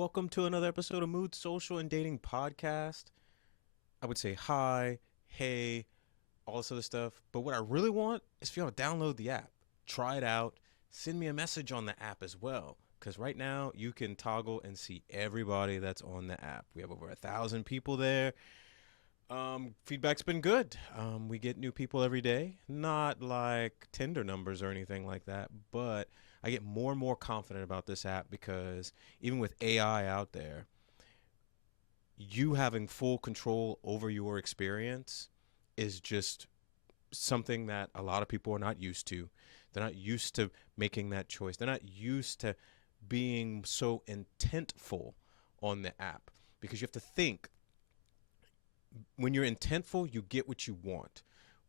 welcome to another episode of Mood Social and Dating Podcast. I would say hi, hey, all this other stuff. But what I really want is for y'all to download the app, try it out, send me a message on the app as well. Because right now you can toggle and see everybody that's on the app. We have over 1,000 people there. Feedback's been good. We get new people every day. Not like Tinder numbers or anything like that, but I get more and more confident about this app because even with AI out there, you having full control over your experience is just something that a lot of people are not used to. They're not used to making that choice. They're not used to being so intentful on the app because you have to think. When you're intentful, you get what you want.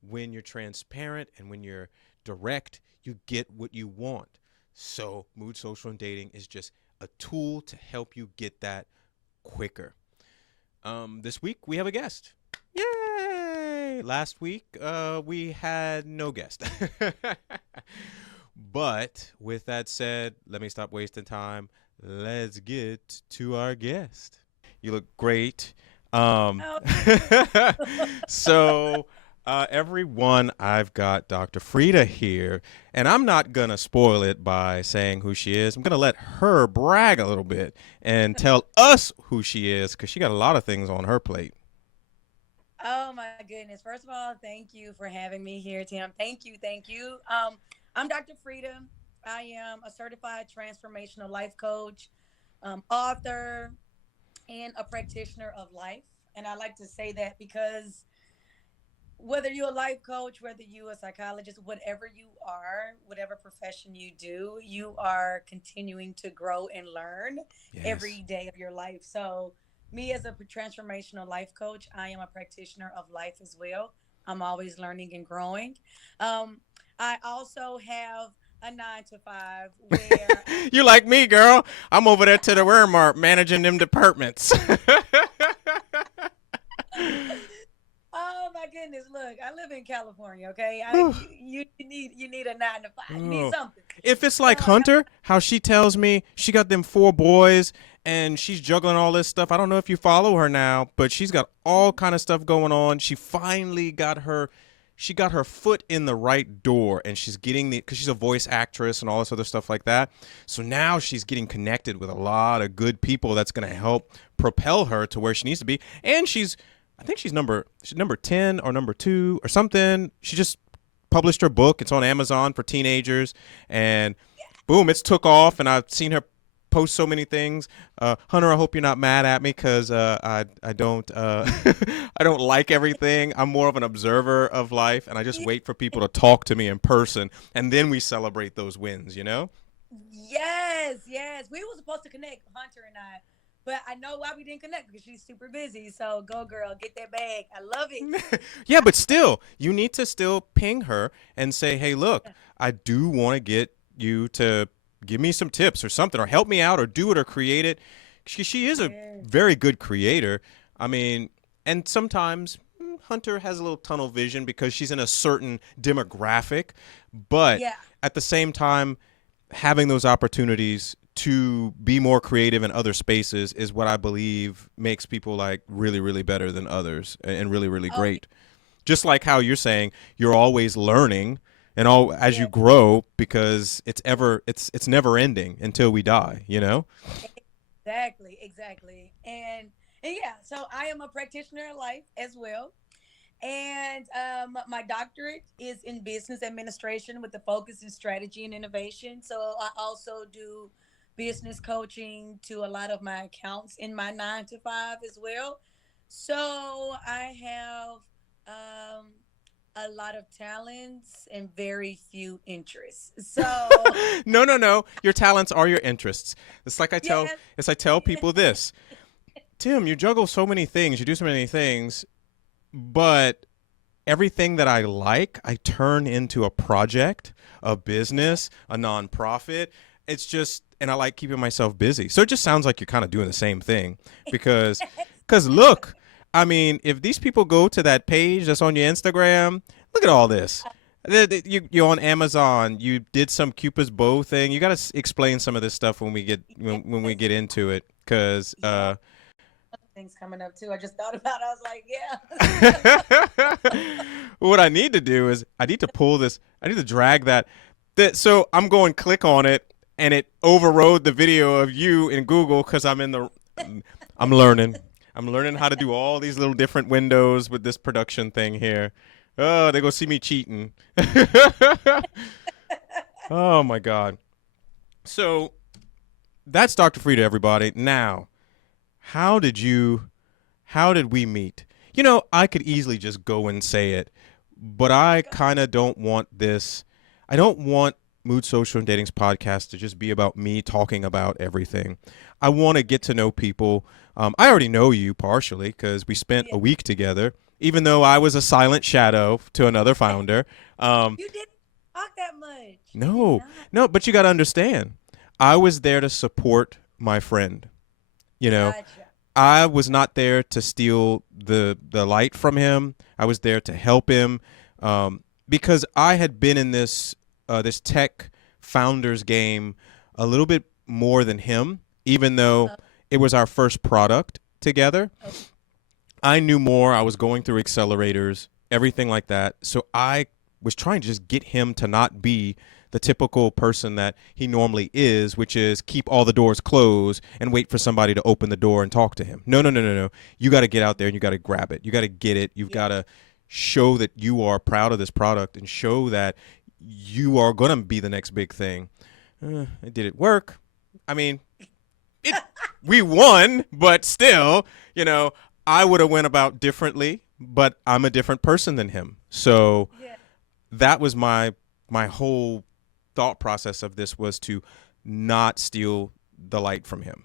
When you're transparent and when you're direct, you get what you want. So Mood Social and Dating is just a tool to help you get that quicker. This week we have a guest. Yay! Last week we had no guest. But with that said, let me stop wasting time. Let's get to our guest. You look great. Oh, So everyone, I've got Dr. Freda here, and I'm not gonna spoil it by saying who she is. I'm gonna let her brag a little bit and tell us who she is because she got a lot of things on her plate. oh my goodness. First of all, thank you for having me here, Tim. Thank you. Thank you. I'm Dr. Freda. I am a certified transformational life coach, author, and a practitioner of life. And I like to say that because whether you're a life coach, whether you're a psychologist, whatever you are, whatever profession you do, you are continuing to grow and learn Yes. every day of your life. So, me as a transformational life coach, I am a practitioner of life as well. I'm always learning and growing. Um, I also have a 9 to 5 where You like me, girl. I'm over there to the Walmart managing them departments. oh my goodness, look, I live in California, okay? I Whew. you need a 9 to 5. You need Oh. something. If it's So like I Hunter, how she tells me she got them four boys and she's juggling all this stuff. I don't know if you follow her now, but she's got all kind of stuff going on. She got her foot in the right door and she's getting the because she's a voice actress and all this other stuff like that. So now she's getting connected with a lot of good people that's going to help propel her to where she needs to be. And I think she's number 10 or number 2 or something. She just published her book. It's on Amazon for teenagers, and boom, it's took off. And I've seen her post so many things. Hunter, I hope you're not mad at me because I don't I don't like everything. I'm more of an observer of life, and I just wait for people to talk to me in person, and then we celebrate those wins. You know? yes, yes. We were supposed to connect, Hunter and I, but I know why we didn't connect because she's super busy. So go, girl, get that bag. I love it. Yeah, but still, you need to still ping her and say, hey, look, I do want to get you to give me some tips or something, or help me out, or do it, or create it. She is a Yes. very good creator. I mean, and sometimes Hunter has a little tunnel vision because she's in a certain demographic, but Yeah. at the same time, having those opportunities to be more creative in other spaces is what I believe makes people like really, really better than others and really, really Oh, great. Just like how you're saying you're always learning and all as you yeah. grow because it's never ending until we die, you know? Exactly. Exactly. And yeah. So I am a practitioner in life as well, and my doctorate is in business administration with a focus in strategy and innovation. So I also do business coaching to a lot of my accounts in my 9 to 5 as well. So I have um, a lot of talents and very few interests. So No, no, no. Your talents are your interests. yes, It's I tell yes, people this. Tim, you juggle so many things, you do so many things, but everything that I like, I turn into a project, a yeah. business, a nonprofit. It's just, and I like keeping myself busy. So it just sounds like you're kind of doing the same thing because, because look, I mean, if these people go to that page that's on your Instagram, look at all this. You're on Amazon. You did some Cupid's bow thing. You got to explain some of this stuff when we get into it. because Yeah. Things coming up too. I just thought about it. I was like, what I need to do is I need to pull this. I need to drag that. So I'm going click on it, and it overrode the video of you in Google because I'm in the. I'm learning. I'm learning how to do all these little different windows with this production thing here. Oh, they go see me cheating. Oh my god. So that's Dr. Freda, everybody. Now, how did you how did we meet? You know, I could easily just go and say it, but I yeah. kind of don't want this. I don't want Mood Social and Dating's podcast to just be about me talking about everything. I want to get to know people. I already know you partially because we spent Yeah. a week together, even though I was a silent shadow to another founder. Um, You didn't talk that much. You did no, not. no, but you got to understand, I was there to support my friend. You know, Gotcha. I was not there to steal the light from him. I was there to help him because I had been in this tech founders game a little bit more than him, even though Uh, it was our first product together. oh, I knew more. I was going through accelerators, everything like that. So I was trying to just get him to not be the typical person that he normally is, which is keep all the doors closed and wait for somebody to open the door and talk to him. No, no, no, no, no. You got to get out there and you got to grab it. You got to get it. You've yeah. got to show that you are proud of this product and show that you are going to be the next big thing. Did it work? I mean, it we won, but still, you know, I would have went about differently, but I'm a different person than him. So Yeah. that was my whole thought process of this was to not steal the light from him.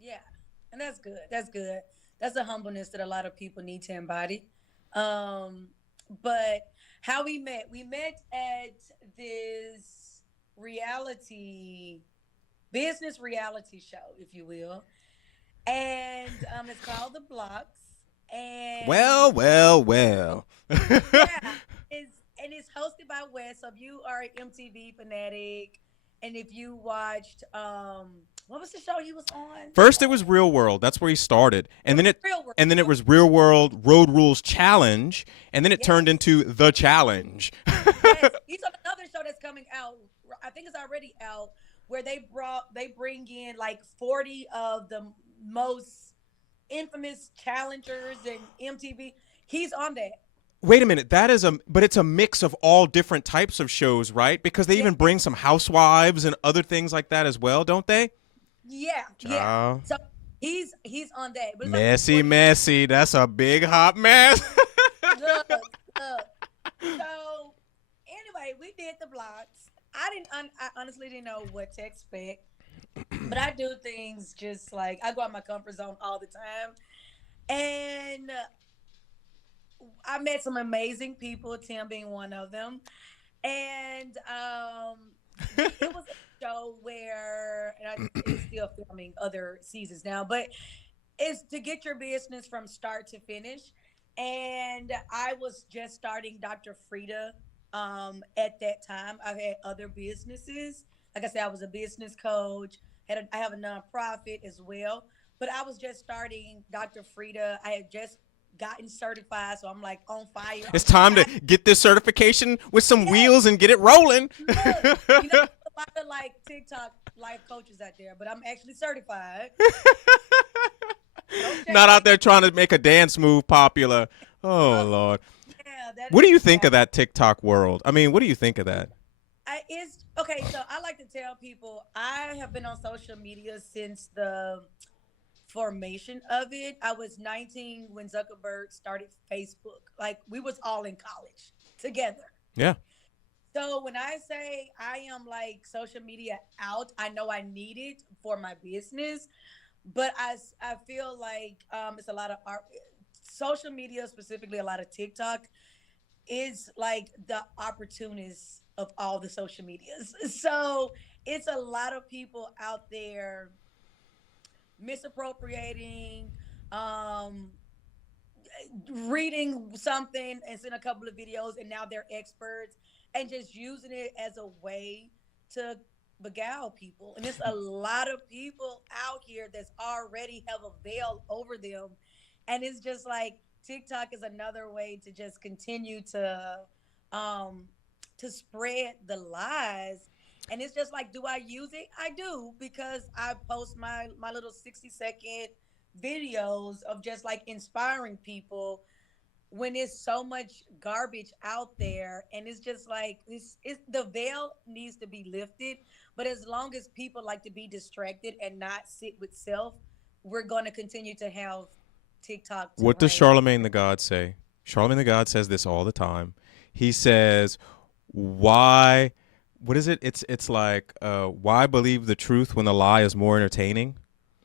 Yeah. And that's good. That's good. That's a humbleness that a lot of people need to embody. Um, but how we met at this reality business reality show, if you will. And it's called The Blocks. And Well, well, well. yeah, it's hosted by Wes. So if you are an MTV fanatic, and if you watched what was the show he was on? First it was Real World. That's where he started. It was Real World. And then it was Real World Road Rules Challenge, and then it turned Yes, into The Challenge. yes. He's on another show that's coming out. I think it's already out. Where they bring in like 40 of the most infamous challengers and MTV. He's on that. Wait a minute. But it's a mix of all different types of shows, right? Because they Yeah, even bring some housewives and other things like that as well, don't they? yeah, yeah. Child. So he's on that. But it's like Messy, 40. messy. That's a big hot mess. Look, look. So anyway, we did the blocks. I honestly didn't know what to expect, but I do things just like I go out my comfort zone all the time, and I met some amazing people. Tim being one of them, and it was a show where, and it's still filming other seasons now, but it's to get your business from start to finish. And I was just starting Dr. Freda at that time. I've had other businesses. Like I said, I was a business coach. I have a nonprofit as well. But I was just starting Dr. Freda. I had just gotten certified, so I'm like on fire. It's time to get this certification with some Yes, wheels and get it rolling. look, a lot of like TikTok life coaches out there, but I'm actually certified. No Not out shade. there trying to make a dance move popular. Oh, Oh, Lord. yeah, that What do is you think of exactly. that TikTok world? I mean, what do you think of that? It's okay. So I like to tell people I have been on social media since the formation of it. I was 19 when Zuckerberg started Facebook. Like we was all in college together. Yeah. So when I say I am like social media out, I know I need it for my business, but I feel like it's a lot of art, social media, specifically a lot of TikTok is like the opportunists of all the social medias. So it's a lot of people out there misappropriating, um, reading something and seeing a couple of videos, and now they're experts and just using it as a way to beguile people. And there's a lot of people out here that's already have a veil over them. And it's just like TikTok is another way to just continue um to spread the lies. And it's just like, do I use it? I do, because I post my little 60-second videos of just like inspiring people when there's so much garbage out there. And it's just like it's the veil needs to be lifted. But as long as people like to be distracted and not sit with self, we're going to continue to have TikTok to What does reign. Charlemagne the God say? Charlemagne the God says this all the time. He says, "Why? What is it? It's like, why believe the truth when the lie is more entertaining?"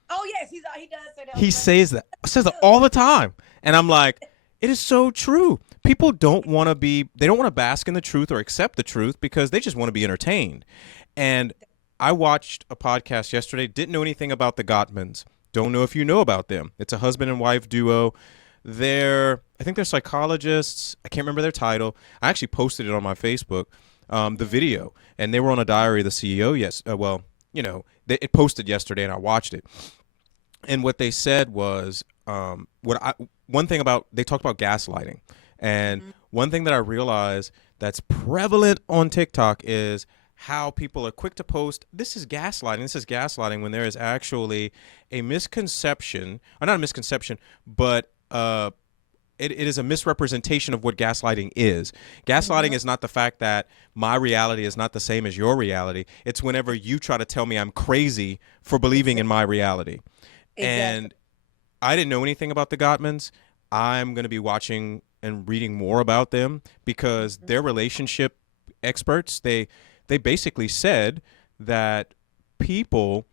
Oh yes, he does say that on He purpose. says that all the time, and I'm like, it is so true. People don't want to be, they don't want to bask in the truth or accept the truth because they just want to be entertained. And I watched a podcast yesterday. Didn't know anything about the Gottmans. Don't know if you know about them. It's a husband and wife duo. I think they're psychologists. I can't remember their title. I actually posted it on my Facebook, the video, and they were on a Diary of the CEO. Yes, well, it posted yesterday, and I watched it. And what they said was, one thing about, they talked about gaslighting, and Mm-hmm. one thing that I realized that's prevalent on TikTok is how people are quick to post, this is gaslighting, when there is actually a misconception, or not a misconception, but it is a misrepresentation of what gaslighting is. Gaslighting Mm-hmm. is not the fact that my reality is not the same as your reality. It's whenever you try to tell me I'm crazy for believing in Exactly. my reality. Exactly. And I didn't know anything about the Gottmans. I'm going to be watching and reading more about them because Mm-hmm. their relationship experts, they basically said that people,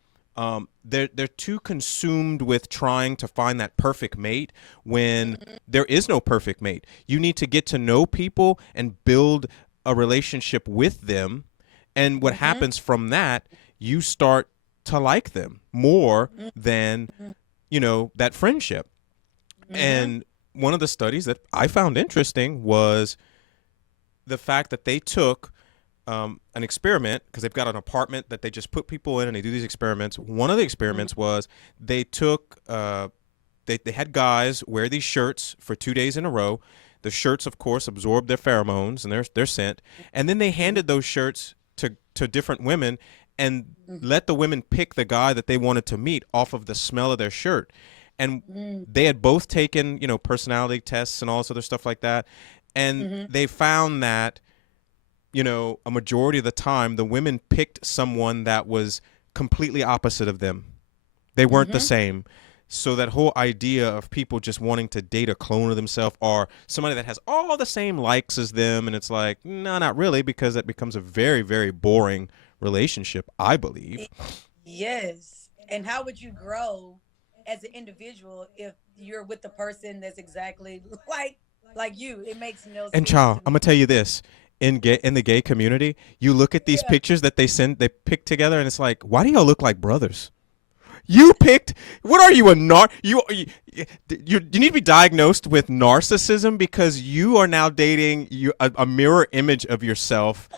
they're too consumed with trying to find that perfect mate when there is no perfect mate. You need to get to know people and build a relationship with them, and what Mm-hmm. happens from that, you start to like them more than, that friendship. Mm-hmm. And one of the studies that I found interesting was the fact that they took, an experiment, because they've got an apartment that they just put people in and they do these experiments. One of the Mm-hmm. experiments was they took, they had guys wear these shirts for 2 days in a row. The shirts, of course, absorb their pheromones and their scent, and then they Mm-hmm. handed those shirts to different women and Mm-hmm. let the women pick the guy that they wanted to meet off of the smell of their shirt. And Mm-hmm. they had both taken, personality tests and all this other stuff like that, and Mm-hmm. they found that, a majority of the time, the women picked someone that was completely opposite of them. They weren't the Mm-hmm. same. So that whole idea of people just wanting to date a clone of themselves or somebody that has all the same likes as them, and it's like, no, not really, because that becomes a very, very boring relationship, I believe. Yes. And how would you grow as an individual if you're with the person that's exactly like you? It makes no And sense child, to I'm me. gonna tell you this. In the gay community, you look at these Yeah. pictures that they pick together, and it's like, why do y'all look like brothers? You picked. What are you, a you need to be diagnosed with narcissism because you are now dating a mirror image of yourself,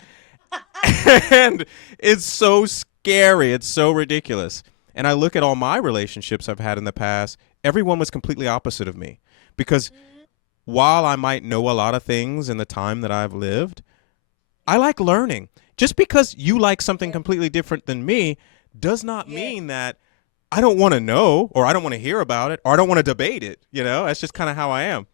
and it's so scary. It's so ridiculous. And I look at all my relationships I've had in the past. Everyone was completely opposite of me because Mhm. while I might know a lot of things in the time that I've lived, I like learning. Just because you like something Yeah. completely different than me does not Yeah. mean that I don't want to know or I don't want to hear about it or I don't want to debate it. That's just kind of how I am.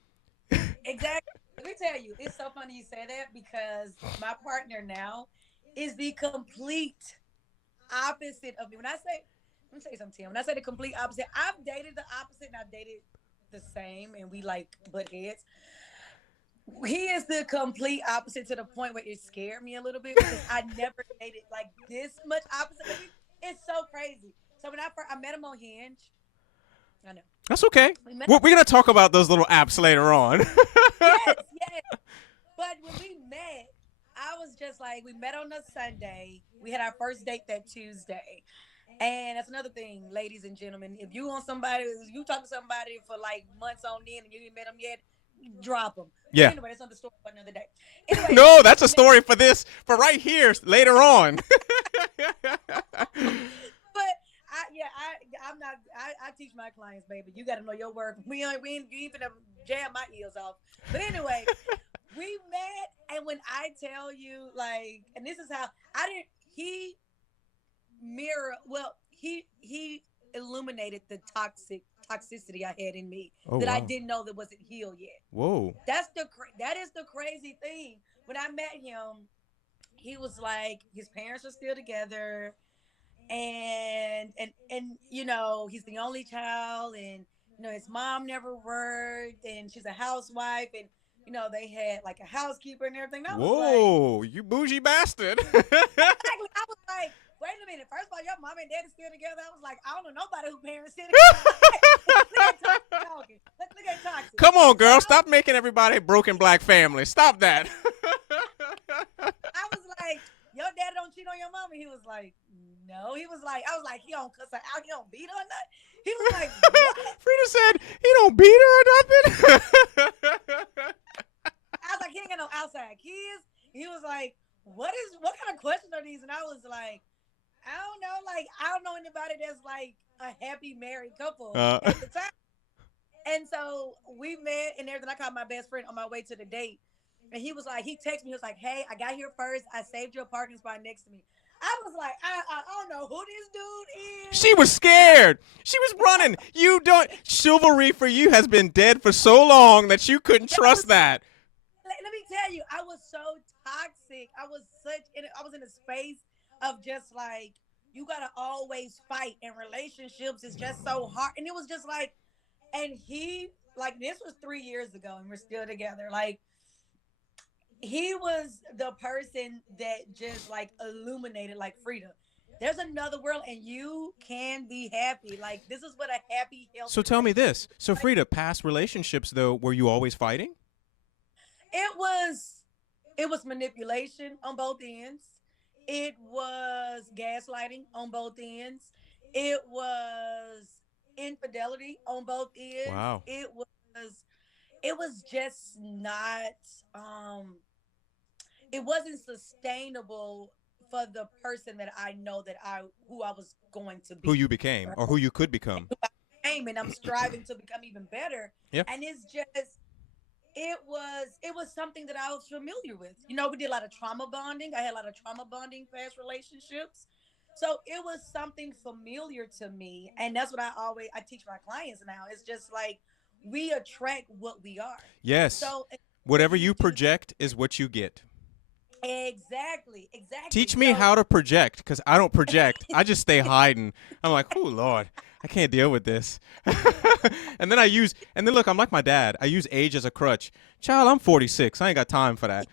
Exactly. Let me tell you, it's so funny you say that because my partner now is the complete opposite of me. Let me tell you something, Tim. When I say the complete opposite, I've dated the opposite and I've dated the same, and we like butt heads. He is the complete opposite to the point where it scared me a little bit because I never dated like this much opposite. It's so crazy. So when I met him on Hinge, I know That's okay. we met. We're going to talk about those little apps later on. Yes, yes. But when we met, I was just like, we met on a Sunday. We had our first date that Tuesday. And that's another thing, ladies and gentlemen. If you want somebody, if you talk to somebody for like months on end and you ain't met them yet, drop them. But Yeah. anyway, that's another story for another day. Anyway, No, we that's a met. story for this, for right here later on. But I'm not. I teach my clients, baby. You got to know your worth. We ain't you even jam my ears off. But anyway, we met, and when I tell you, like, and this is how I didn't. He mirror. Well, he illuminated the toxicity I had in me Oh, that I wow. didn't know that wasn't healed yet. Whoa. That is the crazy thing. When I met him, he was like his parents are still together, and he's the only child, and his mom never worked, and she's a housewife, and they had like a housekeeper and everything. I was like, Whoa, you bougie bastard. exactly. I was like, wait a minute. First of all, your mom and dad are still together. I was like, I don't know nobody who parents still together. Look at toxic talking. Look at toxic. Come on, So girl. Stop making everybody a broken black family. Stop that. I was like, your dad don't cheat on your mom? And he was like, no. He was like, I was like, he don't cuss her out. He don't beat her or nothing. He was like, what? Frida said he don't beat her or nothing. I was like, he ain't got no outside kids. He was like, what kind of questions are these? And I was like, I don't know. Like, I don't know anybody that's like a happy married couple at the time. And so we met and everything. I called my best friend on my way to the date. And he was like, he texted me. He was like, hey, I got here first. I saved your parking spot next to me. I was like, I don't know who this dude is. She was scared. She was running. You don't. Chivalry for you has been dead for so long that you couldn't trust that. Let me tell you, I was so toxic. I was in a space of just like, you gotta always fight, and relationships is just so hard. And it was just like, and he, like, this was 3 years ago, and we're still together. Like, he was the person that just like illuminated, like, Freda, there's another world, and you can be happy. Like, this is what a happy, So healthy tell me relationship this. is So like. Frida, past relationships though, were you always fighting? It was manipulation on both ends. It was gaslighting on both ends. It was infidelity on both ends. Wow. It was just not um it wasn't sustainable for the person that I know that I who I was going to Who be. you became or who you could become. And I'm striving to become even better. Yeah. And it was something that I was familiar with. We did a lot of trauma bonding. I had a lot of trauma bonding past relationships. So it was something familiar to me. And that's what I teach my clients now. It's just like we attract what we are. Yes. So when Whatever you you do project is what you get. exactly. Teach me So how to project, because I don't project. I just stay hiding. I'm like, oh, Lord, I can't deal with this. And then look, I'm like my dad. I use age as a crutch. Child, I'm 46. I ain't got time for that.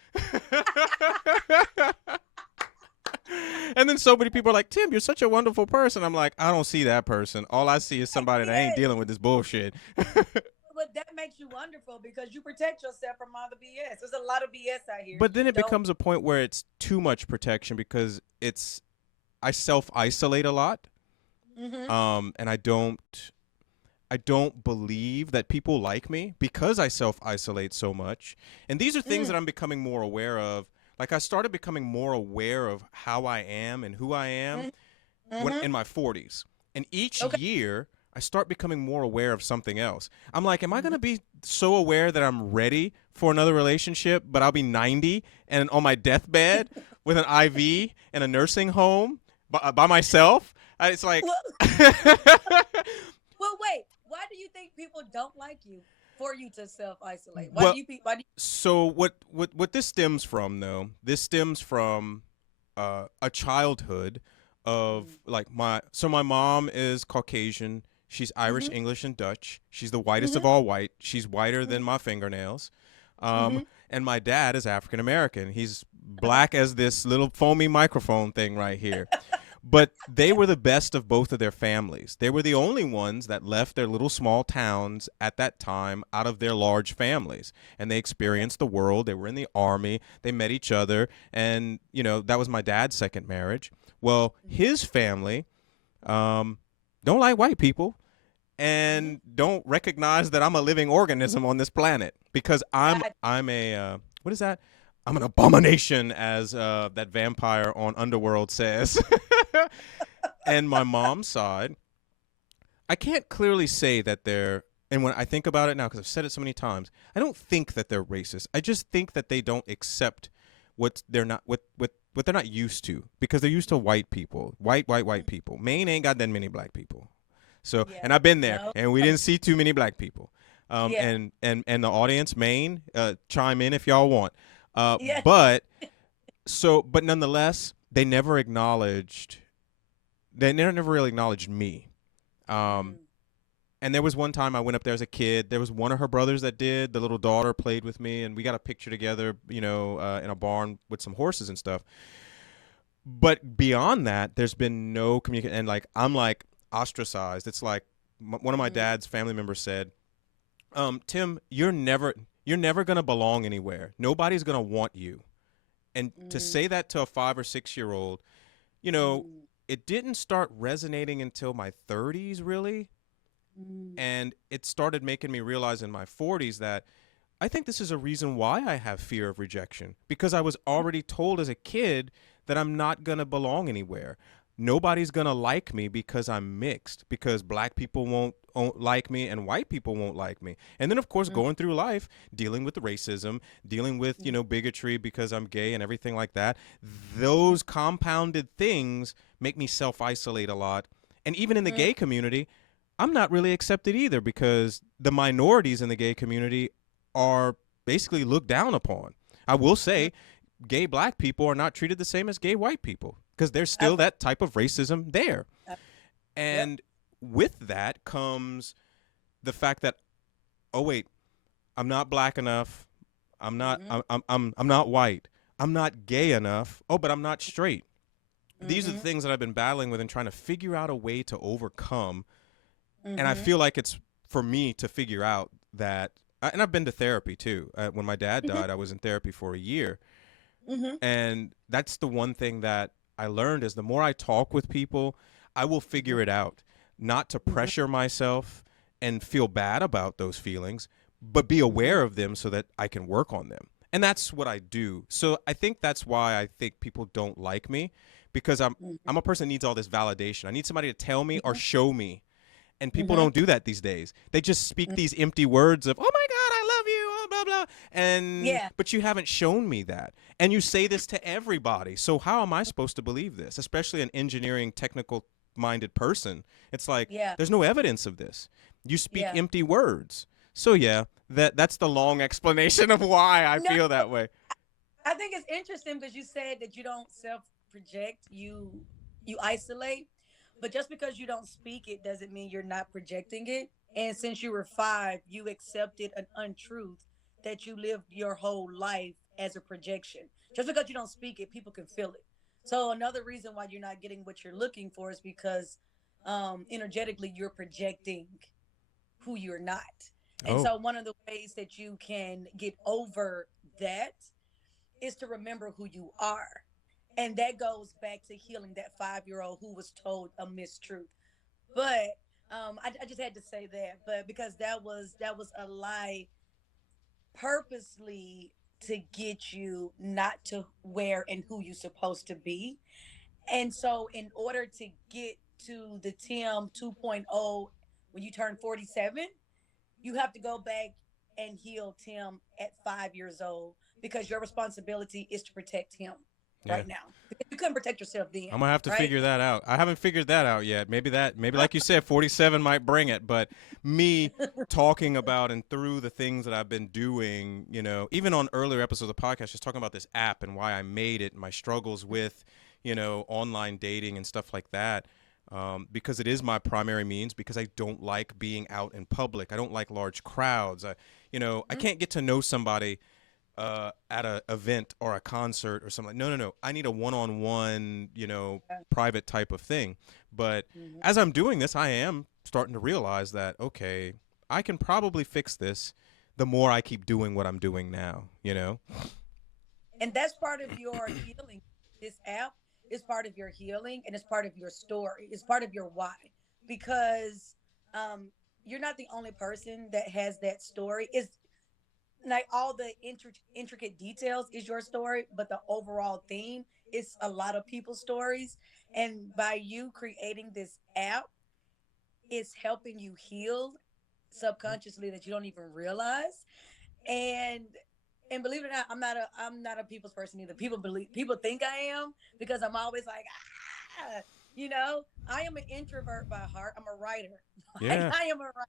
And then so many people are like, Tim, you're such a wonderful person. I'm like, I don't see that person. All I see is somebody that ain't yes, dealing with this bullshit. but that makes you wonderful because you protect yourself from all the BS. There's a lot of BS out here. But then You it don't. becomes a point where it's too much protection because I self isolate a lot. Mm-hmm. And I don't believe that people like me because I self isolate so much. And these are things Mm-hmm. that I'm becoming more aware of. Like I started becoming more aware of how I am and who I am when Mm-hmm. in my 40s. And each Okay. year I start becoming more aware of something else. I'm like, am I going Mm-hmm. to be so aware that I'm ready for another relationship, but I'll be 90 and on my deathbed with an IV in a nursing home by myself? It's like Well, well, wait. Why do you think people don't like you for you to self isolate? Why do well, you Why do so what this stems from though? This stems from a childhood of you? like my mom is Caucasian. She's Irish, Mm-hmm. English, and Dutch. She's the whitest Mm-hmm. of all white. She's whiter than my fingernails. Mm-hmm. And my dad is African American. He's Uh-huh. black as this little foamy microphone thing right here. But they were the best of both of their families. They were the only ones that left their little small towns at that time out of their large families. And they experienced the world. They were in the army. They met each other. And, that was my dad's second marriage. Well, his family don't like white people. Hmm. and don't recognize that I'm a living organism on this planet because God. I'm a what is that? I'm an abomination, as that vampire on Underworld says. And my mom's side, I can't clearly say that they're. And when I think about it now, because I've said it so many times, I don't think that they're racist. I just think that they don't accept what they're not used to, because they're used to white people, white people. Maine ain't got that many black people. So, Yeah. and I've been there, No. and we didn't see too many black people. Yeah. And the audience, Maine, chime in if y'all want. Yeah. But nonetheless, they never really acknowledged me. Um, Mm. and there was one time I went up there as a kid. There was one of her brothers that did. The little daughter played with me, and we got a picture together, in a barn with some horses and stuff. But beyond that, there's been no communication, and like I'm like ostracized. It's like one of my Mm. dad's family members said, "Tim, you're never gonna belong anywhere. Nobody's gonna want you." And to Mm. say that to a 5 or 6 year old, you know, Mm. it didn't start resonating until my 30s, really. Mm. And it started making me realize in my 40s that I think this is a reason why I have fear of rejection, because I was already told as a kid that I'm not going to belong anywhere. Nobody's going to like me because I'm mixed, because black people won't like me and white people won't like me. And then, of course, Mm. going through life, dealing with the racism, dealing with, Mm. bigotry because I'm gay and everything like that. Mhm. Those compounded things make me self isolate a lot. And even in the Mm. gay community, I'm not really accepted either, because the minorities in the gay community are basically looked down upon. I will Mm. say gay black people are not treated the same as gay white people, because there's still Absolutely. that type of racism there. Yep. And with that comes the fact that, oh wait, I'm not black enough. Hmm. I'm not white. I'm not gay enough. Oh, but I'm not straight. These are the Hmm. things that I've been battling with and trying to figure out a way to overcome. And I Hmm. feel like it's for me to figure out that, and I've been to therapy too. When my dad Hmm. died, I was in therapy for a year. Hmm. And that's the one thing that I learned, is the more I talk with people, I will figure it out. Not to Hmm. pressure myself and feel bad about those feelings, but be Hmm. aware of them so that I can work on them. And that's what I do. So I think that's why I think people don't like me, because I'm a person that needs all this validation. I need somebody to tell me or show me, and people Hmm. don't do that these days. They just speak these empty words of, "Oh my God, I love you," oh blah blah, and Yeah. but you haven't shown me that. And you say this to everybody. So how am I supposed to believe this? Especially an engineering, technical minded person. It's like Yeah. there's no evidence of this. You speak Yeah. empty words. So yeah, that's the long explanation of why I No, feel that way. I think it's interesting because you said that you don't self project, you isolate, but just because you don't speak it doesn't mean you're not projecting it. And since you were 5, you accepted an untruth that you lived your whole life as a projection. Just because you don't speak it, people can feel it. So another reason why you're not getting what you're looking for is because energetically you're projecting who you're not. And Oh, so one of the ways that you can get over that is to remember who you are. And that goes back to healing that 5-year-old who was told a mistruth. But I just had to say that, but because that was a lie purposely to get you not to where and who you're supposed to be. And so in order to get to the Tim 2.0 when you turn 47, you have to go back and heal Tim at 5 years old because your responsibility is to protect him yeah. right now. Because you couldn't protect yourself then, I'm gonna have to right? figure that out. I haven't figured that out yet. Maybe like you said, 47 might bring it, but me talking about and through the things that I've been doing, even on earlier episodes of the podcast, just talking about this app and why I made it, and my struggles with, online dating and stuff like that. Because it is my primary means, because I don't like being out in public. I don't like large crowds. I Mhm. can't get to know somebody at a event or a concert or something. No, no, no. I need a one-on-one, private type of thing. But Mhm. as I'm doing this, I am starting to realize that, okay, I can probably fix this the more I keep doing what I'm doing now. And that's part of your healing. This app is part of your healing and it's part of your story. It's part of your why. Because um you're not the only person that has that story. It's like all the intricate details is your story, but the overall theme is a lot of people's stories. And by you creating this app, it's helping you heal subconsciously that you don't even realize. And believe it or not, I'm not a people's person either. People think I am because I'm always like, ah, I am an introvert by heart. I'm a writer. Like Yeah. I am a writer.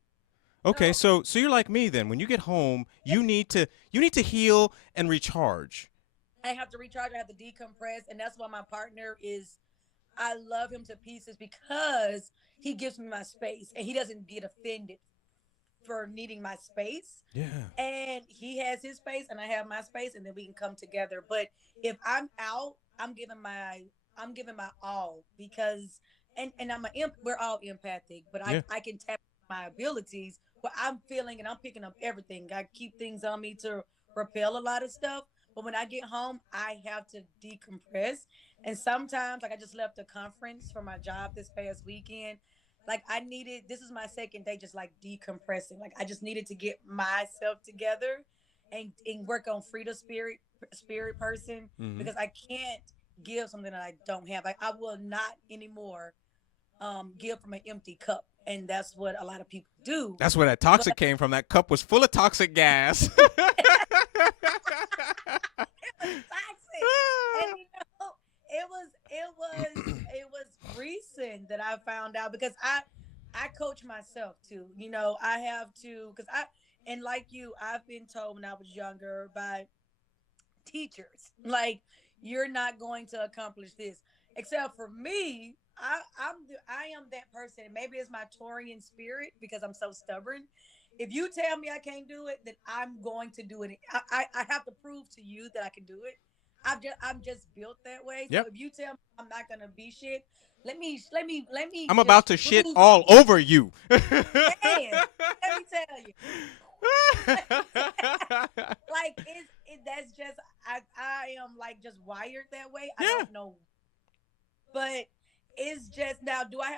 Okay, So so you're like me then. When you get home, you need to heal and recharge. I have to recharge. I have to decompress, and that's why my partner is. I love him to pieces because he gives me my space, and he doesn't get offended for needing my space. Yeah. And he has his space, and I have my space, and then we can come together. But if I'm out, I'm giving my all because and we're all empathic, but I Yeah. I can tap my abilities where I'm feeling and I'm picking up everything. I keep things on me to repel a lot of stuff. But when I get home, I have to decompress. And sometimes, like I just left a conference for my job this past weekend. Like I needed, this is my second day just like decompressing. Like I just needed to get myself together and work on Freda spirit person Hmm. because I can't give something that I don't have. Like I will not anymore give from an empty cup. And that's what a lot of people do. That's where that But toxic came from. That cup was full of toxic gas. it was toxic. And it was recent that I found out because I coach myself too. I have to because I and like you, I've been told when I was younger by teachers. Like you're not going to accomplish this. Except for me, I am that person. Maybe it's my Taurian spirit because I'm so stubborn. If you tell me I can't do it, then I'm going to do it. I have to prove to you that I can do it. I'm just built that way. So Yep. if you tell me I'm not gonna be shit, let me I'm about just to shit prove all over you. man. Let me tell you. Like that's just I am like just wired that way. I Yeah. don't know, but it's just now. Do I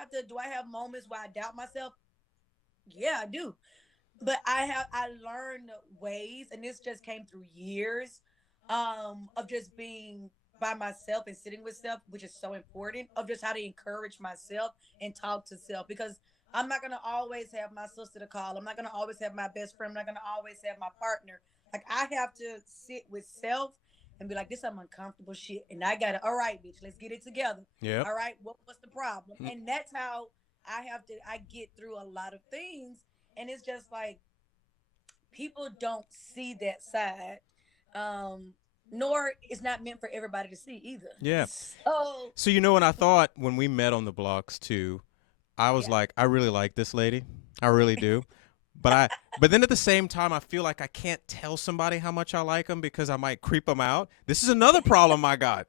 have moments where I doubt myself? Yeah, I do. But I learned ways, and this just came through years of just being by myself and sitting with self, which is so important, of just how to encourage myself and talk to self because I'm not gonna always have my sister to call. I'm not gonna always have my best friend. I'm not gonna always have my partner. Like I have to sit with self and be like, this is some uncomfortable shit. And I gotta, all right, bitch, let's get it together. Yep. All right, what's the problem? And that's how I get through a lot of things. And it's just like people don't see that side. Um, nor it's not meant for everybody to see either. Yeah. So So what I thought when we met on the blocks too, I was yeah. like, I really like this lady. I really do. But then at the same time, I feel like I can't tell somebody how much I like them because I might creep them out. This is another problem I got.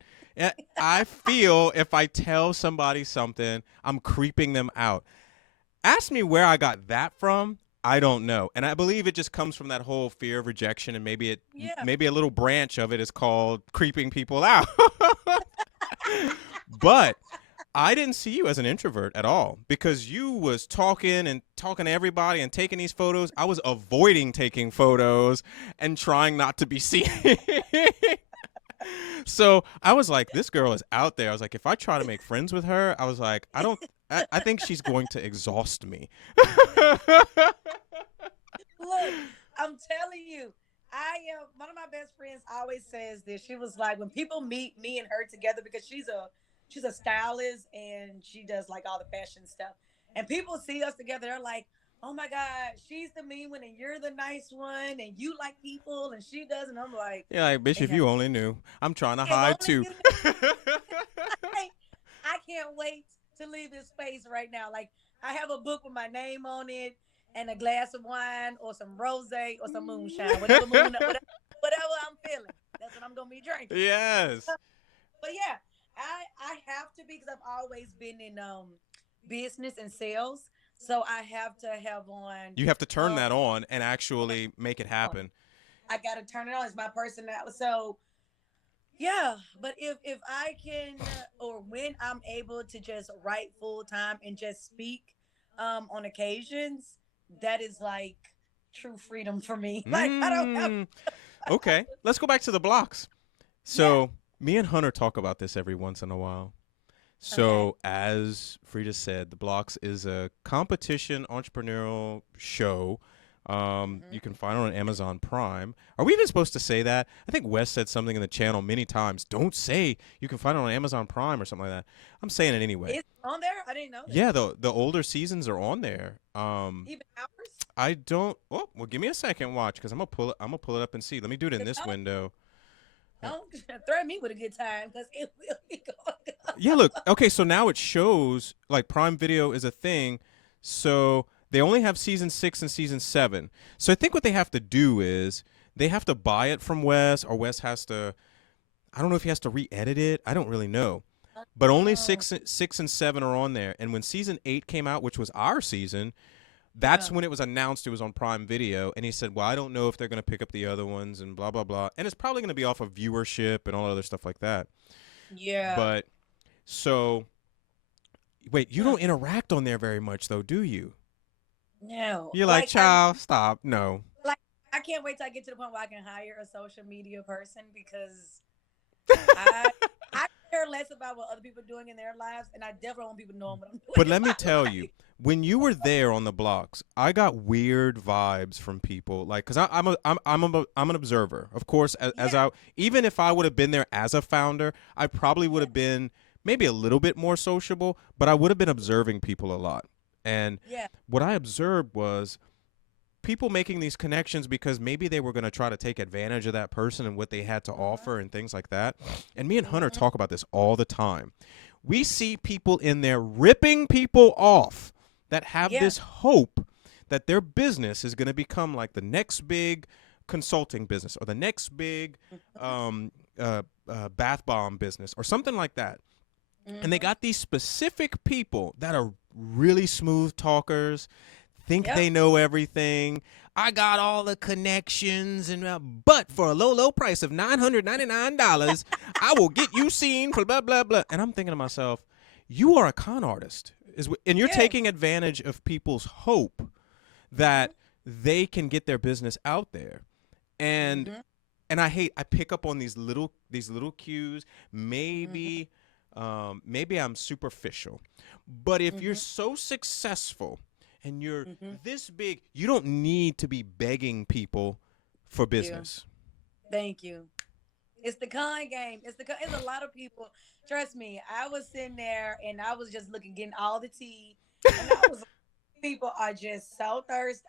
I feel if I tell somebody something, I'm creeping them out. Ask me where I got that from. I don't know. And I believe it just comes from that whole fear of rejection, and Yeah. maybe a little branch of it is called creeping people out. But I didn't see you as an introvert at all because you was talking and talking to everybody and taking these photos. I was avoiding taking photos and trying not to be seen. So I was like, this girl is out there. I was like, if I try to make friends with her, I was like, I think she's going to exhaust me. Look, I'm telling you, I am one of my best friends always says this. She was like, when people meet me and her together, because she's a stylist and she does like all the fashion stuff. And people see us together, they're like, oh my God, she's the mean one and you're the nice one and you like people and she does. And I'm like, Yeah, like, bitch, they if have you only knew. I'm trying to if hide only too. you I can't wait to leave this space right now. Like I have a book with my name on it and a glass of wine or some rosé or some moonshine, whatever I'm feeling. That's what I'm gonna be drinking. Yes. But yeah, I have to be because I've always been in business and sales, so I have to have on You have to turn um that on and actually make it on. happen. I gotta turn it on. It's my personality. So yeah, but if I can or when I'm able to just write full time and just speak on occasions, that is like true freedom for me. Like I don't have. Mm. Okay, let's go back to the blocks. Yeah. So me and Hunter talk about this every once in a while. Okay. So as Freda said, the blocks is a competition entrepreneurial show. Hmm. You can find it on Amazon Prime. Are we even supposed to say that? I think Wes said something in the channel many times. Don't say you can find it on Amazon Prime or something like that. I'm saying it anyway. It's on there. I didn't know that. Yeah, the older seasons are on there. Even ours. I don't. Oh, well, give me a second. Watch, because I'm gonna pull it. I'm gonna pull it up and see. Let me do it in 'Cause this window. don't threaten me with a good time because it will be going. Yeah, look. Okay, so now it shows like Prime Video is a thing. So they only have season 6 and season 7. So I think what they have to do is they have to buy it from Wes, or Wes has to. I don't know if he has to re-edit it. I don't really know. But only Oh, 6 and 7 are on there. And when season 8 came out, which was our season, that's yeah. when it was announced it was on Prime Video. And he said, well, I don't know if they're going to pick up the other ones and blah, blah, blah. And it's probably going to be off of viewership and all other stuff like that. Yeah. But so, wait, you Hmm. don't interact on there very much, though, do you? No. You're like, child, stop. No. Like I can't wait till I get to the point where I can hire a social media person because I I care less about what other people are doing in their lives, and I definitely want people knowing what I'm But doing in let me my tell you, life. when you were there on the blocks, I got weird vibes from people. Like, cause I'm an observer, of course. As Yeah. even if I would have been there as a founder, I probably would Yeah. have been maybe a little bit more sociable, but I would have been observing people a lot. And Yeah. what I observed was people making these connections because maybe they were going to try to take advantage of that person and what they had to Hmm. offer and things like that. And me and Hunter Hmm. talk about this all the time. We see people in there ripping people off that have Yeah. this hope that their business is going to become like the next big consulting business or the next big Hmm. um, bath bomb business or something like that. And they Hmm. got these specific people that are really smooth talkers, think Yep. they know everything. I got all the connections, and but for a low, low price of $999, I will get you seen for blah blah blah. And I'm thinking to myself, you are a con artist, and you're Yes. taking advantage of people's hope Hmm. that they can get their business out there. And Hmm. I pick up on these little cues. Hmm. Maybe I'm superficial, but if you're Hmm. so successful and you're Hmm. this big, you don't need to be begging people for You. business. Thank you. It's the con game. It's a lot of people. Trust me. I was sitting there and I was just looking, getting all the tea, and I was people are just so thirsty.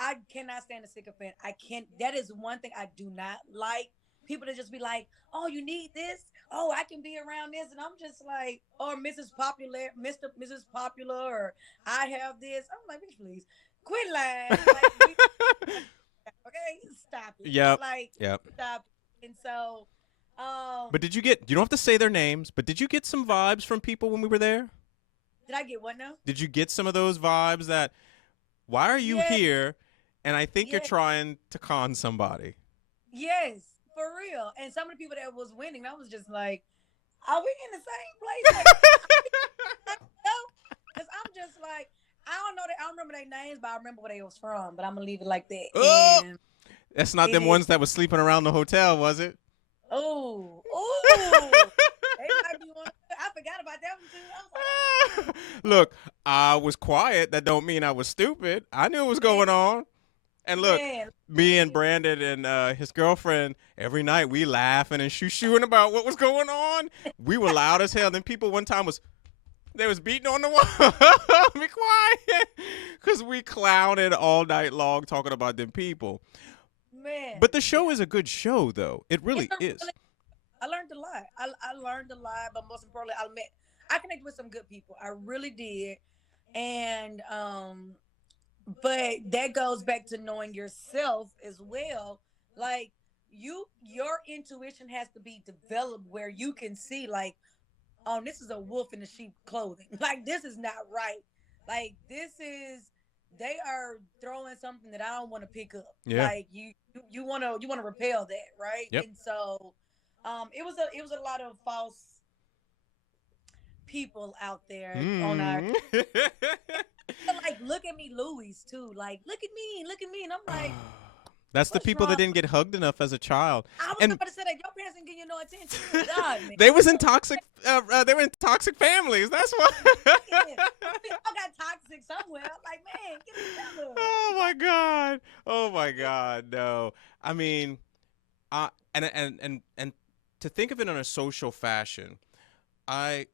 I cannot stand a sycophant. I can't. That is one thing I do not like. People to just be like, "Oh, you need this. Oh, I can be around this," and I'm just like, or Mrs. Popular, Mister, Mrs. Popular, or I have this. I'm like, bitch, please quit lying. Like we okay, stop it. Yep. Like Yep. stop. It. And so, But did you get? You don't have to say their names, but did you get some vibes from people when we were there? did I get what now? Did you get some of those vibes that why are you Yes, here? And I think you're yes, trying to con somebody. yes, for real. And some of the people that was winning, I was just like, are we in the same place? Like, no, because I'm just like, I don't know. I don't remember their names, but I remember where they was from. But I'm gonna leave it like that. Oh, And that's not it them is. ones that was sleeping around the hotel, was it? Oh, oh, they might be one. I forgot about that one too. I was like, Look, I was quiet. That don't mean I was stupid. I knew what was man, going on. And look, man, me and Brandon and his girlfriend, every night we laughing and shoo-shooing about what was going on. We were loud as hell. Then people one time they was beating on the wall. Be quiet. Because we clowned all night long talking about them people. man, But the yeah. show is a good show, though. It It's really a is. really. I learned a lot. I learned a lot, but most importantly, I connected with some good people. I really did, and but that goes back to knowing yourself as well. Like your intuition has to be developed where you can see like, oh, this is a wolf in the sheep clothing. Like this is not right. Like this is they are throwing something that I don't want to pick up. Yeah. Like you want to repel that, right? Yep. And so it was a lot of false people out there on our Hmm. like, look at me, Louis, too. Like, look at me. And I'm like, That's the what's people that wrong? didn't get hugged enough as a child. I was And about to say that your parents didn't give you no attention. Good God, man. they was in toxic. They were in toxic families. That's why. Yeah. We all got toxic somewhere. I'm like, man, get it together. Oh my god. Oh my god. No. I mean, and to think of it in a social fashion, I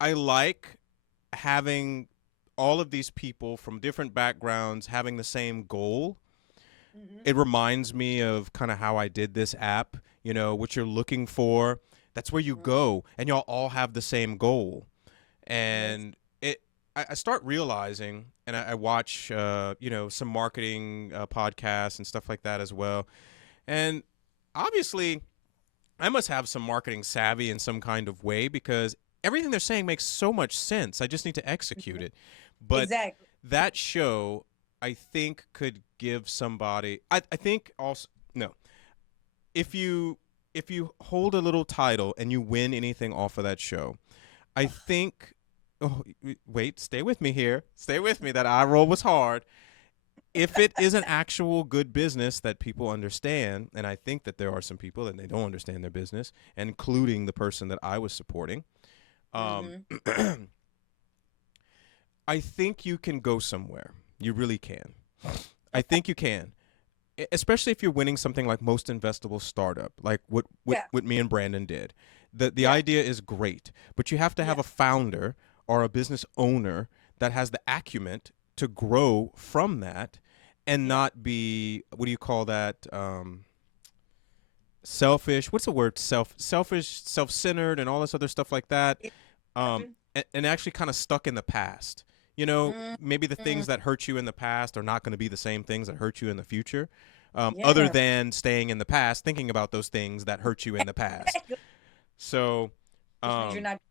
like having all of these people from different backgrounds having the same goal. Mm-hmm. It reminds me of kind of how I did this app, what you're looking for. That's where you Mm-hmm. go, and y'all all have the same goal. Yes. And I start realizing, and I watch, some marketing podcasts and stuff like that as well. And obviously, I must have some marketing savvy in some kind of way because everything they're saying makes so much sense. I just need to execute it. But Exactly. that show, I think, could give somebody. I think also no. If you hold a little title and you win anything off of that show, I think. Oh, wait, stay with me here. Stay with me. That eye roll was hard. If it is an actual good business that people understand, and I think that there are some people that they don't understand their business, including the person that I was supporting, um, Mm-hmm. I think you can go somewhere. You really can. I think you can, especially if you're winning something like most investable startup, like what Yeah. what me and Brandon did. The Yeah. idea is great, but you have to have Yeah. a founder or a business owner that has the acumen to grow from that and Yeah. not be, what do you call that, selfish. What's the word? Selfish, self-centered, and all this other stuff like that. Gotcha. And actually kind of stuck in the past. Maybe the Mm-hmm. things that hurt you in the past are not going to be the same things that hurt you in the future. Other Yeah. than staying in the past, thinking about those things that hurt you in the past. So, Which means you're um, not.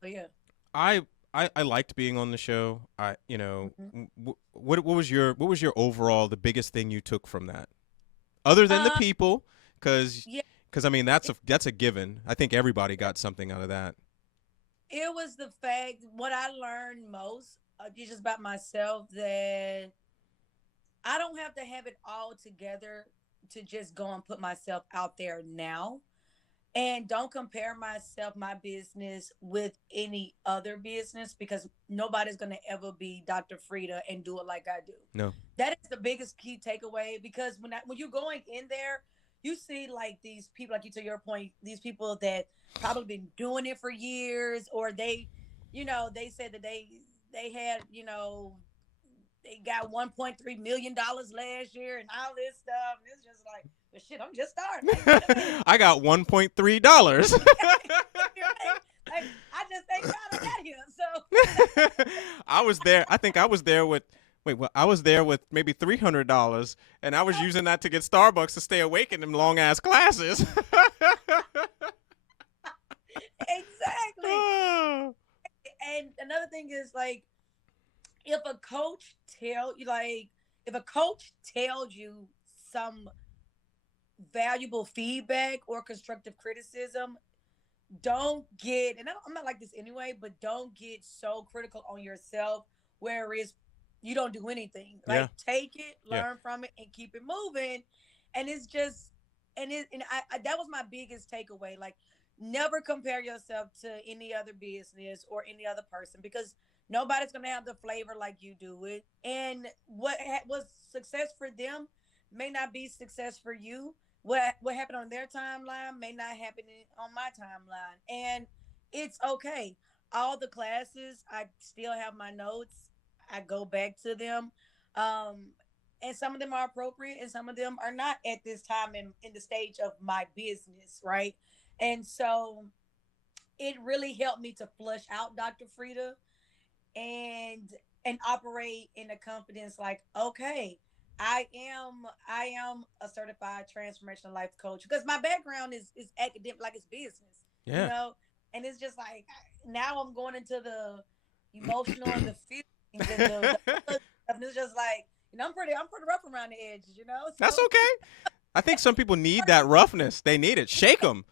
But yeah. I, I liked being on the show. Mm-hmm. What was your overall the biggest thing you took from that, other than the Uh, people? Because yeah. I mean It, that's a given. I think everybody got something out of that. it was the fact what I learned most, just about myself, that I don't have to have it all together to just go and put myself out there now. And don't compare my business with any other business because nobody's going to ever be Dr. Freda and do it like I do. No. That is the biggest key takeaway because when you're going in there, you see like these people, like you to your point, these people that probably been doing it for years, or they said that they had, they got $1.3 million last year and all this stuff. And it's just like, well, shit, I'm just starting. Like, wait a minute. I got $1.3. Like, I just thank God I got here. So I was there. I think I was there with. Wait, well, I was there with maybe $300, and I was using that to get Starbucks to stay awake in them long ass classes. exactly. And another thing is like, if a coach if a coach tells you some valuable feedback or constructive criticism, don't get, and I'm not like this anyway, but don't get so critical on yourself where it's you don't do anything. Yeah, Like, take it, yeah, learn from it, and keep it moving. And it's just, and that was my biggest takeaway. Like, never compare yourself to any other business or any other person because nobody's gonna have the flavor like you do it. And what was success for them may not be success for you. What happened on their timeline may not happen on my timeline, and it's okay. All the classes, I still have my notes. I go back to them, um, and some of them are appropriate, and some of them are not at this time in the stage of my business, right? And so it really helped me to flush out Dr. Freda and operate in a confidence like, okay, I am a certified transformational life coach because my background is academic, like it's business, you yeah. know, and it's just like now I'm going into the emotional and the feelings and the other stuff, and it's just like, I'm pretty rough around the edges, That's so okay. I think some people need that roughness. They need it. Shake them.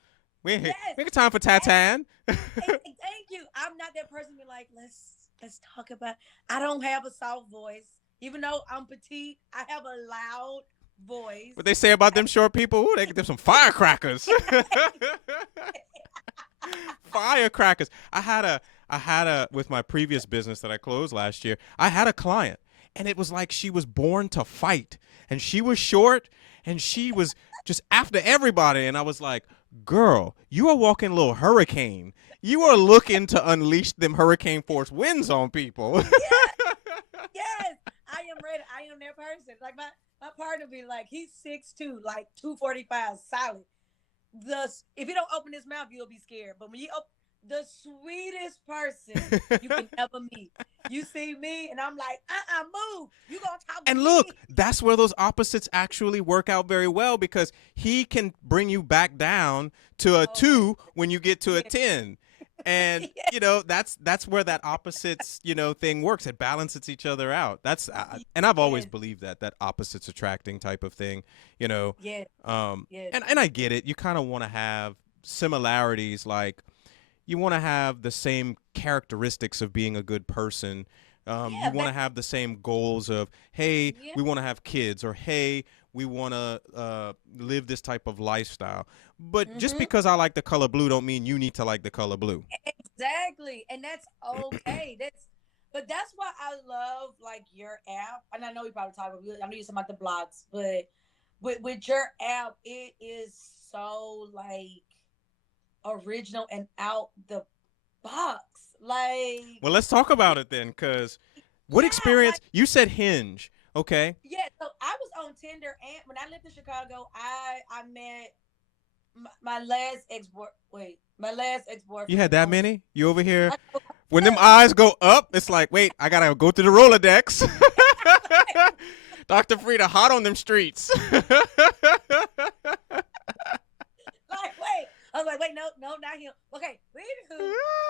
We yes, got time for Tatan. thank you. I'm not that person be like, let's let's talk about. I don't have a soft voice, even though I'm petite. I have a loud voice. What they say about them short people? Ooh, they get them some firecrackers. Firecrackers. I had a with my previous business that I closed last year. I had a client, and it was like she was born to fight, and she was short, and she was just after everybody, and I was like, "Girl, you are walking a little hurricane. You are looking to unleash them hurricane force winds on people." Yeah, yes, I am ready. I am that person. Like my partner be like, he's 6'2", like 245, solid. If you don't open his mouth, you'll be scared. But when you open the sweetest person you can ever meet, you see me, and I'm like, move. You gonna talk to And look, me? that's where those opposites actually work out very well because he can bring you back down to a Oh my 2 when you get to a yeah, 10. And yeah, that's where that opposites, thing works. It balances each other out. And I've always yes, believed that opposites attracting type of thing, you know. yes, yes. And I get it. You kind of want to have similarities, like you want to have the same characteristics of being a good person. You Yeah, want to have the same goals of, hey, yeah. we want to have kids, or hey, we want to live this type of lifestyle. But just Mm-hmm. because I like the color blue, don't mean you need to like the color blue. Exactly. And that's okay. But that's why I love like your app. And I know we probably talk about I know you talking about the blogs, but with your app, it is so like original and out the box. Like, Well, let's talk about it then, because what yeah, experience? like You said Hinge, okay? yeah. So I was on Tinder, and when I lived in Chicago, I met my last ex boy. Wait, my last ex You had boyfriend that on. many? You over here? I know, When them yes, eyes go up, it's like, wait, I gotta go to the Rolodex. Dr. Freda, hot on them streets. like, wait. I was like, wait, no, no, not him. Okay, anywho,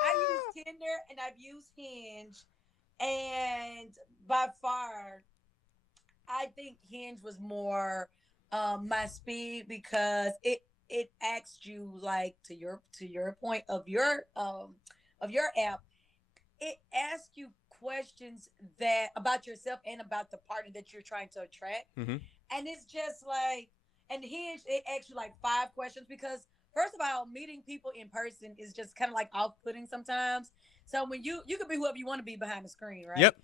I use Tinder and I've used Hinge, and by far, I think Hinge was more my speed because it asked you like to your point of your app. It asks you questions that about yourself and about the partner that you're trying to attract, Hmm. and it's just like, and Hinge, it asks you like 5 questions because first of all, meeting people in person is just kind of like off-putting sometimes. So when you could be whoever you want to be behind the screen, right? Yep.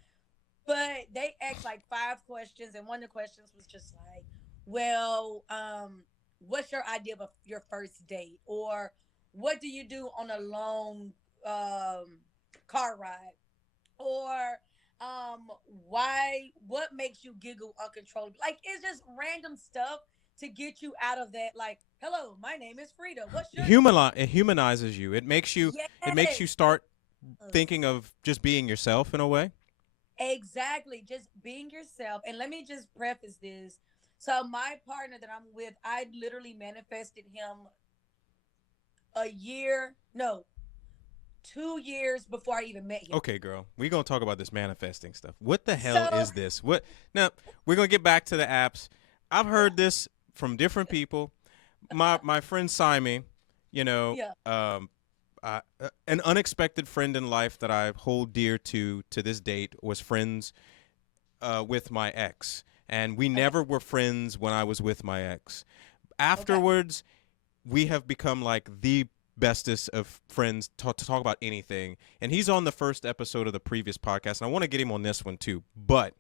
But they asked like 5 questions, and one of the questions was just like, well, what's your idea of your first date, or what do you do on a long um car ride, or why what makes you giggle uncontrollably? Like, it's just random stuff to get you out of that. Like, hello, my name is Frida, what's your name? It humanizes you. It makes you Yes, start thinking of just being yourself in a way. exactly, just being yourself. And let me just preface this. So my partner that I'm with, I literally manifested him a year, no, 2 years before I even met him. Okay, girl, we're gonna talk about this manifesting stuff. What the hell So is this? What? Now we're gonna get back to the apps. I've yeah, heard this from different people. My friend Simon, you know, yeah, an unexpected friend in life that I hold dear to this date was friends with my ex, and we okay, never were friends when I was with my ex. okay, Afterwards, we have become like the bestest of friends to talk about anything. And he's on the first episode of the previous podcast, and I want to get him on this one too. But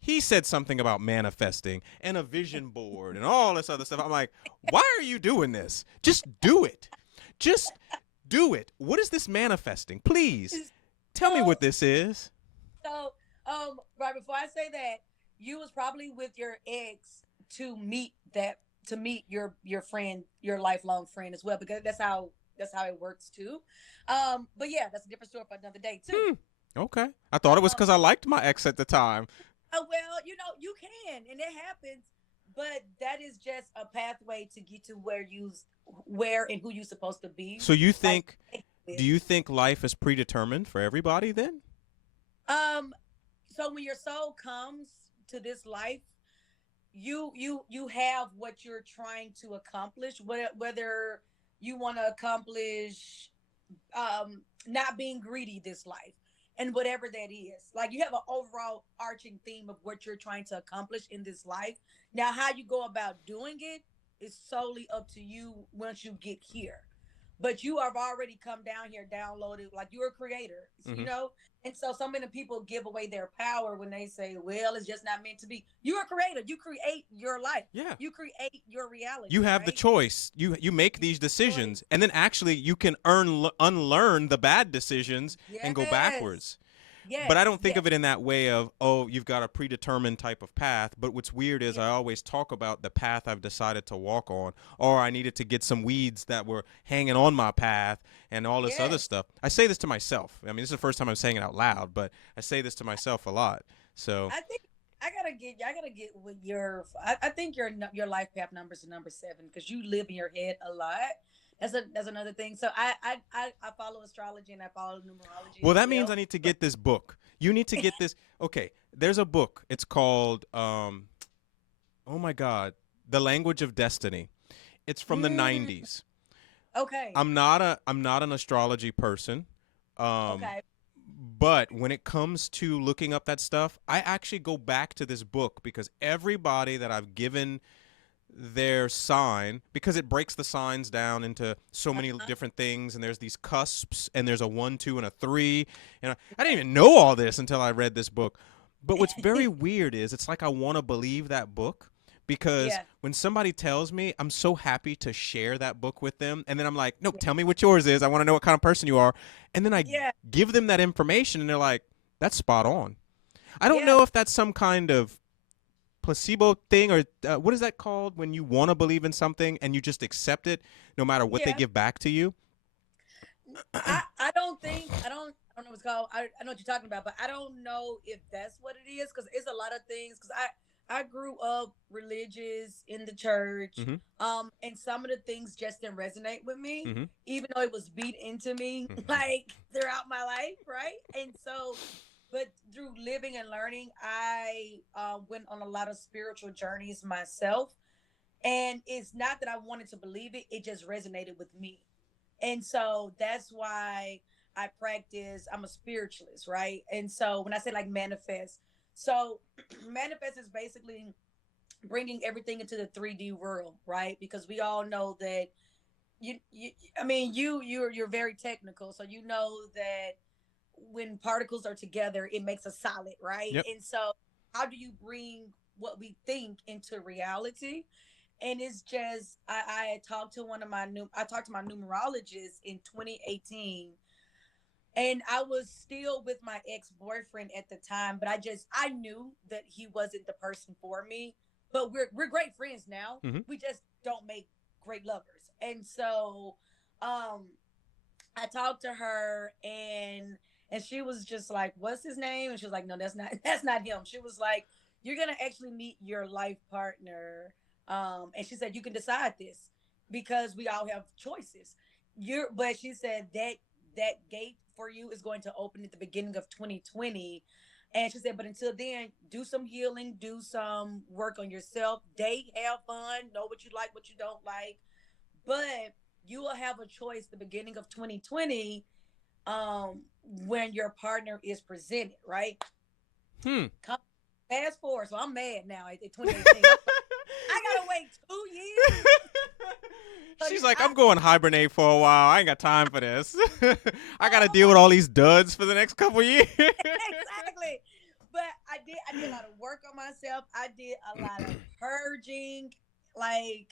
he said something about manifesting and a vision board and all this other stuff. I'm like, why are you doing this? Just do it. Just do it. What is this manifesting? Please tell me so what this is. so right before I say that, you was probably with your ex to meet that to meet your friend, your lifelong friend as well, because that's how it works too. But yeah, that's a different story for another day too. Hmm. Okay. I thought it was Um, because I liked my ex at the time. well, you can, and it happens, but that is just a pathway to get to where and who you supposed to be. So you Like, think, do you think life is predetermined for everybody then? um, so when your soul comes to this life, you have what you're trying to accomplish, whether you want to accomplish not being greedy this life, and whatever that is. Like you have an overall arching theme of what you're trying to accomplish in this life. Now, how you go about doing it is solely up to you once you get here. But you have already come down here, downloaded, like you're a creator, Mm-hmm. And so many people give away their power when they say, well, it's just not meant to be. You're a creator. You create your life. Yeah. You create your You reality, have the right? choice. You make You these choice. decisions, and then actually you can unlearn the bad decisions and go Yes. backwards. But I Yes. don't think Yes. of it in that way of, oh, you've got a predetermined type of path. But what's weird is Yeah. I always talk about the path I've decided to walk on, or I needed to get some weeds that were hanging on my path and all this other Yes. stuff. I say this to myself. I mean, this is the first time I'm saying it out loud, but I say this to myself a lot. So, I think I gotta get with your. I think your life path numbers are number 7 because you live in your head a lot. That's another thing. So I follow astrology and I follow numerology well, as that means I well. need to get this book. You need to get this. Okay, there's a book. It's called, oh my God, The Language of Destiny. It's from the Mm, 90s. okay. I'm not an astrology person. Um, Okay. but when it comes to looking up that stuff, I actually go back to this book because everybody that I've given their sign, because it breaks the signs down into so many Uh-huh. different things, and there's these cusps, and there's a 1, 2, and a 3, and I didn't even know all this until I read this book. But what's very weird is it's like I want to believe that book, because Yeah. when somebody tells me, I'm so happy to share that book with them, and then I'm like, nope, tell me what yours is. I want to know what kind of person you are, and then I Yeah. give them that information, and they're like, that's spot on. I don't Yeah. know if that's some kind of placebo thing, or what is that called when you want to believe in something and you just accept it no matter what they Yeah. give back to you. I don't think I don't know what's called. I know what you're talking about, but I don't know if that's what it is because it's a lot of things. Because I grew up religious in the church, Mm-hmm. and some of the things just didn't resonate with me, Mm-hmm. even though it was beat into me Mm-hmm. like throughout my life, right? And so, but through living and learning, I went on a lot of spiritual journeys myself, and it's not that I wanted to believe it; it just resonated with me. And so that's why I practice. I'm a spiritualist, right? And so when I say like manifest, so manifest is basically bringing everything into the 3D world, right? Because we all know that you I mean you're very technical, so you know that when particles are together, it makes a solid, right? Yep. And so how do you bring what we think into reality? And it's just I talked to I talked to my numerologist in 2018, and I was still with my ex-boyfriend at the time, but I knew that he wasn't the person for me. But we're great friends now. Mm-hmm. We just don't make great lovers. And so um I talked to her, and she was just like, "What's his name?" And she was like, "No, that's not that's not him." She was like, "You're gonna actually meet your life partner," and she said, "You can decide this because we all have choices." But she said that gate for you is going to open at the beginning of 2020. And she said, but until then, do some healing, do some work on yourself, date, have fun, know what you like, what you don't like, but you will have a choice the beginning of 2020, when your partner is presented, right? Hmm. Come fast forward. So I'm mad now at 2018. I gotta wait 2 years. So She's like, I I'm going hibernate for a while. I ain't got time for this. I got to oh deal my with all these duds for the next couple years. exactly. But I did a lot of work on myself. I did a lot of purging, like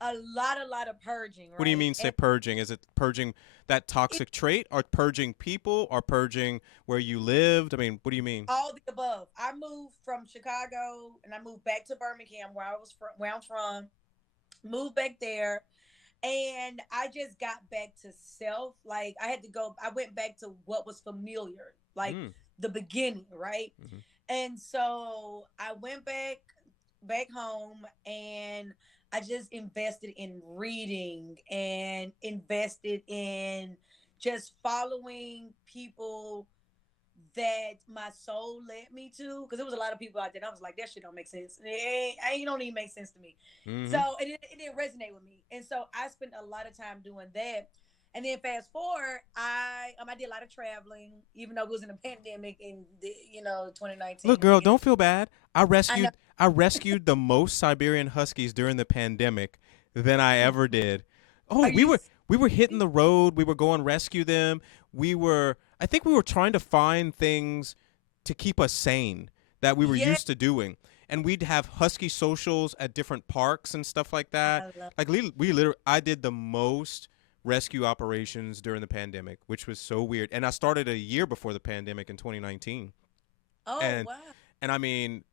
a lot of purging, What do you right? mean, say And purging? Is it purging that it, toxic trait, or purging people, or purging where you lived? I mean, what do you mean? all the above. I moved from Chicago and I moved back to Birmingham, where I'm from. Moved back there, and I just got back to self. Like I had to go. I went back to what was familiar, like Mm. the beginning, right? Mm-hmm. And so I went back home, and I just invested in reading and invested in just following people that my soul led me to, because there was a lot of people out there and I was like, that shit don't make sense. It don't even make sense to me. Mm-hmm. So it didn't resonate with me. And so I spent a lot of time doing that. And then fast forward, I did a lot of traveling, even though it was in a pandemic in 2019 Look, in the girl, beginning. don't feel bad. I know. I rescued the most Siberian Huskies during the pandemic than I ever did. Oh, Are you we were hitting serious? the road. We were going rescue them. I think we were trying to find things to keep us sane that we were Yeah, used to doing. And we'd have husky socials at different parks and stuff like that. I love. Like we literally I did the most rescue operations during the pandemic, which was so weird. And I started a year before the pandemic in 2019. Oh And wow. and I mean,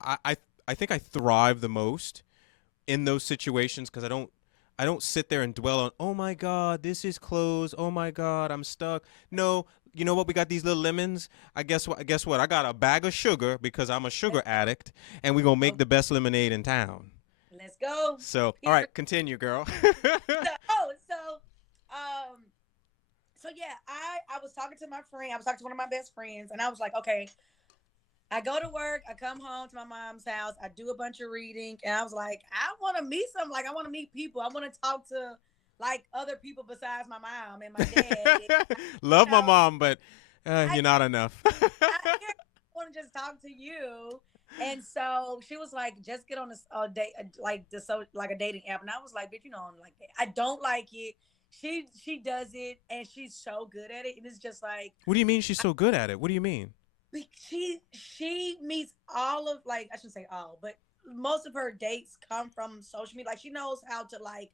I I, I think I thrive the most in those situations because I don't sit there and dwell on, oh my god, this is closed, oh my god, I'm stuck. No, you know what? We got these little lemons. I guess what? Guess what? I got a bag of sugar because I'm a sugar addict, and we gonna make Okay, the best lemonade in town. let's go. So, all Period. right, continue, girl. Um, so yeah, I was talking to my friend. I was talking to one of my best friends, and I was like, okay, I go to work, I come home to my mom's house, I do a bunch of reading, and I was like, I want to meet some, like I want to meet people. I want to talk to like other people besides my mom and my dad. And, Love my know, mom, but I you're not enough. I want to just talk to you. And so she was like, just get on this date, like like a dating app. And I was like, bitch, I don't like that. I don't like it. She does it, and she's so good at it. And it's just like What do you mean she's so good at it? What do you mean? she meets all of, like, I shouldn't say all, but most of her dates come from social media. Like she knows how to like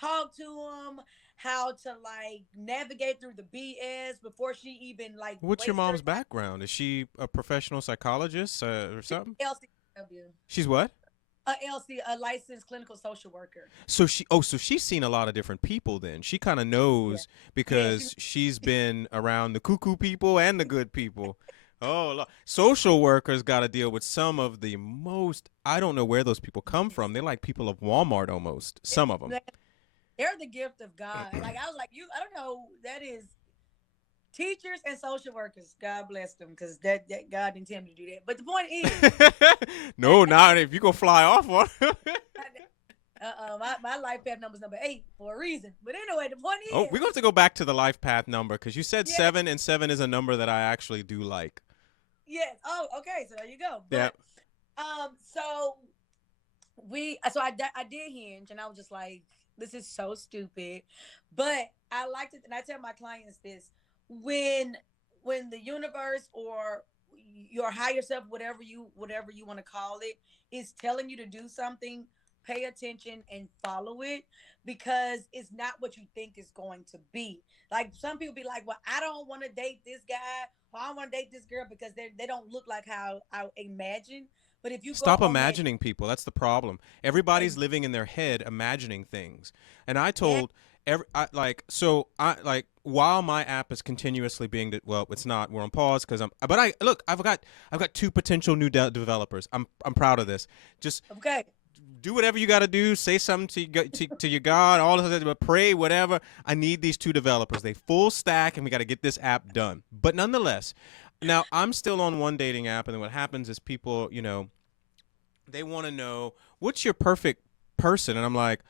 talk to them, how to like navigate through the BS before she even like What's your wastes her mom's time. background? Is she a professional psychologist or She's something? LCW, She's what? a licensed clinical social worker. So she's seen a lot of different people then. She kind of Yeah, knows yeah, she because she's been around the cuckoo people and the good people. Oh, social workers got to deal with some of the most, I don't know where those people come from. They're like people of Walmart almost, some of them. they're the gift of God. Like I was like, I don't know, that is teachers and social workers. God bless them, because that God didn't tell me to do that. But the point is, No, not if you go fly off one. my life path number is number 8 for a reason. But anyway, the point Oh, we're is, going to have to go back to the life path number because you said yes, 7, and 7 is a number that I actually do like. yes. Oh, okay. So there you go. Yeah. But so I did Hinge, and I was just like, this is so stupid. But I liked it, and I tell my clients this: when the universe or your higher self, whatever you want to call it, is telling you to do something, pay attention and follow it, because it's not what you think it's going to be. Like some people be like, well, I don't want to date this guy, or I don't want to date this girl because they don't look like how I imagine. But if you go Stop on that, imagining people. That's the problem. Everybody's living in their head, imagining things. And I yeah, told I while my app is continuously being well, it's not. We're on pause because I'm. But I look. I've got 2 potential new developers. I'm proud of this. Just okay, do whatever you got to do. Say something to your God. All of that. But pray whatever. I need these 2 developers. They full stack, and we got to get this app done. But nonetheless, now I'm still on one dating app, and then what happens is people, they want to know what's your perfect person, and I'm like,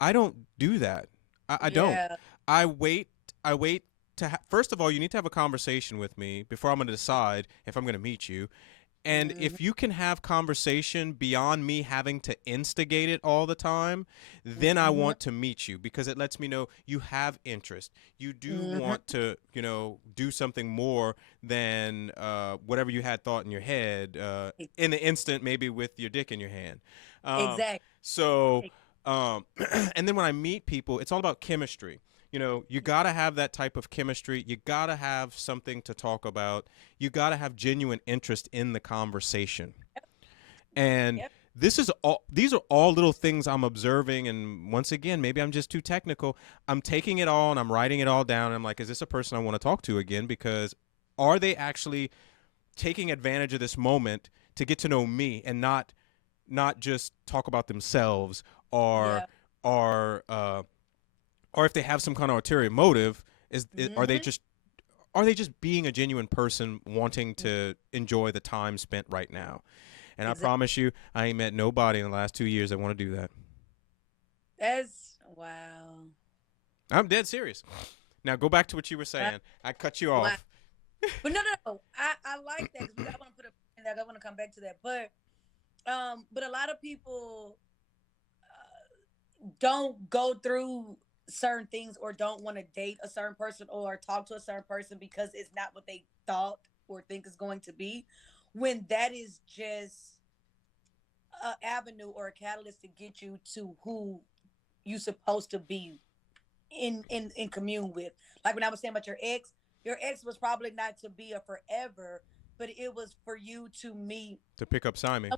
I don't do that. I don't. yeah, I wait. I wait first of all, you need to have a conversation with me before I'm going to decide if I'm going to meet you. And mm-hmm, if you can have conversation beyond me having to instigate it all the time, then I mm-hmm, want to meet you because it lets me know you have interest. You do mm-hmm. want to, do something more than whatever you had thought in your head in the instant, maybe with your dick in your hand. Um, Exactly. so, and then when I meet people, it's all about chemistry. You got to have that type of chemistry. You got to have something to talk about. You got to have genuine interest in the conversation. And Yep. these are all little things I'm observing, and once again, maybe I'm just too technical. I'm taking it all and I'm writing it all down, and I'm like, is this a person I want to talk to again? Because are they actually taking advantage of this moment to get to know me and not just talk about themselves or Yeah. or or if they have some kind of ulterior motive, Mm-hmm. are they just being a genuine person wanting to enjoy the time spent right now? And I Exactly. promise you, I ain't met nobody in the last 2 years that want to do that. That's wow. I'm dead serious. Now go back to what you were Uh, saying. I cut you Wow. off. But no. I like that because I want to put a in that. I want to come back to that. But a lot of people don't go through certain things or don't want to date a certain person or talk to a certain person because it's not what they thought or think is going to be. When that is just a avenue or a catalyst to get you to who you supposed to be in commune with. Like when I was saying about your ex was probably not to be a forever, but it was for you to meet To pick up Simon.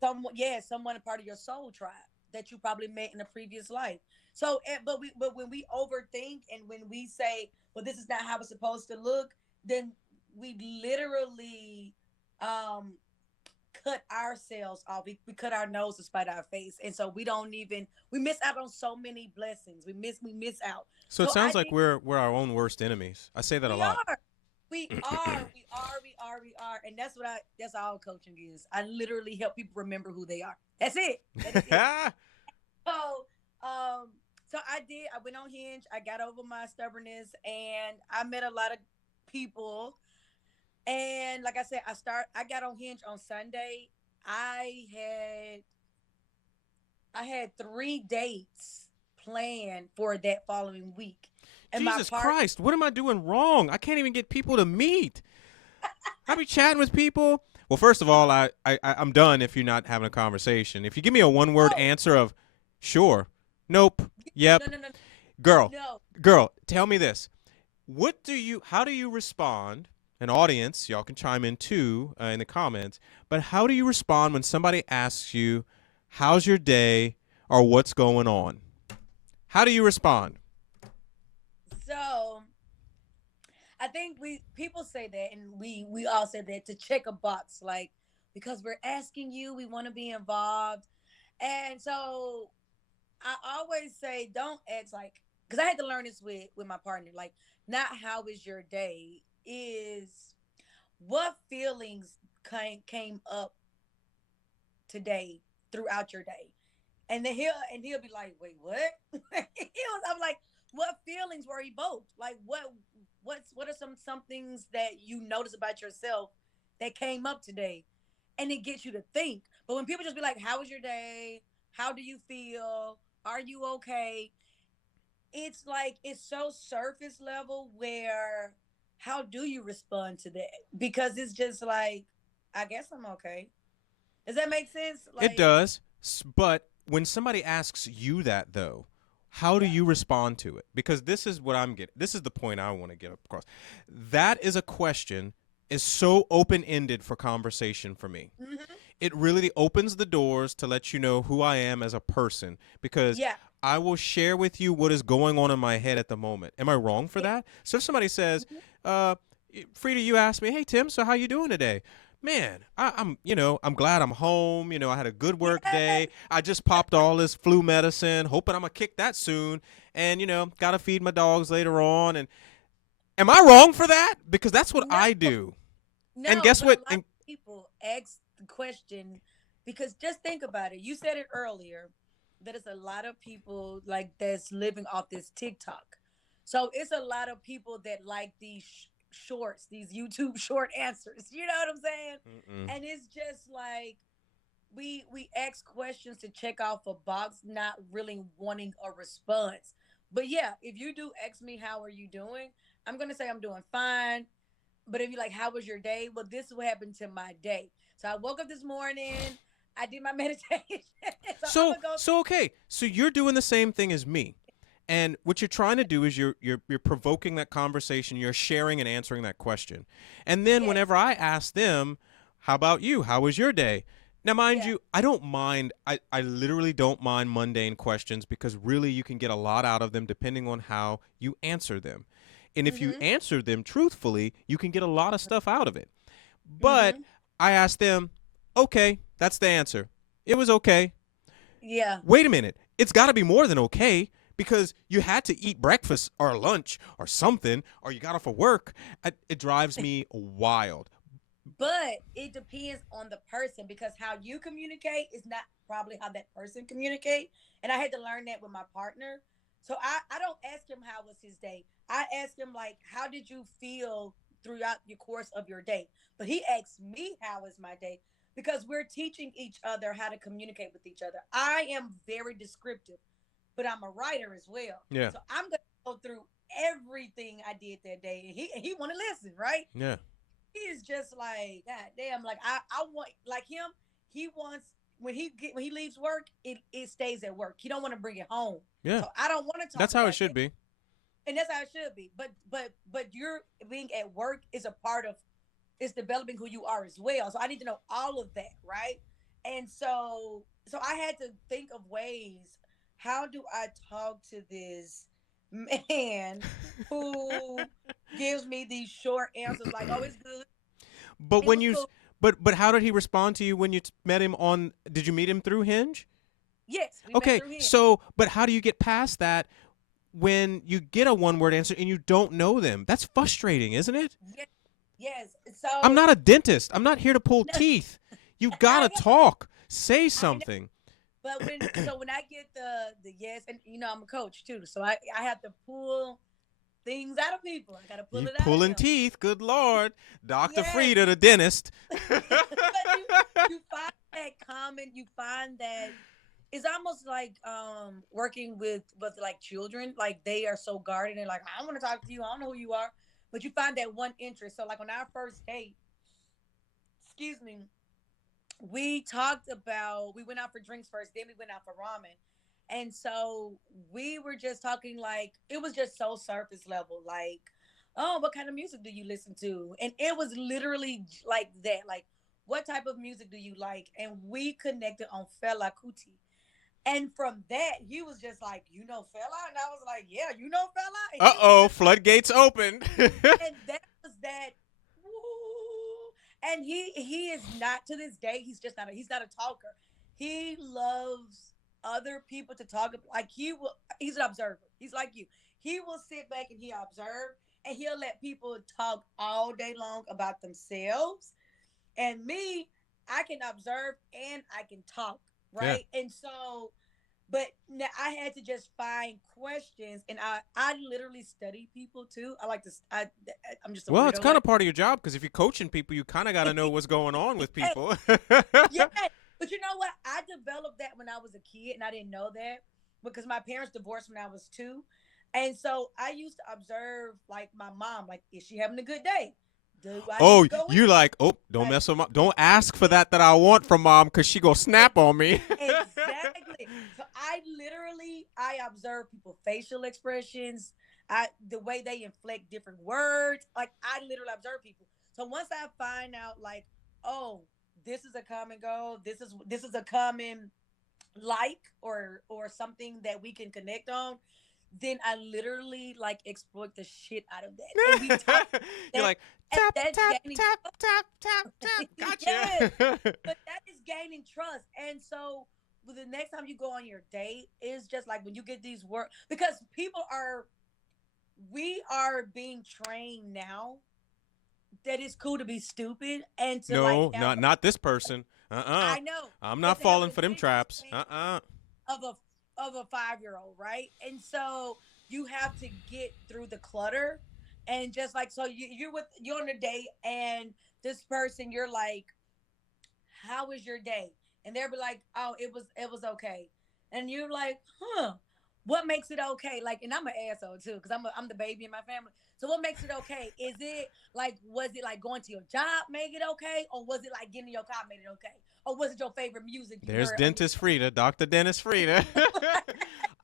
someone, yeah, someone a part of your soul tribe that you probably met in a previous life. So but when we overthink and when we say, well, this is not how it's supposed to look, then we literally um cut ourselves off. We cut our nose to spite our face, and so we don't even we miss out on so many blessings. We miss out. So it So I sounds like think we're our own worst enemies. I say that a we lot. are, we are, and that's all coaching is. I literally help people remember who they are. That's it. That is it. So so I went on Hinge. I got over my stubbornness, and I met a lot of people. And like I said, I got on Hinge on Sunday. I had I had 3 dates planned for that following week. And my Jesus part Christ, what am I doing wrong? I can't even get people to meet. I be chatting with people. Well, first of all, I'm done if you're not having a conversation. If you give me a one word no, answer of sure, nope, no, yep, no, no, girl, no. girl, tell me this. How do you respond? An audience, y'all can chime in too in the comments, but how do you respond when somebody asks you, how's your day or what's going on? How do you respond? So I think we people say that, and we all say that to check a box, like because we're asking you, we want to be involved, and so I always say don't ask like because I had to learn this with my partner, like not how is your day is what feelings came up today throughout your day, and then he'll be like, wait, what? I'm like, what feelings were evoked? Like what are some things that you notice about yourself that came up today, and it gets you to think. But when people just be like, how was your day? How do you feel? Are you okay? It's like it's so surface level where how do you respond to that? Because it's just like, I guess I'm okay. Does that make sense? It Like, does, but when somebody asks you that though, how do yeah. you respond to it? Because this is what I'm getting. This is the point I want to get across. That is a question is so open-ended for conversation for me. Hmm. It really opens the doors to let you know who I am as a person because Yeah. I will share with you what is going on in my head at the moment. Am I wrong for Yeah. that? So if somebody says, Mhm. uh, Freda, you asked me, hey Tim, so how you doing today? Man, I'm glad I'm home. I had a good work Yes. day. I just popped all this flu medicine, hoping I'm gonna kick that soon. And gotta feed my dogs later on. And am I wrong for that? Because that's what No, I do. And no, guess but a what? lot And of people ask the question because just think about it. You said it earlier that it's a lot of people like that's living off this TikTok. So it's a lot of people that like these shorts, these YouTube short answers. You know what I'm saying? mm-mm. And it's just like we ask questions to check off a box, not really wanting a response. But yeah, if you do ask me how are you doing, I'm gonna say I'm doing fine. But if you're like, how was your day? Well, this is what happened to my day. So I woke up this morning, I did my meditation. So I'm So gonna go. so okay. So you're doing the same thing as me. And what you're trying to do is you're provoking that conversation, you're sharing and answering that question. And then Yes, whenever I ask them, how about you? How was your day? Now mind yeah, you, I don't mind I literally don't mind mundane questions because really you can get a lot out of them depending on how you answer them. And if you mm-hmm, answer them truthfully, you can get a lot of stuff out of it. But mm-hmm, I asked them, okay, that's the answer. It was okay. yeah. Wait a minute. It's got to be more than okay because you had to eat breakfast or lunch or something or you got off of work. It drives me wild. But it depends on the person because how you communicate is not probably how that person communicate. And I had to learn that with my partner. So I don't ask him how was his day. I ask him like, how did you feel throughout the course of your day? But he asks me how was my day because we're teaching each other how to communicate with each other. I am very descriptive, but I'm a writer as well. Yeah. So I'm gonna go through everything I did that day, and he want to listen, right? Yeah. He is just like, God damn, like I want like him. He wants when he leaves work, it stays at work. He don't want to bring it home. Yeah. So I don't want to talk That's how it about should that. be. And that's how it should be. But your being at work is a part of it's developing who you are as well. So I need to know all of that, right? And so I had to think of ways, how do I talk to this man who gives me these short answers like, oh, it's good. But It when was you, cool. but how did he respond to you when you met him on? Did you meet him through Hinge? Yes, we met Okay, through him. so but how do you get past that when you get a one word answer and you don't know them? That's frustrating, isn't it? Yes, yes. I'm So not a dentist. I'm not here to pull no, teeth. You gotta I know, talk. Say I know. something. But when I get the yes, and I'm a coach too, so I have to pull things out of people. I gotta pull You it out of pulling them. teeth. Good Lord. Dr. Yes, Freda, the dentist. but you find that common. You find that it's almost like working with like children. Like they are so guarded and like I don't want to talk to you. I don't know who you are, but you find that one interest. So like on our first date, excuse me, we talked about we went out for drinks first, then we went out for ramen. And so we were just talking like it was just so surface level, like, oh, what kind of music do you listen to? And it was literally like that, like what type of music do you like? And we connected on Fela Kuti. And from that, he was just like, you know Fela? And I was like, yeah, you know Fela? And Uh he was oh, just floodgates open. and that was that. Woo. And he is not to this day. He's not a talker. He loves other people to talk like he will. He's an observer. He's like you. He will sit back and he'll observe and he'll let people talk all day long about themselves. And me, I can observe and I can talk, Yeah. right? And so but now I had to just find questions, and I literally study people too. I like to. I'm just a Well, it's weirdo kind like of part of your job because if you're coaching people, you kind of got to know what's going on with yeah, people. yeah. But you know what? I developed that when I was a kid, and I didn't know that because my parents divorced when I was 2, and so I used to observe like my mom. Like, is she having a good day? Do I need Oh, to go in? you like, oh, don't Like, mess with mom. Don't ask for that I want from mom because she going to snap on me. exactly. So I observe people facial expressions, the way they inflect different words. Like I literally observe people. So once I find out like, oh, this is a common goal, this is a common like or something that we can connect on, then I literally like exploit the shit out of that. And we talk You're that like, and tap, that's tap, gaining tap, tap, tap, tap. yes, Gotcha. but that is gaining trust. And so the next time you go on your date is just like when you get these work because people are we are being trained now that it's cool to be stupid and to like No, have not this person. I know, I'm but not to have falling the for them attention traps. span of a 5-year-old, right? And so you have to get through the clutter and just like so you're on a date and this person you're like, how was your day? And they'll be like, oh, it was okay. And you're like, huh, what makes it okay? Like, and I'm an asshole too, because I'm the baby in my family. So what makes it okay? Is it like was it like going to your job make it okay? Or was it like getting in your car made it okay? Or was it your favorite music you There's heard on Dentist Frida, Dr. Dentist Frida.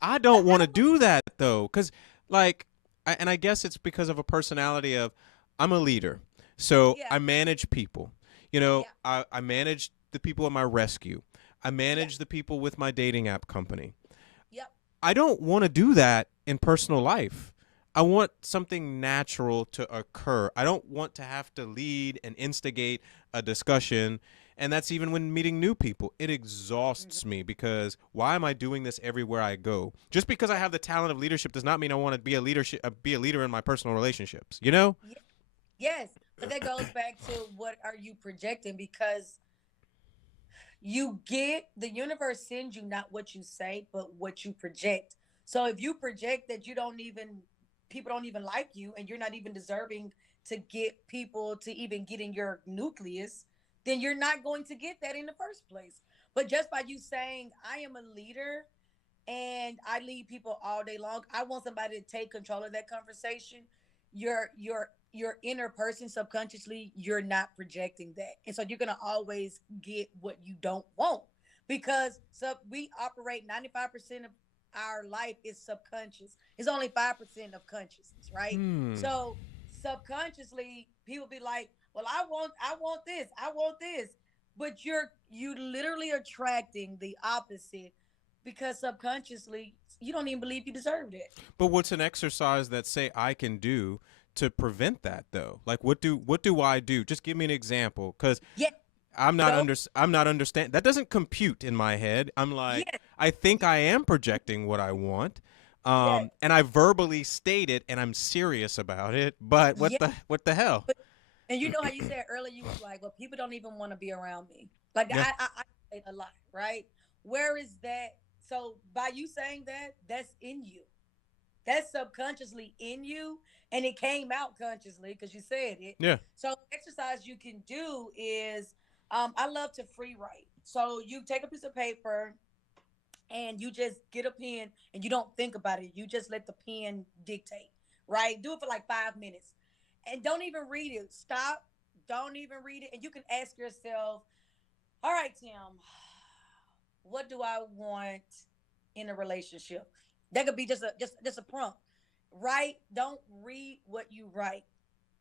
I so don't want to I was do that though, because like, and I guess it's because of a personality of I'm a leader, so yeah, I manage people. You know, yeah, I manage the people in my rescue. I yeah, manage the people with my dating app company. yep. I don't want to do that in personal life. I want something natural to occur. I don't want to have to lead and instigate a discussion. And that's even when meeting new people. It Mhm. exhausts me because why am I doing this everywhere I go? Just because I Yeah, have the talent of leadership does not mean I want to be a leader in my personal relationships. You know? yeah, yes. But that goes back to what are you projecting? Because the universe sends you not what you say, but what you project. So if you project that you don't even, people don't even like you, and you're not even deserving to get people to even get in your nucleus, then you're not going to get that in the first place. But just by you saying, I am a leader and I lead people all day long, I want somebody to take control of that conversation. Your inner person subconsciously, you're not projecting that. And so you're gonna always get what you don't want. Because we operate 95% of our life is subconscious. It's only 5% of consciousness, right? Hmm. So subconsciously, people be like, well, I want this, I want this. But you literally attracting the opposite, because subconsciously you don't even believe you deserved it. But what's an exercise that say I can do to prevent that though? Like what do I do? Just give me an example cuz Yeah, go. I'm not understand. That doesn't compute in my head. I'm like Yes, I think yes, I am projecting what I want. yes, And I verbally state it and I'm serious about it, but yes. what the hell? But and you know how you said earlier, you was like, well, people don't even want to be around me. Like Yeah. I say it a lot, right? Where is that? So by you saying that, that's in you. That's subconsciously in you, and it came out consciously because you said it. Yeah. So exercise you can do is, I love to free write. So you take a piece of paper and you just get a pen and you don't think about it. You just let the pen dictate, right? Do it for like 5 minutes and don't even read it. Stop. Don't even read it. And you can ask yourself, all right, Tim, what do I want in a relationship? That could be just a prompt. Write. Don't read what you write,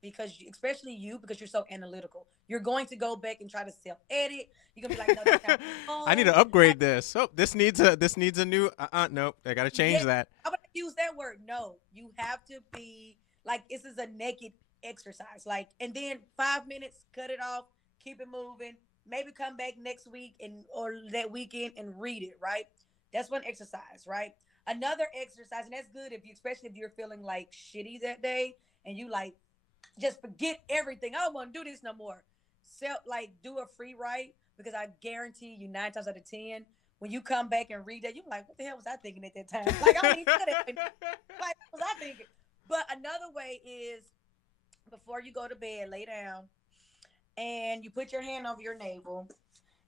because especially you, because you're so analytical. You're going to go back and try to self edit. You're gonna be like, no, this not I need wrong. to Like, upgrade this. Oh, this needs a new nope. I got to change yeah, that. I'm gonna use that word. No, you have to be like, this is a naked exercise. Like, and then 5 minutes, cut it off, keep it moving. Maybe come back next week and or that weekend and read it. Right. That's one exercise. Right. Another exercise, and that's good if you, especially if you're feeling like shitty that day, and you like just forget everything. I don't want to do this no more. Like do a free write, because I guarantee you 9 times out of 10, when you come back and read that, you're like, what the hell was I thinking at that time? Like I don't even feel that. Like what was I thinking? But another way is, before you go to bed, lay down and you put your hand over your navel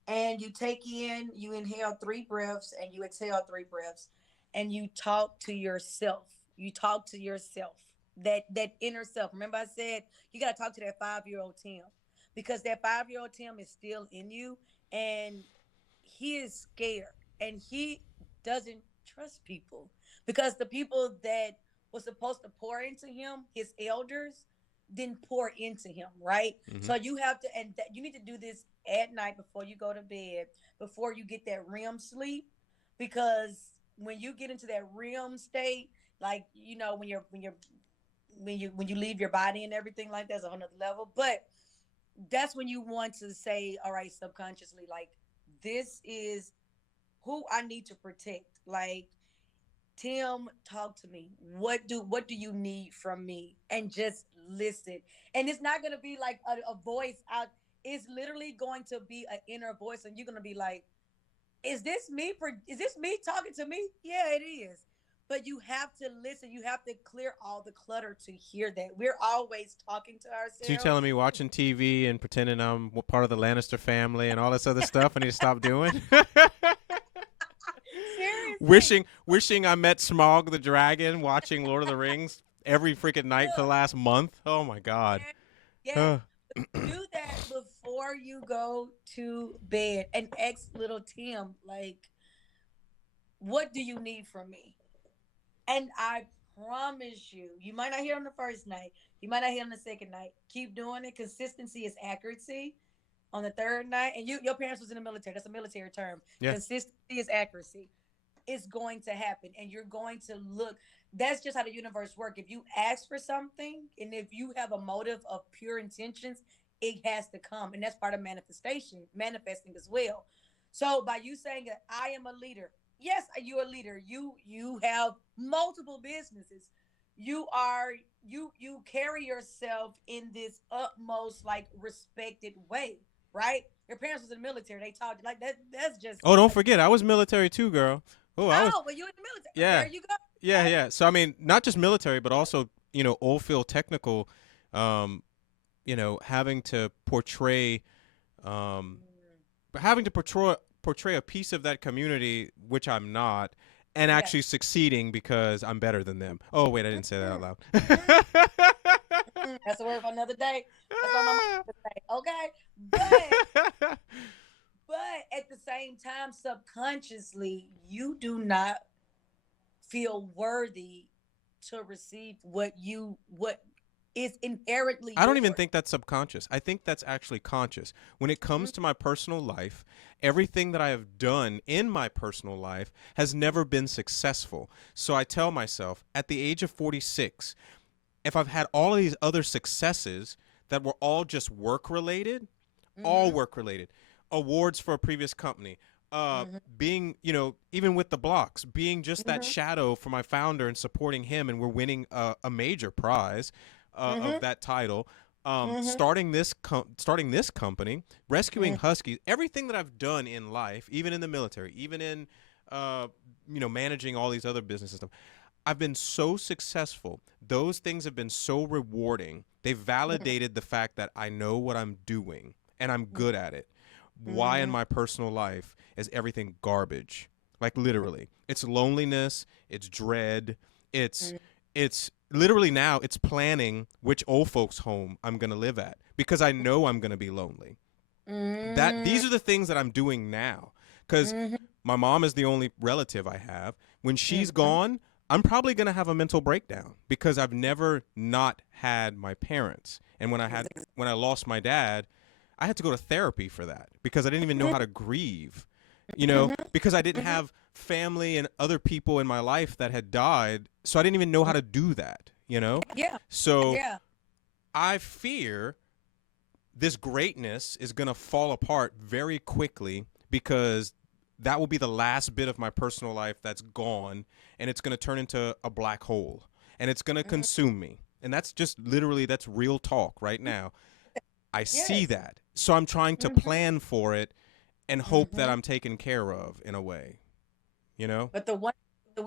and you inhale 3 breaths and you exhale 3 breaths, and you talk to yourself. You talk to yourself, that inner self. Remember I said you got to talk to that 5-year-old Tim, because that 5-year-old Tim is still in you, and he is scared and he doesn't trust people, because the people that was supposed to pour into him, his elders, didn't pour into him, right? Hmm. So you have to, and you need to do this at night before you go to bed, before you get that REM sleep, because when you get into that REM state, like when you leave your body and everything like that's a whole nother level. But that's when you want to say, all right, subconsciously, like, this is who I need to protect. Like, Tim, talk to me. What do you need from me? And just listen. And it's not gonna be like a voice out. It's literally going to be an inner voice, and you're gonna be like, "Is this me? Is this me talking to me? Yeah, it is." But you have to listen. You have to clear all the clutter to hear that. We're always talking to So you ourselves. telling me watching TV and pretending I'm part of the Lannister family and all this other stuff I need to stop doing? Seriously, Wishing I met Smaug the dragon watching Lord of the Rings every freaking night for the look, last month. Oh my god. yes, yes. Do that before you go to bed and ask little Tim, like, what do you need from me? And I promise you, you might not hear on the first night, you might not hear on the second night. Keep doing it. Consistency is accuracy. On the third night, and your parents was in the military. That's a military term. Yeah. Consistency is accuracy. It's going to happen, and you're going to look. That's just how the universe works. If you ask for something, and if you have a motive of pure intentions, it has to come, and that's part of manifestation, manifesting as well. So by you saying that I am a leader, yes, you're a leader. You have multiple businesses. You are you carry yourself in this utmost like respected way, right? Your parents was in the military. They taught you like that. That's just Oh, don't like, forget I was military too, girl. Oh, I was oh, well, you're in the military. There yeah. you go. Yeah, yeah. So I mean, not just military, but also oil field technical. Um, having to portray, um, Mm, having to portray a piece of that community, which I'm not, and yeah. actually succeeding because I'm better than them. Oh wait, I didn't say that out Mm, loud. that's a word for another day. That's what my mom would say. Okay, but at the same time, subconsciously, you do not feel worthy to receive what is inherently I don't even yours. think that's subconscious. I think that's actually conscious. When it Mm, comes to my personal life, everything that I have done in my personal life has never been successful. So I tell myself at the age of 46, if I've had all of these other successes that were all just work related, all mm-hmm, work related, awards for a previous company, mm-hmm, being, even with the blocks, being just that mm-hmm, shadow for my founder and supporting him, and we're winning a major prize mm-hmm, of that title. mm-hmm, Starting this company, rescuing mm-hmm, huskies, everything that I've done in life, even in the military, even in uh, managing all these other businesses stuff, I've been so successful. Those things have been so rewarding. They've validated the fact that I know what I'm doing and I'm good at it. Why in mm-hmm, my personal life is everything garbage? Like literally. It's loneliness, it's dread, it's it's literally now it's planning which old folks home I'm going to live at because I know I'm going to be lonely. That mm-hmm, these are the things that I'm doing now cuz mm-hmm, my mom is the only relative I have. When she's mm-hmm. gone, I'm probably going to have a mental breakdown because I've never not had my parents. And when I lost my dad, I had to go to therapy for that because I didn't even know how to grieve. Because I didn't have family and other people in my life that had died, so I didn't even know how to do that. Yeah, So yeah. I fear this greatness is going to fall apart very quickly because that will be the last bit of my personal life that's gone, and it's going to turn into a black hole, and it's going to Mm-hmm. consume me. And that's just literally, that's real talk right now. I see Yes. that. So I'm trying to Mm-hmm. plan for it and hope that Mm-hmm. I'm taken care of in a way, you know? But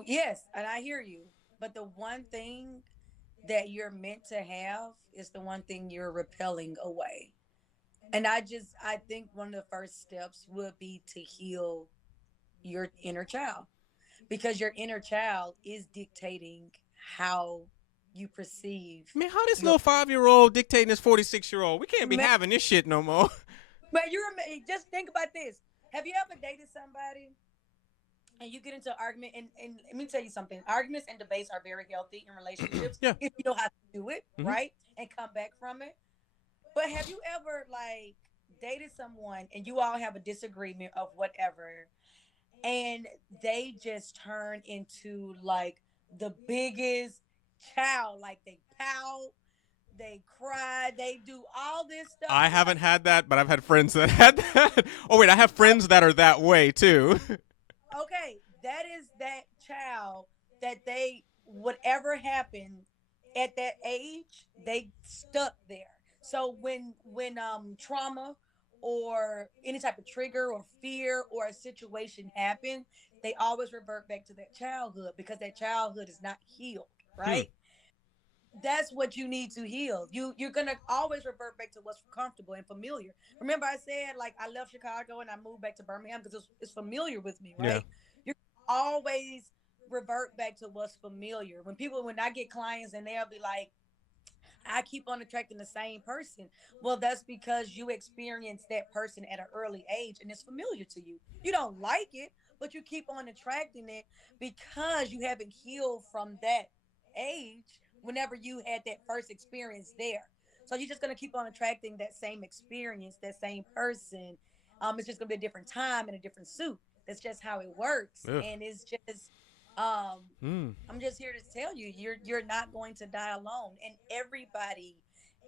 yes, and I hear you. But the one thing that you're meant to have is the one thing you're repelling away. And I think one of the first steps would be to heal your inner child, because your inner child is dictating how you perceive I mean, how this your little 5-year-old dictating this 46-year-old? We can't be man. having this shit no more. But just think about this. Have you ever dated somebody and you get into an argument, and let me tell you something, arguments and debates are very healthy in relationships Yeah. if you know how to do it Hmm. right and come back from it. But have you ever like dated someone and you all have a disagreement of whatever, and they just turn into like the biggest child, like they pout, they cry, they do all this stuff. I You haven't had that, but I've had friends that had that. Oh wait, I have like, friends that are that way too. okay, that is that child that they, whatever happened at that age, they stuck there. So when trauma or any type of trigger or fear or a situation happen, they always revert back to that childhood because that childhood is not healed, Hmm. right? That's what you need to heal. You're gonna always revert back to what's comfortable and familiar. Remember, I said like I left Chicago and I moved back to Birmingham because it's familiar with me, Yeah. right? You always revert back to what's familiar. When I get clients and they'll be like, I keep on attracting the same person. Well, that's because you experienced that person at an early age and it's familiar to you. You don't like it, but you keep on attracting it because you haven't healed from that age whenever you had that first experience there. So you're just going to keep on attracting that same experience, that same person. It's just going to be a different time and a different suit. That's just how it works. Ugh. And it's just um Hmm. I'm just here to tell you, you're not going to die alone. And everybody,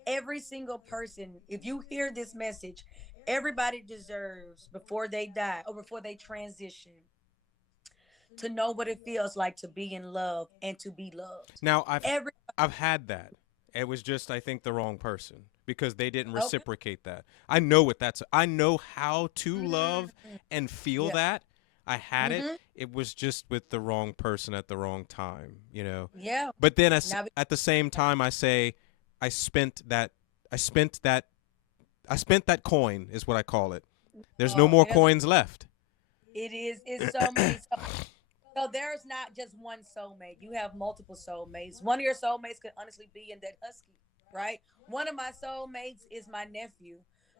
every single person, if you hear this message, everybody deserves before they die or before they transition to know what it feels like to be in love and to be loved. Now I've Every I've had that. It was just I think the wrong person because they didn't okay. reciprocate that. I know what that's. I know how to love Mm, and feel yeah. that. I had it. Mm-hmm. It was just with the wrong person at the wrong time, you know. Yeah. But then Now, at the same time, I say, I spent that, I spent that, I spent that coin is what I call it. There's no oh, more there's coins left. it is it's so many. So there's not just one soulmate. You have multiple soulmates. One of your soulmates could honestly be in that husky, right? One of my soulmates is my nephew.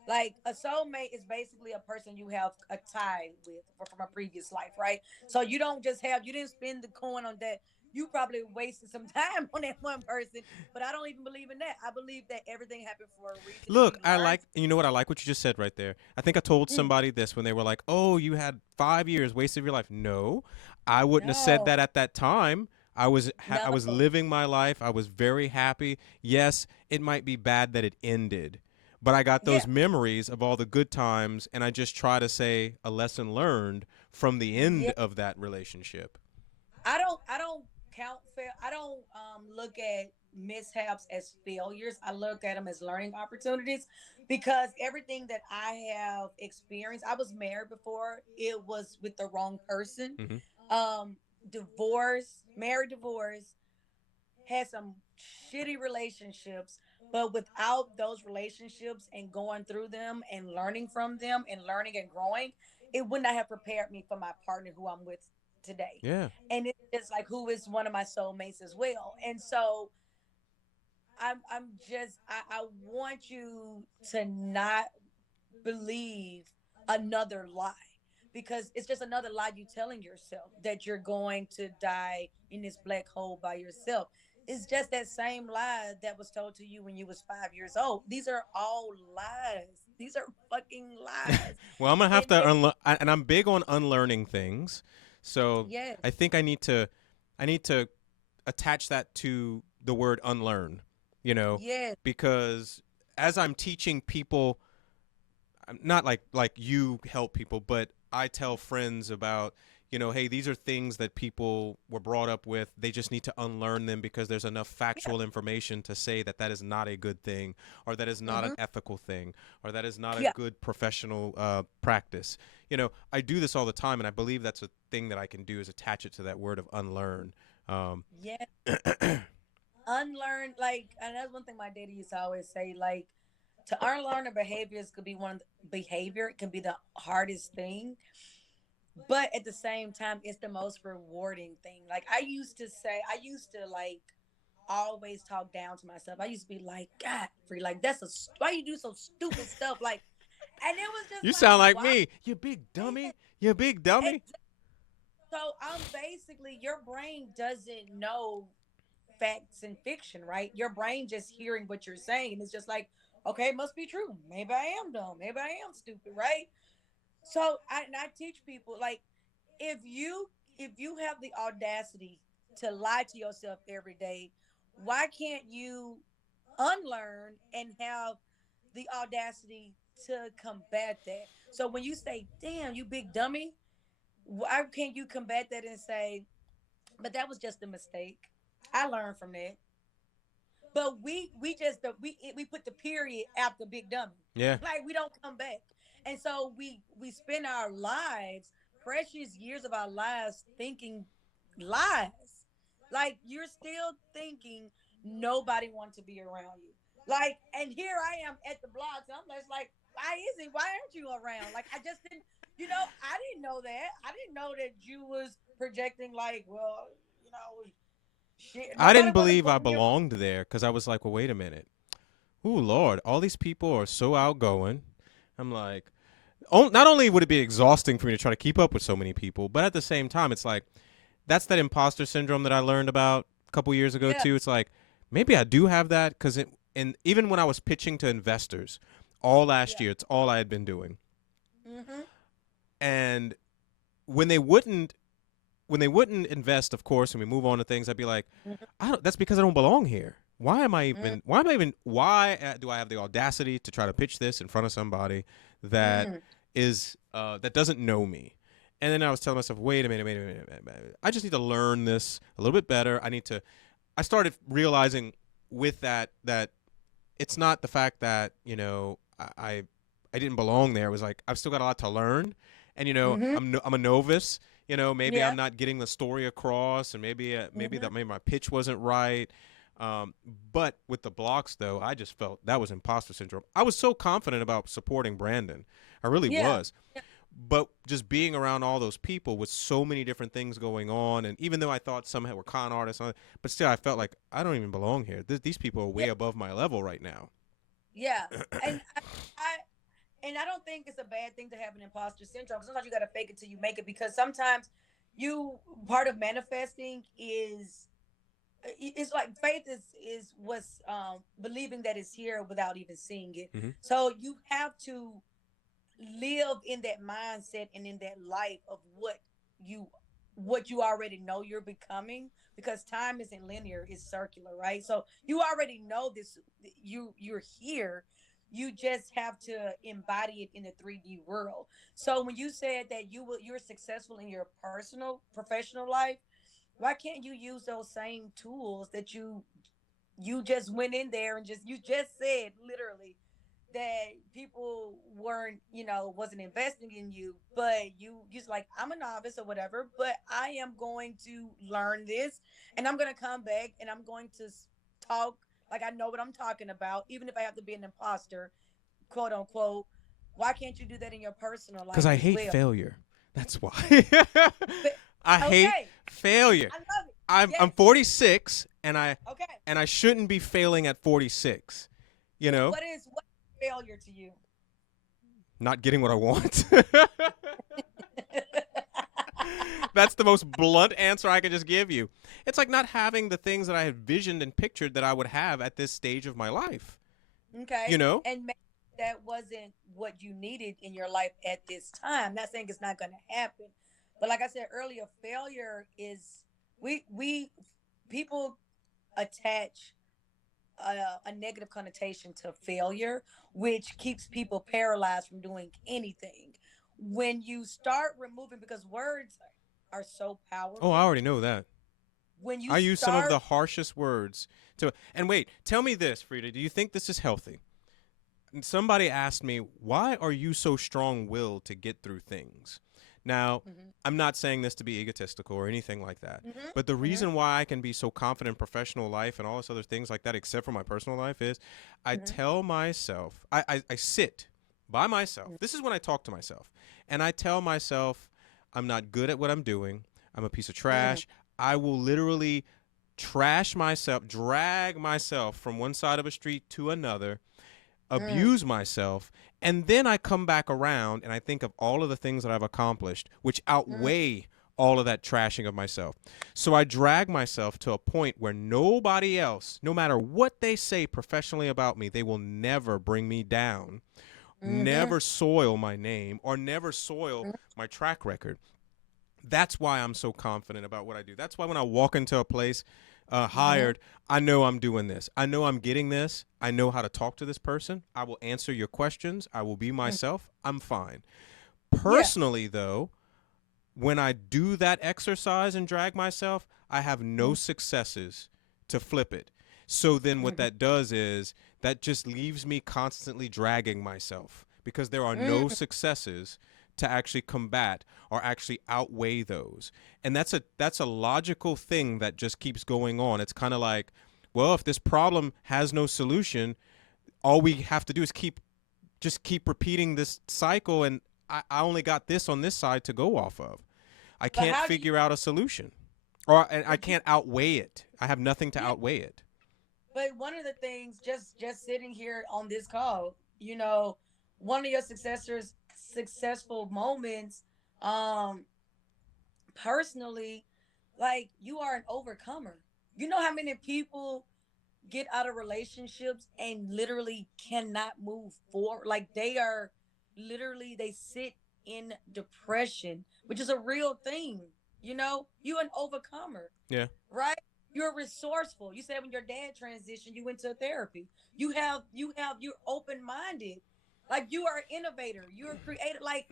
Like a soulmate is basically a person you have a tie with from a previous life, right? So you don't just have you didn't spend the coin on that. You probably wasted some time on that one person, but I don't even believe in that. I believe that everything happened for a reason, and Look, we I learn. like, you know what? I like what you just said right there. I think I told Mm, somebody this when they were like, oh, you had 5 years wasted of your life. No, I wouldn't have said no, that at that time. I no, was living my life. I was very happy. Yes, it might be bad that it ended, but I got yeah, those memories of all the good times, and I just try to say a lesson learned from the end yeah. of that relationship. I don't count fail. I don't look at mishaps as failures. I look at them as learning opportunities because everything that I have experienced, I was married before. It was with the wrong person. Hmm. Um, divorce, married, divorce, had some shitty relationships, but without those relationships and going through them and learning from them and learning and growing, it would not have prepared me for my partner who I'm with today. Yeah. And it's just like who is one of my soulmates as well. And so I'm just I want you to not believe another lie because it's just another lie you telling yourself that you're going to die in this black hole by yourself. It's just that same lie that was told to you when you was 5 years old. These are all lies. These are fucking lies. Well, I'm gonna have to And unlearn, and I'm big on unlearning things. So yes, I think I need to attach that to the word unlearn. You know, yes, because as I'm teaching people, not like you help people, but I tell friends about, you know, hey, these are things that people were brought up with. They just need to unlearn them because there's enough yeah, factual information to say that that is not a good thing, or that is not an mm-hmm, ethical thing, or that is not a yeah, good professional practice. You know, I do this all the time, and I believe that's a thing that I can do is attach it to that word of unlearn. Um, yeah. Unlearn, like, and that's one thing my daddy used to always say, like, to unlearn the behaviors could be one of the behavior, it can be the hardest thing, but at the same time it's the most rewarding thing. Like I used to like always talk down to myself. I used to be like, God free, like that's a why you do so stupid stuff, like, and it was just you like, sound like why? me, you big dummy, you big dummy. So I'm basically, your brain doesn't know facts and fiction, right? Your brain just hearing what you're saying, and it's just like, okay, it must be true. Maybe I am dumb. Maybe I am stupid, right? So I teach people, like, if you have the audacity to lie to yourself every day, why can't you unlearn and have the audacity to combat that? So when you say, "Damn, you big dummy," why can't you combat that and say, "But that was just a mistake. I learned from that." But we just we put the period after big dummy. Yeah. Like we don't come back. And so we spend our lives, precious years of our lives, thinking lies. Like you're still thinking nobody wants to be around you. Like, and here I am at the block. So I'm just like, why is it? Why aren't you around? Like I just didn't, I didn't know that. I didn't know that you was projecting like, well, you know, shit. I Nobody didn't want to believe go I near. belonged there because I was like, well, wait a minute. Ooh, Lord, all these people are so outgoing. I'm like, not only would it be exhausting for me to try to keep up with so many people, but at the same time, it's like, that's that imposter syndrome that I learned about a couple years ago, Yeah, too. It's like, maybe I do have that because and even when I was pitching to investors all last yeah. year, it's all I had been doing. Mm-hmm. And when they wouldn't, when they wouldn't invest, of course, and we move on to things, I'd be like, I don't. That's because I don't belong here. Why am I Mm-hmm. even? Why am I even? Why do I have the audacity to try to pitch this in front of somebody that Mm-hmm. is that doesn't know me? And then I was telling myself, wait a minute, wait a minute, wait a minute. I just need to learn this a little bit better. I need to. I started realizing with that it's not the fact that I didn't belong there. It was like I've still got a lot to learn, And Mm-hmm. I'm a novice. Maybe Yeah. I'm not getting the story across, and Mm-hmm. maybe my pitch wasn't right. Um, but with the blocks, though, I just felt that was imposter syndrome. I was so confident about supporting Brandon, I really Yeah. was. But just being around all those people with so many different things going on, and even though I thought some were con artists, but still I felt like I don't even belong here. These people are Yeah. way above my level right now. Yeah. And I don't think it's a bad thing to have an imposter syndrome. Sometimes you got to fake it till you make it, because sometimes you part of manifesting is it's like faith is what's believing that it's here without even seeing it. Mm-hmm. So you have to live in that mindset and in that life of you what you already know you're becoming, because time isn't linear, it's circular, right? So you already know this, you're here, you just have to embody it in the 3D world. So when you said that you're successful in your personal professional life, why can't you use those same tools that you just went in there and just you just said literally that people weren't, wasn't investing in you, but you just like, I'm a novice or whatever, but I am going to learn this, and I'm going to come back and I'm going to talk like I know what I'm talking about, even if I have to be an imposter, quote unquote. Why can't you do that in your personal Because life I as hate well? failure. That's why. But I hate okay, failure. I love it. I'm Yes. 46, and Okay. I shouldn't be failing at 46. You What know, what is what is failure to you? not getting what I want. That's the most blunt answer I could just give you. It's like not having the things that I had visioned and pictured that I would have at this stage of my life. You Okay. know? And maybe that wasn't what you needed in your life at this time. Not saying it's not going to happen. But like I said earlier, failure is we people attach a negative connotation to failure, which keeps people paralyzed from doing anything. When you start removing, because words are so Oh, I powerful, already know that. when you I use some of start, the harshest words to. And wait, tell me this, Frida. Do you think this is healthy? Somebody asked me, why are you so strong willed to get through things? Now, mm-hmm, I'm not saying this to be egotistical or anything like that. mm-hmm, But the mm-hmm, reason why I can be so confident in professional life and all this other things like that, except for my personal life, is I mm-hmm, tell myself, I sit by myself. This is when I talk to myself. And I tell myself, I'm not good at what I'm doing. I'm a piece of mm-hmm, trash. I will literally trash myself, drag myself from one side of a street to another, mm-hmm, abuse myself, and then I come back around and I think of all of the things that I've accomplished, which mm-hmm, outweigh all of that trashing of myself. So I drag myself to a point where nobody else, no matter what they say professionally about me, they will never bring me down, mm-hmm, never soil my name, or never soil my track record. That's why I'm so confident about what I do. That's why when I walk into a place mm-hmm, hired, I know I'm doing this. I know I'm getting this. I know how to talk to this person. I will answer your questions. I will be mm-hmm. myself. I'm fine. Yeah. Personally, though, when I do that exercise and drag myself, I have no successes to flip it. So then what Mm-hmm, that does is that just leaves me constantly dragging myself because there are no mm-hmm, successes to actually combat or actually outweigh those. And that's a logical thing that just keeps going on. It's kind of like, well, if this problem has no solution, all we have to do is keep repeating this cycle, and I only got this on this side to go off of. I but can't how do you figure out a solution, or and I but you can't outweigh it. I have nothing to yeah, outweigh it. but one of the things, just sitting here on this call, one of your successful moments, um personally, like, you are an overcomer. You know how many people get out of relationships and literally cannot move forward, like they are literally, they sit in depression, which is a real thing. You an overcomer, Yeah. right? You're resourceful. You said when your dad transitioned, you went to therapy. You're open-minded, like you are an innovator, you're a creator. Like,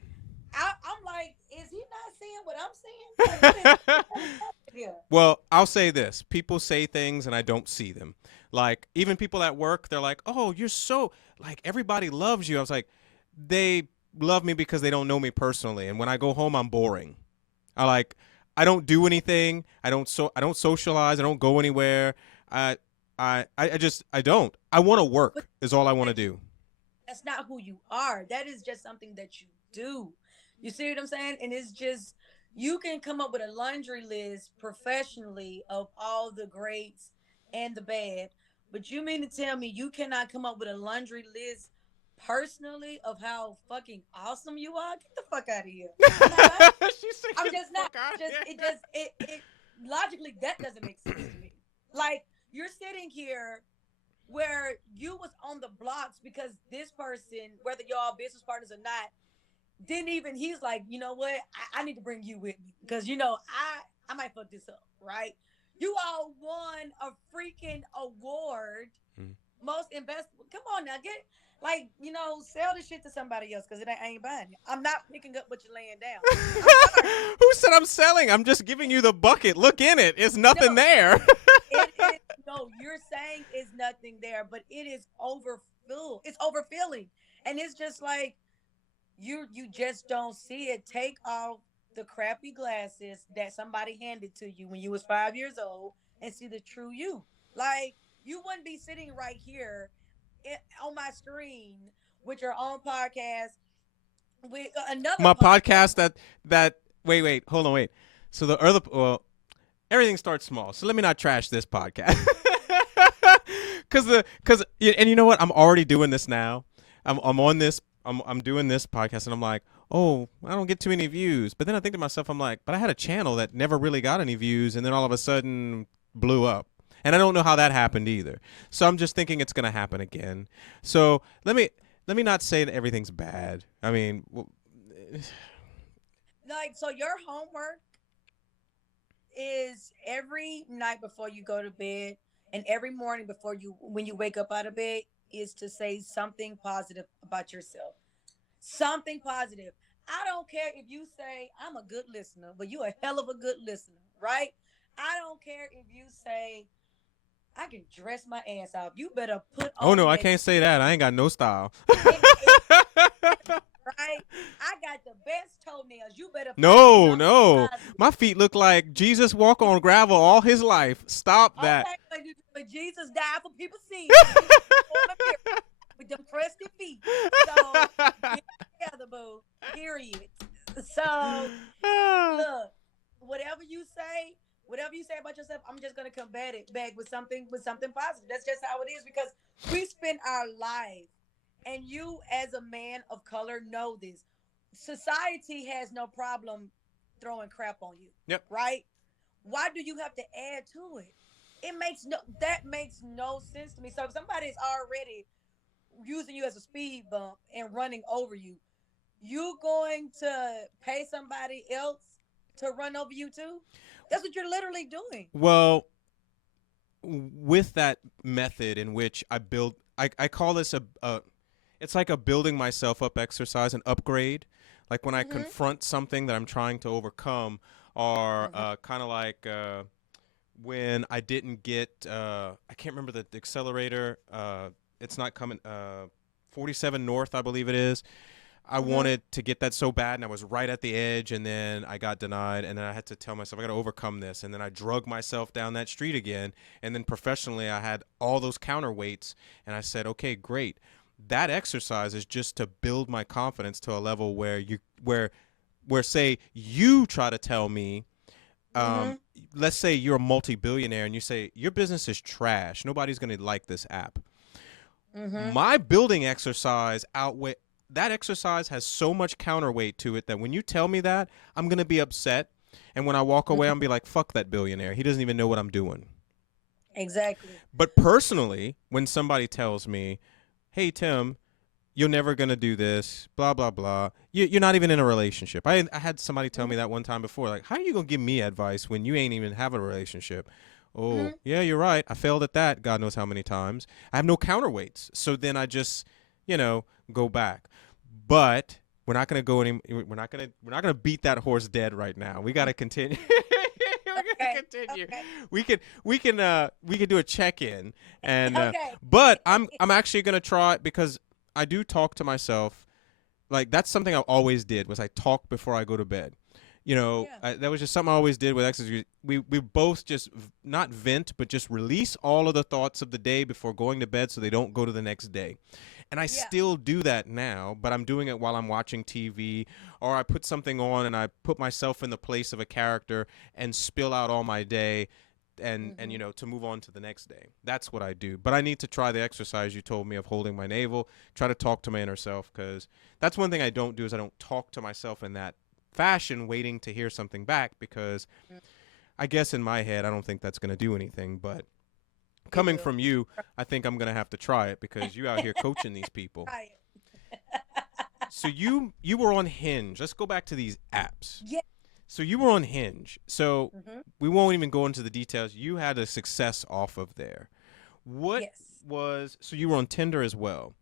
I'm like, is he not seeing what I'm seeing? Like, what is happening here? Well, I'll say this. People say things and I don't see them. Like, even people at work, they're like, "Oh, you're so like everybody loves you." I was like, they love me because they don't know me personally. And when I go home, I'm boring. I like I don't do anything. I don't socialize. I don't go anywhere. I I don't. I want to But work is all I want to that's do. that's not who you are. That is just something that you do. You see what I'm saying? And it's just you can come up with a laundry list professionally of all the greats and the bad, but you mean to tell me you cannot come up with a laundry list personally of how fucking awesome you are? Get the fuck out of here. I'm not. She said, I'm "Get the just not. fuck out of Just here." it logically that doesn't make sense to me. Like you're sitting here where you was on the blocks because this person, whether y'all business partners or not, didn't even he's like, you know what? I need to bring you with me because I might fuck this up, right? You all won a freaking award, Mm. most investable. Come on now, get like sell the shit to somebody else because I ain't buying it. I'm not picking up what you're laying down. I'm sorry. Who said I'm selling? I'm just giving you the bucket. Look in it. It's nothing No, there. it is no. You're saying is nothing there, but it is overfill. It's overfilling, and it's just like you just don't see it. Take off the crappy glasses that somebody handed to you when you was 5 years old and see the true you. Like you wouldn't be sitting right here on my screen with your own podcast with another My podcast. podcast that wait, hold on, wait. So the other everything starts small. So let me not trash this podcast. Cuz and you know what? I'm already doing this now. I'm on this I'm doing this podcast and I'm like, "Oh, I don't get too many views." But then I think to myself, I'm like, "But I had a channel that never really got any views and then all of a sudden blew up." And I don't know how that happened either. So I'm just thinking it's going to happen again. So let me not say that everything's bad. I mean, Like so your homework is every night before you go to bed and every morning before you when you wake up out of bed is to say something positive about yourself. Something positive. I don't care if you say I'm a good listener, but you a hell of a good listener, right? I don't care if you say I can dress my ass off. You better put oh on no, I that can't say that. I ain't got no style. right? I got the best toenails. You better find No, something no. positive. My feet look like Jesus walk on gravel all his life. Stop that. Okay, but Jesus died for people's sins. You need to go on a mirror with them crusty feet. So get together, boo. Period. So look, whatever you say about yourself, I'm just gonna combat it back with something positive. That's just how it is because we spend our life, and you as a man of color know this. Society has no problem throwing crap on you, Yep. right? Why do you have to add to it? That makes no sense to me. So if somebody's already using you as a speed bump and running over you, you going to pay somebody else to run over you too? That's what you're literally doing. Well, with that method in which I call this a it's like a building myself up exercise, an upgrade. Like when I Mm-hmm. confront something that I'm trying to overcome, or Mm-hmm. kind of like when I didn't get, I can't remember the accelerator. It's not coming. 47 North, I believe it is. I Mm-hmm. wanted to get that so bad, and I was right at the edge, and then I got denied, and then I had to tell myself I got to overcome this, and then I drug myself down that street again, and then professionally I had all those counterweights, and I said, okay, great. That exercise is just to build my confidence to a level where where say you try to tell me, Mm-hmm. um, let's say you're a multi-billionaire, and you say your business is trash, nobody's gonna like this app. Mm-hmm. My building exercise outweigh that exercise has so much counterweight to it that when you tell me that, I'm gonna be upset, and when I walk away, I'm Mm-hmm. gonna be like, "Fuck that billionaire. He doesn't even know what I'm doing." Exactly. But personally, when somebody tells me, "Hey Tim, you're never gonna do this," blah blah blah, you're not even in a relationship. I had somebody tell Mm-hmm. me that one time before, like, "How are you gonna give me advice when you ain't even have a relationship?" Oh Mm-hmm. yeah, you're right. I failed at that. God knows how many times. I have no counterweights, so then I just, go back. But we're not gonna go any. We're not gonna beat that horse dead right now. We gotta continue. We're gonna Okay. continue. Okay. We can do a check in, and Okay. but I'm actually gonna try because I do talk to myself like that's something I always did was I talk before I go to bed. Yeah. That was just something I always did with exercise. We both just not vent, but just release all of the thoughts of the day before going to bed, so they don't go to the next day. And I Yeah. still do that now, but I'm doing it while I'm watching TV, or I put something on and I put myself in the place of a character and spill out all my day, and Hmm. to move on to the next day. That's what I do. But I need to try the exercise you told me of holding my navel, try to talk to my inner self, because that's one thing I don't do is I don't talk to myself in that fashion waiting to hear something back, because I guess in my head I don't think that's going to do anything, but It coming will. from you, I think I'm going to have to try it because you out here coaching these people. Right. So you were on Hinge. Let's go back to these apps. Yeah. So you were on Hinge. So Hmm. we won't even go into the details. You had a success off of there. What Yes. was so you were on Tinder as well?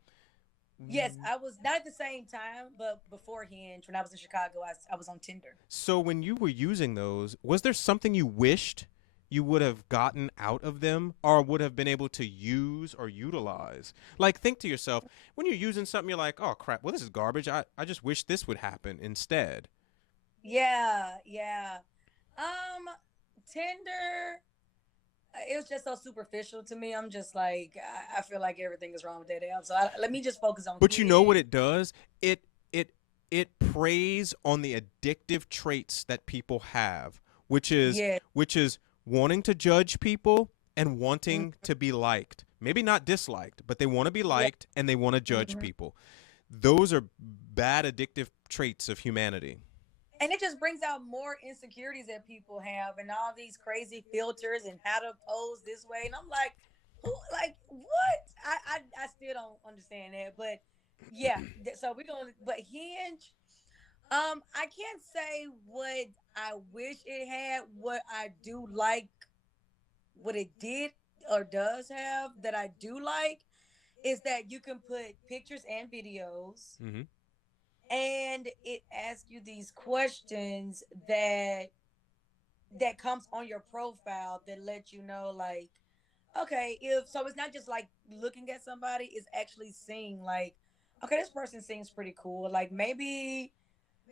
Yes, I was not at the same time, but before Hinge, when I was in Chicago, I was on Tinder. So when you were using those, was there something you wished you would have gotten out of them or would have been able to use or utilize? Like think to yourself, when you're using something, you're like, oh crap, well this is garbage. I just wish this would happen instead. Yeah, yeah. Um, Tinder, it was just so superficial to me. I'm just like, I feel like everything is wrong with that app. So let me just focus on But you know what Hinge. it does? It it preys on the addictive traits that people have, which is Yeah. which is wanting to judge people and Mhm. wanting to be liked. Maybe not disliked, but they want to be Yeah. liked and they want to judge Hmm. people. Those are bad addictive traits of humanity. And it just brings out more insecurities that people have, and all these crazy filters and how to pose this way. And I'm like, who, like, what? I still don't understand that. But yeah, so we're going to, but Hinge, I can't say what I wish it had. What I do like, what it did or does have that I do like is that you can put pictures and videos, Mm-hmm. and it asks you these questions that comes on your profile that let you know, like, okay, if so, it's not just like looking at somebody, it's actually seeing, like, okay, this person seems pretty cool, like maybe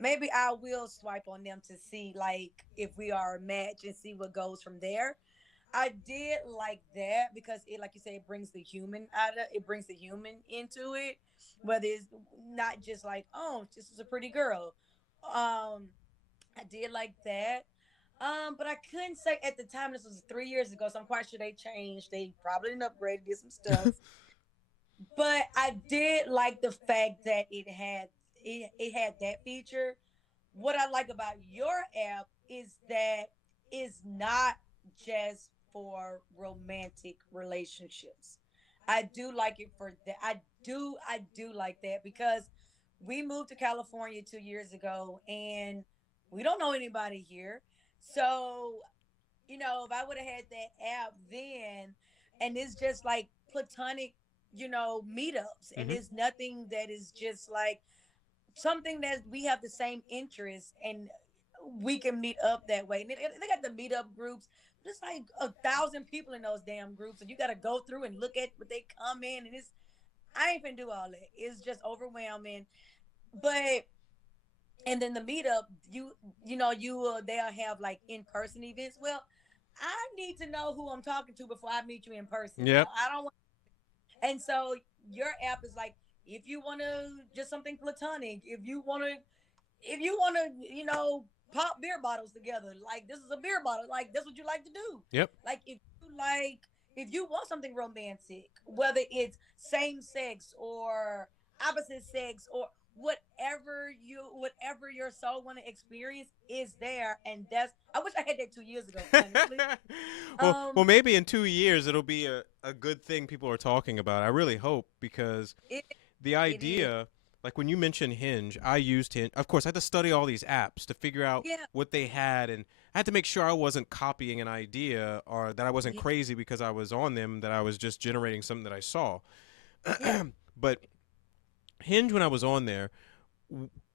I will swipe on them to see, like, if we are a match and see what goes from there. I did like that because it, like you say, it brings the human out of it, brings the human into it, whether it's not just like, oh, this is a pretty girl. I did like that. But I couldn't say at the time. This was 3 years ago, so I'm quite sure they changed. They probably didn't upgrade, did some stuff. But I did like the fact that it had that feature. What I like about your app is that it's not just for romantic relationships. I do like it for that. I do like that because we moved to California 2 years ago and we don't know anybody here. So, if I would have had that app then, and it's just like platonic, meetups, and Mm-hmm. it's nothing that is just like something that we have the same interests and we can meet up that way. And they got the meetup groups, but it's like 1,000 people in those damn groups, and you got to go through and look at what they come in, and I ain't gonna do all that. It's just overwhelming. But and then the meetup, they'll have like in person events. Well, I need to know who I'm talking to before I meet you in person. Yep. I don't want, and so your app is like, if you want to just something platonic, if you want to, pop beer bottles together, like this is a beer bottle, like that's what you like to do. Yep. Like if you want something romantic, whether it's same sex or opposite sex or whatever your soul want to experience is there, and that's I wish I had that 2 years ago, honestly. Well, Um, maybe in 2 years it'll be a good thing people are talking about. I really hope because it the it is, idea, like when you mentioned Hinge, I used Hinge. Of course, I had to study all these apps to figure out yeah, what they had, and I had to make sure I wasn't copying an idea or that I wasn't yeah, crazy because I was on them, that I was just generating something that I saw. yeah. But Hinge, when I was on there,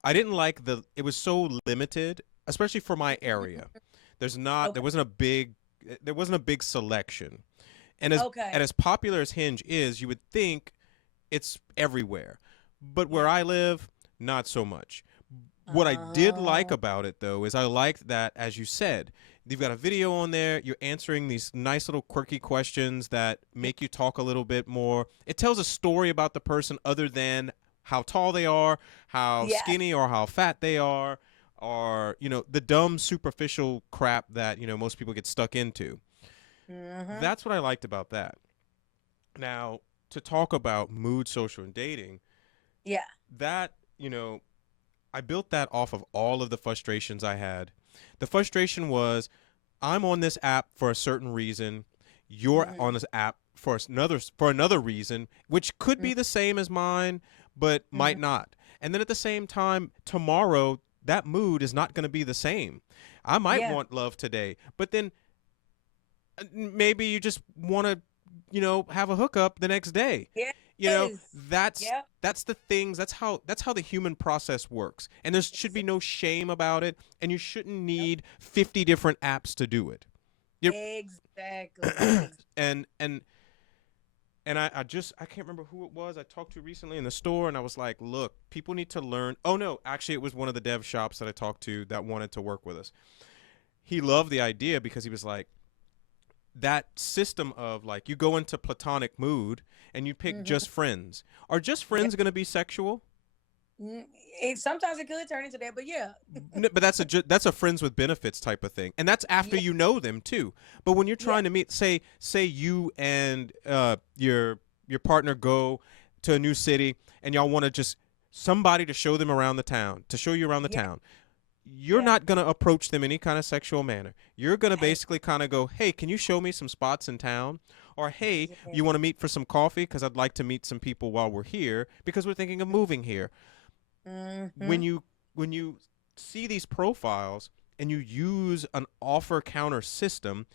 I didn't like it was so limited, especially for my area. Okay, There wasn't a big selection. And okay, as popular as Hinge is, you would think it's everywhere. But where yeah, I live, not so much. What I did like Oh, about it, though, is I liked that, as you said, you've got a video on there. You're answering these nice little quirky questions that yeah. make you talk a little bit more. It tells a story about the person other than how tall they are, how Yes. skinny or how fat they are, or, the dumb, superficial crap that, most people get stuck into. Mm-hmm. That's what I liked about that. Now, to talk about mood, social, and dating, Yeah. that, I built that off of all of the frustrations I had. The frustration was I'm on this app for a certain reason. You're Mm-hmm. on this app for another reason, which could be the same as mine, but Mm-hmm. might not. And then at the same time, tomorrow that mood is not going to be the same. I might Yeah. want love today, but then maybe you just want to, have a hookup the next day. You know, Yes. that's Yep. that's the things. That's how the human process works. And there should be no shame about it. And you shouldn't Yep. need 50 different apps to do it. Yep. Exactly. And I can't remember who it was I talked to recently in the store, and I was like, look, people need to learn. Oh no, actually it was one of the dev shops that I talked to that wanted to work with us. He loved the idea because he was like, that system of like you go into platonic mood and you pick Mm-hmm. just friends. Are just Yep. friends going to be sexual? Sometimes it could turn into that, but yeah. But that's a friends with benefits type of thing, and that's after Yeah. you know them too. But when you're Yeah. trying to meet, say you and your partner go to a new city, and y'all want to just somebody to show them around the town, to show you around the Yeah. town. You're Yeah. not going to approach them any kind of sexual manner. You're going to Hey. basically kind of go, hey, can you show me some spots in town? Or, hey, Yeah. you want to meet for some coffee? Because I'd like to meet some people while we're here because we're thinking of moving here. Mm-hmm. When you see these profiles and you use an offer counter system,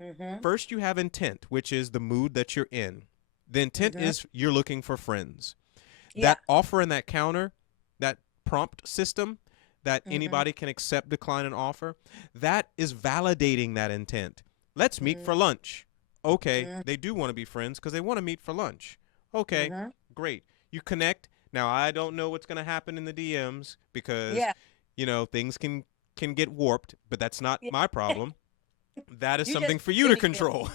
Mm-hmm. first you have intent, which is the mood that you're in. The intent Mm-hmm. is you're looking for friends. Yeah. That offer and that counter, that prompt system that Mm-hmm. anybody can accept, decline an offer, that is validating that intent. Let's meet for lunch. Okay, Mm-hmm. they do want to be friends because they want to meet for lunch. Okay, Mm-hmm. great. You connect. Now I don't know what's going to happen in the DMs because Yeah. things can get warped, but that's not Yeah. my problem. That is You just something for you to sitting there. control.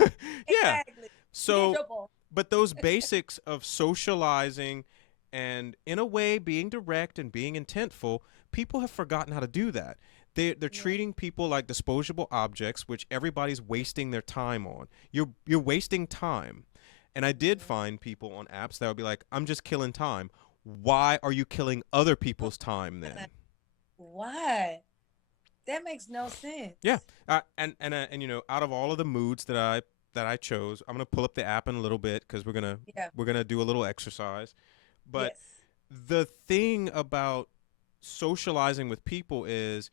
Yeah. Exactly. You did So your part. but those basics of socializing and in a way being direct and being intentful, people have forgotten how to do that. They're Yeah. treating people like disposable objects, which everybody's wasting their time on. You're wasting time. And I did find people on apps that would be like, I'm just killing time. Why are you killing other people's time then? Why? That makes no Yeah, sense. and out of all of the moods that I chose, I'm gonna pull up the app in a little bit because we're gonna Yeah. we're gonna do a little exercise. But Yes. the thing about socializing with people is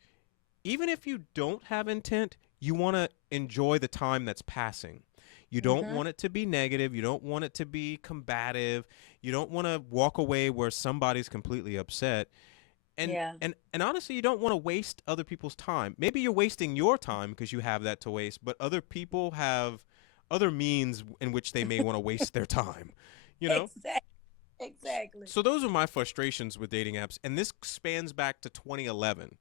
even if you don't have intent, you want to enjoy the time that's passing. You don't Mm-hmm. want it to be negative. You don't want it to be combative. You don't want to walk away where somebody's completely upset. And Yeah. and and honestly, you don't want to waste other people's time. Maybe you're wasting your time because you have that to waste, but other people have other means in which they may want to waste their time. You know? Exactly. Exactly. So those are my frustrations with dating apps, and this spans back to 2011.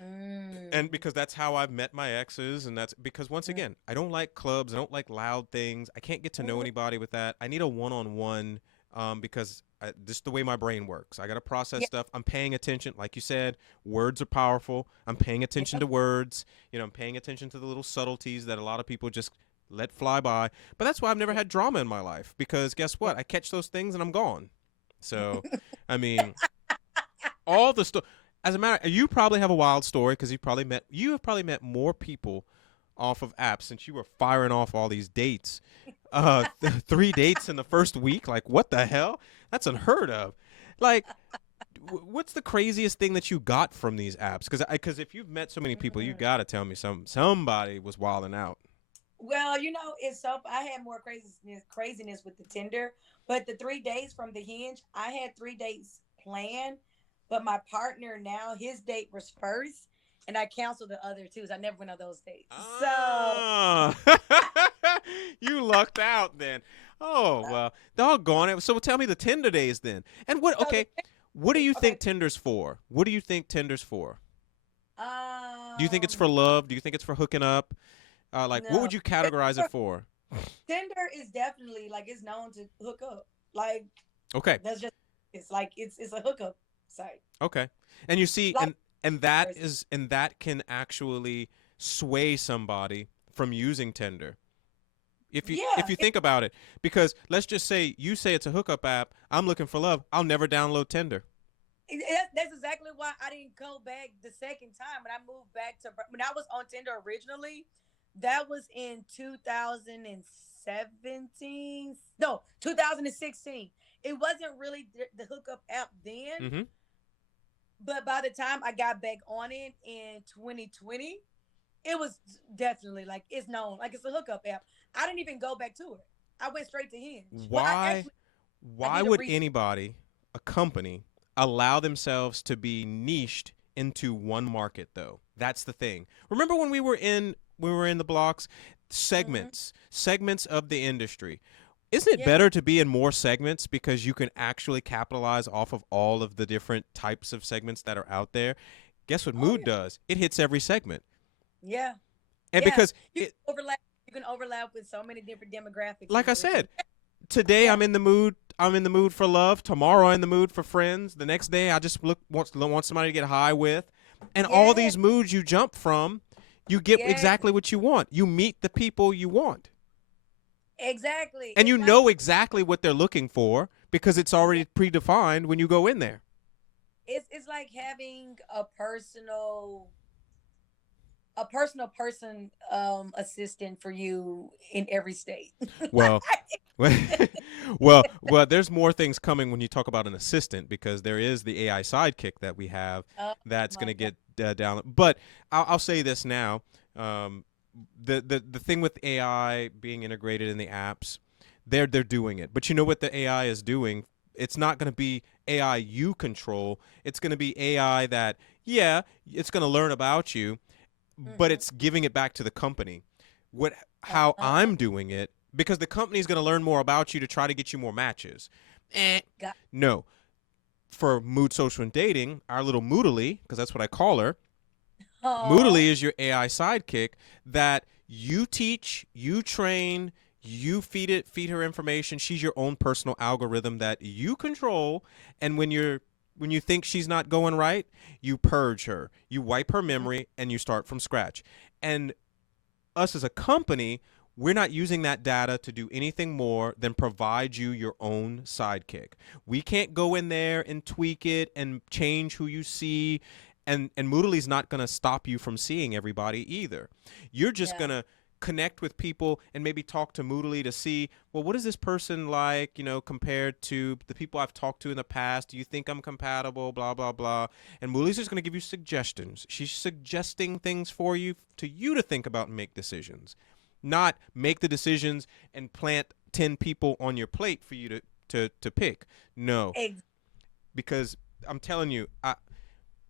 And Mm. because that's how I've met my exes, and that's because once Mm. again, I don't like clubs, I don't like loud things, I can't get to know Mhm. anybody with that. I need a one-on-one, because just the way my brain works. I got to process Yeah. stuff. I'm paying attention, like you said. Words are powerful. I'm paying attention Yep. to words. I'm paying attention to the little subtleties that a lot of people just let fly by. But that's why I've never Yeah. had drama in my life because guess Yeah. what? I catch those things and I'm gone. So, I mean, all the stuff. As a matter, you probably have a wild story because you have probably met more people off of apps since you were firing off all these dates. 3 dates in the first week. Like, what the hell? That's unheard of. Like, what's the craziest thing that you got from these apps? Because if you've met so many people, you Mm. got to tell me somebody was wilding out. Well, it's so I had more craziness with the Tinder, but the 3 days from the Hinge, I had 3 days planned, but my partner now his date was first, and I canceled the other two. So I never went on those dates. So Ah, you lucked out then. Oh uh, well, doggone it. So tell me the Tinder days then. And what? so the Okay, What do you Okay. think Tinder's for? What do you think Tinder's for? Do you think it's for Um, love? Do you think it's for hooking up? Like, what no. would you categorize it for? Tinder is definitely like it's known to hook up. Like Okay, that's just it's like it's a hookup site. okay. And you see, Like and that person. is and that can actually sway somebody from using Tinder. If Yeah, you think about it, because let's just say you say it's a hookup app, I'm looking for love. I'll never download Tinder. that's exactly why I didn't go back the second time when I moved back to when I was on Tinder originally. That was in 2017. No, 2016. It wasn't really the hookup app then, Mm-hmm. but by the time I got back on it in 2020, it was definitely like it's known, like it's a hookup app. I didn't even go back to it. I went straight to Hinge. Well, Why I why did a would research. anybody, a company, allow themselves to be niched into one market though? That's the thing. Remember when we were in the blocks, Mm-hmm. segments of the industry. Isn't it Yeah. better to be in more segments because you can actually capitalize off of all of the different types of segments that are out there? Guess what Oh Mood yeah. does? It hits every segment. Yeah. And Yeah. because You it, can overlap. You can overlap with so many different demographics like and I everything. said, today Yeah. I'm in the mood for love. Tomorrow I'm in the mood for friends. The next day I just want somebody to get high with. And all Yeah. these moods you jump from, you get Yeah. exactly what you want. You meet the people you want. Exactly. And It's you like know exactly what they're looking for because it's yeah. already predefined when you go in there. It's like having a personal person assistant for you in every state. Well, well, there's more things coming when you talk about an assistant because there is the AI sidekick that we have Oh that's going my to god. get down. But I'll say this now: um, the thing with AI being integrated in the apps, they're doing it. But you know what the AI is doing? It's not going to be AI you control. It's going to be AI that, yeah, it's going to learn about you, but Mm-hmm. it's giving it back to the company. How Uh-huh. I'm doing it, because the company's going to learn more about you to try to get you more matches. Got No. For Mood Social and Dating, our little Moodily, because that's what I call her, oh Moodily is your AI sidekick that you teach, you train, you feed her information. She's your own personal algorithm that you control. And when you think she's not going right, you purge her, you wipe her memory, and you start from scratch. And us as a company, we're not using that data to do anything more than provide you your own sidekick. We can't go in there and tweak it and change who you see. And Moodly's not going to stop you from seeing everybody either. You're just yeah. going to connect with people and maybe talk to Moodly to see, well, what is this person like, compared to the people I've talked to in the past? Do you think I'm compatible? Blah, blah, blah. And Moodly's just going to give you suggestions. She's suggesting things for you to think about and make decisions, not make the decisions and plant 10 people on your plate for you to pick. No, Ex- because I'm telling you,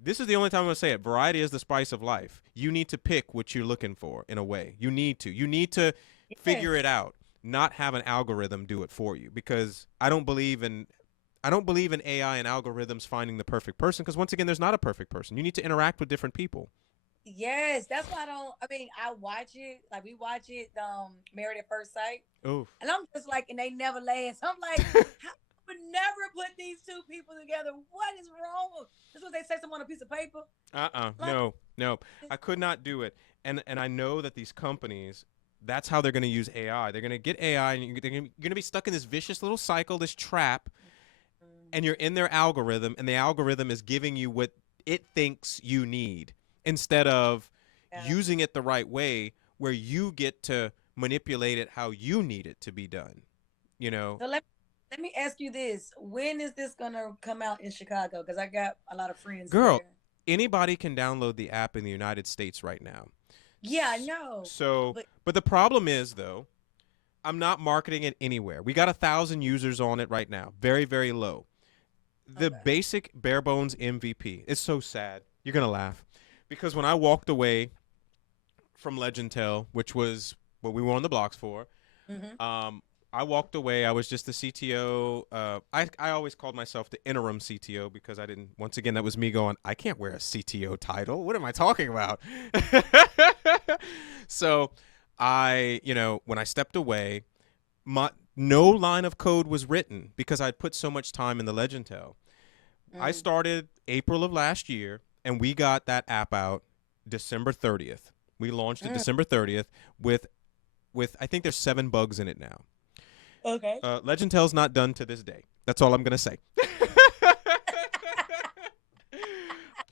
this is the only time I'm going to say it. Variety is the spice of life. You need to pick what you're looking for in a way. You need to. You need to figure yes. it out, not have an algorithm do it for you because I don't believe in AI and algorithms finding the perfect person because once again there's not a perfect person. You need to interact with different people. Yes. That's why I don't I mean, I watch it, like we watch it, Married at First Sight. Oof. And I'm just like, and they never last. I'm like, how I would never put these two people together. What is wrong? This is what they say some on a piece of paper. Like No, no. this. I could not do it. And I know that these companies, that's how they're going to use AI. They're going to get AI and you're going to be stuck in this vicious little cycle, this trap, and you're in their algorithm and the algorithm is giving you what it thinks you need instead of Yeah. using it the right way where you get to manipulate it how you need it to be done. You know, So let me ask you this: when is this gonna come out in Chicago? Because I got a lot of friends girl, there. anybody can download the app in the United States right now. Yeah, I know, So, but but the problem is though, I'm not marketing it anywhere. We got 1,000 users on it right now. Very, very low. The okay, basic bare bones MVP. It's so sad. You're gonna laugh because when I walked away from Legend Tell, which was what we were on the blocks for, hmm um, I walked away. I was just the CTO. I always called myself the interim CTO because I didn't. Once again, that was me going. I can't wear a CTO title. What am I talking about? So, when I stepped away, my no line of code was written because I'd put so much time in the Legentel. I Mm, started April of last year, and we got that app out December 30th. We launched it mm. December 30th with I think there's 7 bugs in it now. Okay. Legend Tell's not done to this day. That's all I'm gonna say.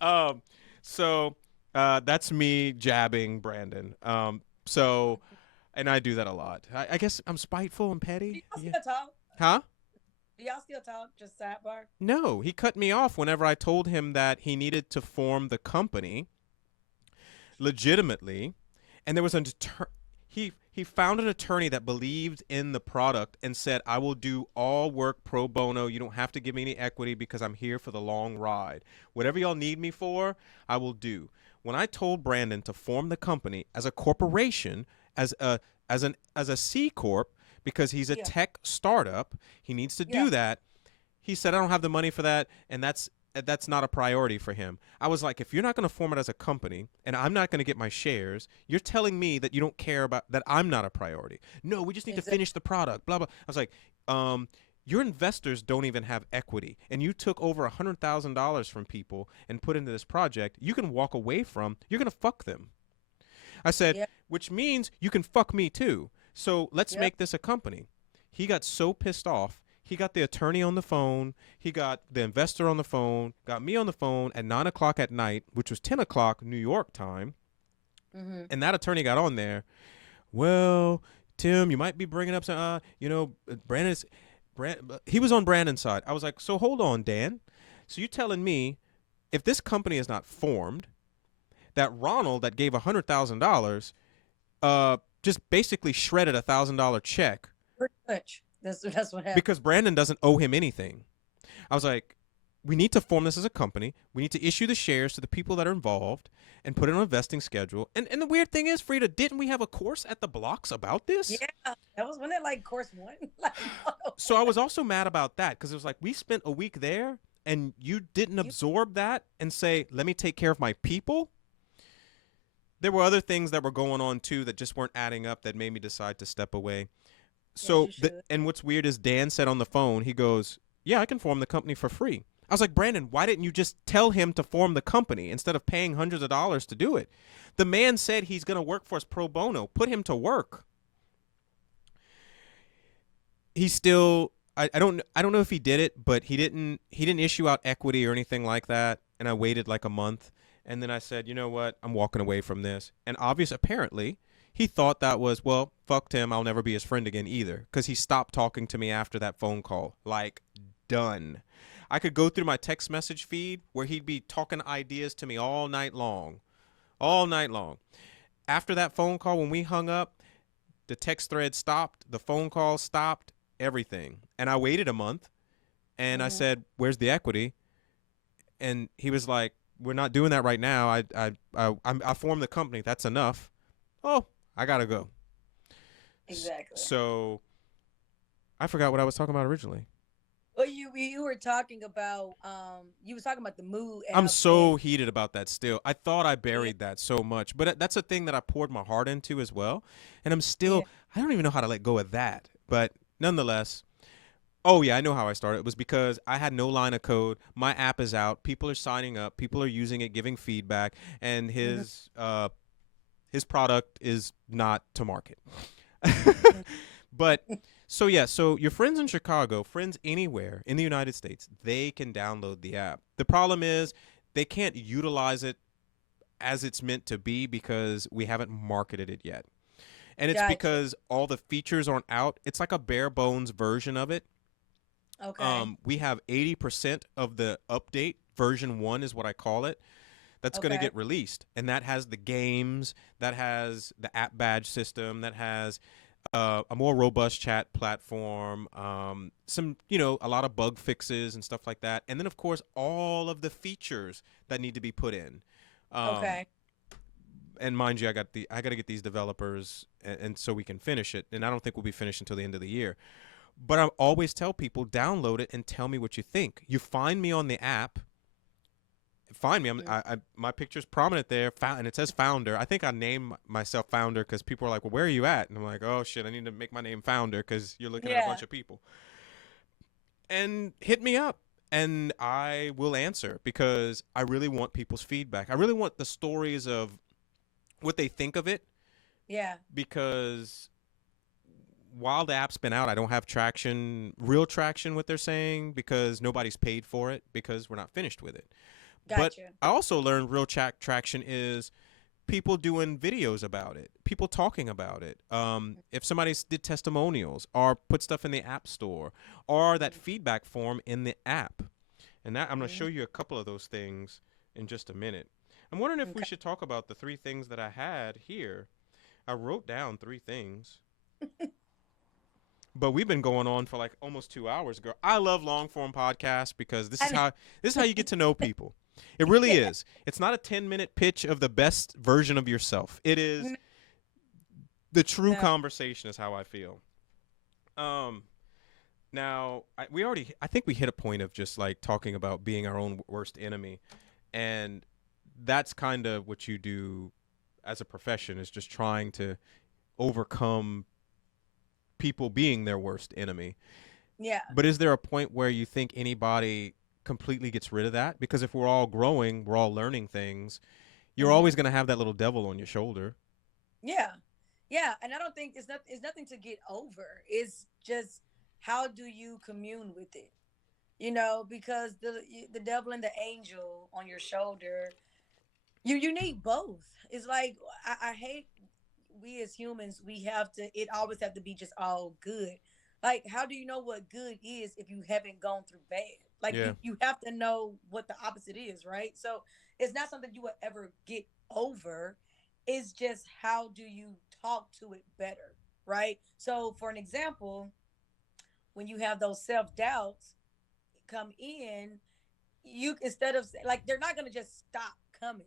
um, so that's me jabbing Brandon. And I do that a lot. I guess I'm spiteful and Do petty. y'all Yeah. still talk? Huh? Do y'all still talk? Just sidebar. No, he cut me off whenever I told him that he needed to form the company legitimately, and there was he found an attorney that believed in the product and said, I will do all work pro bono. You don't have to give me any equity because I'm here for the long ride. Whatever y'all need me for, I will do. When I told Brandon to form the company as a corporation, as a C corp, because he's a Yeah. tech startup, he needs to Yeah. do that. He said, I don't have the money for that, and that's not a priority for him. I was like, if you're not going to form it as a company and I'm not going to get my shares, you're telling me that you don't care about that I'm not a priority. No, we just need to Exactly. finish the product, blah, blah. I was like, your investors don't even have equity, and you took over $100,000 from people and put into this project you can walk away from. You're going to fuck them. I said, Yeah. which means you can fuck me too. So let's Yep. make this a company. He got so pissed off. He got the attorney on the phone. He got the investor on the phone. Got me on the phone at 9 o'clock at night, which was 10 o'clock New York time. Hmm. And that attorney got on there. Well, Tim, you might be bringing up some, Brandon's, he was on Brandon's side. I was like, so hold on, Dan. So you telling me if this company is not formed, that Ronald that gave $100,000 just basically shredded $1,000 check Pretty much. That's what happened. because Brandon doesn't owe him anything. I was like, we need to form this as a company. We need to issue the shares to the people that are involved and put it on a vesting schedule. And the weird thing is, Freda, didn't we have a course at the blocks about this? Yeah. That was when it like course one. Like, So I was also mad about that because it was like we spent a week there and you didn't you, absorb that and say, let me take care of my people. There were other things that were going on too that just weren't adding up that made me decide to step away. as So you should. and what's weird is Dan said on the phone, he goes, "Yeah, I can form the company for free." I was like, "Brandon, why didn't you just tell him to form the company instead of paying hundreds of dollars to do it?" The man said he's going to work for us pro bono. Put him to work. He still I don't know if he did it, but he didn't issue out equity or anything like that, and I waited like a month. And then I said, "You know what? I'm walking away from this." And apparently, he thought that was, well, fucked him. I'll never be his friend again either cuz he stopped talking to me after that phone call. Like done. I could go through my text message feed where he'd be talking ideas to me all night long. All night long. After that phone call when we hung up, the text thread stopped, the phone call stopped, everything. And I waited a month and I Hmm. said, "Where's the equity?" And he was like, "We're not doing that right now. I formed the company. That's enough." Oh, I gotta go. Exactly. So I forgot what I was talking about originally. Well, you were talking about you was talking about the mood I'm app and so heated about that still. I thought I yeah, buried that so much, but that's a thing that I poured my heart into as well. And yeah. I don't even know how to let go of that. But nonetheless, oh yeah, I know how I started. It was because I had no line of code. My app is out. People are signing up. People are using it, giving feedback, and Hmm. his product is not to market. Hmm. But so yeah, so your friends in Chicago, friends anywhere in the United States, they can download the app. The problem is they can't utilize it as it's meant to be because we haven't marketed it yet. And it's Gotcha. because all the features aren't out. It's like a bare bones version of it. Okay. We have 80% of the update. Version 1 is what I call it. That's going to Okay. get released. And that has the games, that has the app badge system, that has a more robust chat platform, a lot of bug fixes and stuff like that. And then, of course, all of the features that need to be put in. Um, Okay. And mind you, I got to get these developers, and so we can finish it. And I don't think we'll be finished until the end of the year. But I always tell people, download it and tell me what you think. You find me on the app. Find me. My picture's prominent there, and it says founder. I think I named myself founder because people are like, "Well, where are you at?" And I'm like, "Oh shit, I need to make my name founder because you're looking at a Yeah. bunch of people." And hit me up, and I will answer because I really want people's feedback. I really want the stories of what they think of it, Yeah. because while the app's been out, I don't have real traction, what they're saying, because nobody's paid for it because we're not finished with it. But Gotcha. I also learned real traction is people doing videos about it, people talking about it. If somebody did testimonials or put stuff in the app store or that feedback form in the app. And that I'm going to show Mhm. you a couple of those things in just a minute. I'm wondering if we Okay. should talk about the three things that I had here. I wrote down three things, but we've been going on for like almost 2 hours, girl. I love long form podcasts because I know. this is how you get to know people. It really Yeah. is. It's not a 10-minute pitch of the best version of yourself. It is the true No. conversation is how I feel. Um Now, I think we hit a point of just like talking about being our own worst enemy, and that's kind of what you do as a profession, is just trying to overcome people being their worst enemy. Yeah. But is there a point where you think anybody completely gets rid of that? Because if we're all growing, we're all learning things, you're always Hmm. going to have that little devil on your shoulder. Yeah. Yeah. And I don't think it's nothing to get over. It's just how do you commune with it? Because the devil and the angel on your shoulder, you need both. It's like I hate, we as humans, we have to, it always have to be just all good. Like, how do you know what good is if you haven't gone through bad? Like, Yeah. you have to know what the opposite is, right? So it's not something you will ever get over. It's just how do you talk to it better, right? So for an example, when you have those self-doubts come in, you, instead of like, they're not going to just stop coming,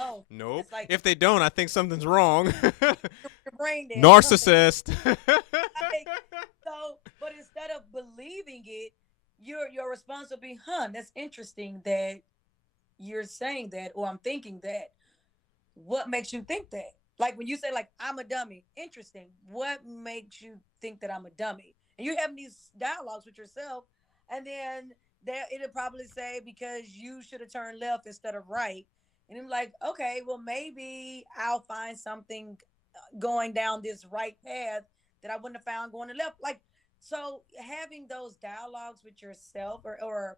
oh, Nope. it's like If they don't, I think something's wrong. your brain dead or something. Narcissist. Like, so, but instead of believing it, your response will be, huh, that's interesting that you're saying that, or I'm thinking that. What makes you think that? Like when you say, like, I'm a dummy, interesting. What makes you think that I'm a dummy? And you're having these dialogues with yourself, and then there it'll probably say, because you should have turned left instead of right. And I'm like, okay, well, maybe I'll find something going down this right path that I wouldn't have found going to left. Like, so having those dialogues with yourself, or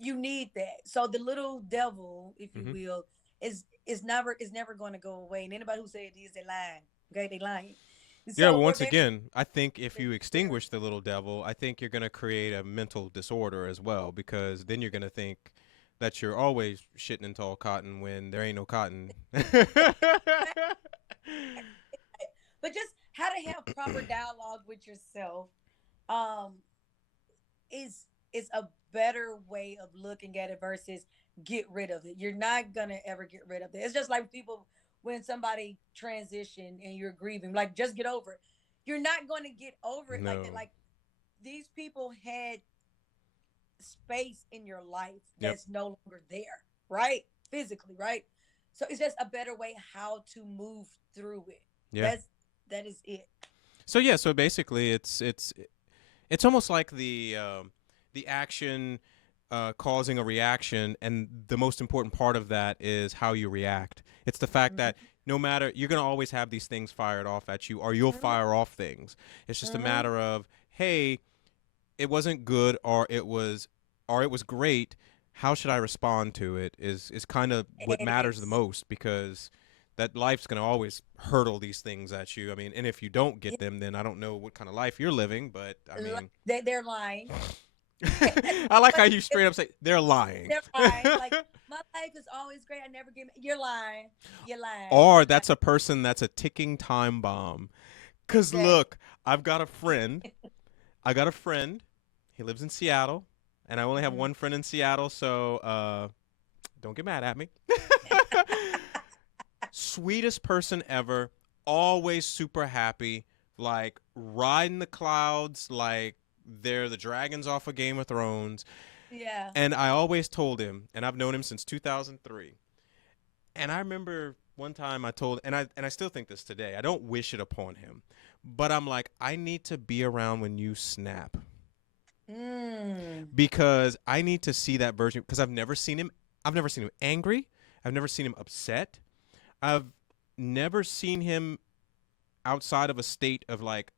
you need that. So the little devil, if you Hmm. will, is never going to go away. And anybody who said it is, they lying. Okay, they lying. Yeah, So but or once they, again, I think if you yeah, extinguish the little devil, I think you're going to create a mental disorder as well, because then you're going to think that you're always shitting in tall cotton when there ain't no cotton. but just how to have proper dialogue with yourself, um, is a better way of looking at it versus get rid of it. You're not gonna ever get rid of it. It's just like people, when somebody transition and you're grieving, like, just get over it. You're not gonna get over it like that. No. Like, these people had space in your life Yep. that's no longer there, right? Physically, right? So it's just a better way how to move through it. Yeah. That is it. So yeah, so basically it's almost like the action causing a reaction, and the most important part of that is how you react. It's the fact that Mm-hmm. no matter, you're gonna always have these things fired off at you, or you'll fire off things. It's just a Mm-hmm. matter of, hey, it wasn't good, or it was great. How should I respond to it? Is kind of what matters the It's, most, because that life's gonna always hurtle these things at you. I mean, and if you don't get yeah, them, then I don't know what kind of life you're living. But I mean, they're lying. I like But how you it's, straight up say they're lying. they're lying. Like, my life is always great. I never get. You're lying. You're lying. Or Like, that's a person that's a ticking time bomb. Cause exactly. look, I've got a friend. I got a friend. He lives in Seattle, and I only have Mhm. one friend in Seattle, so don't get mad at me. sweetest person ever, always super happy, like riding the clouds like they're the dragons off of Game of Thrones. Yeah. And I always told him, and I've known him since 2003. And I remember one time I told, and I still think this today. I don't wish it upon him, but I'm like, I need to be around when you snap Mm. because I need to see that version because I've never seen him. I've never seen him angry. I've never seen him upset. I've never seen him outside of a state of like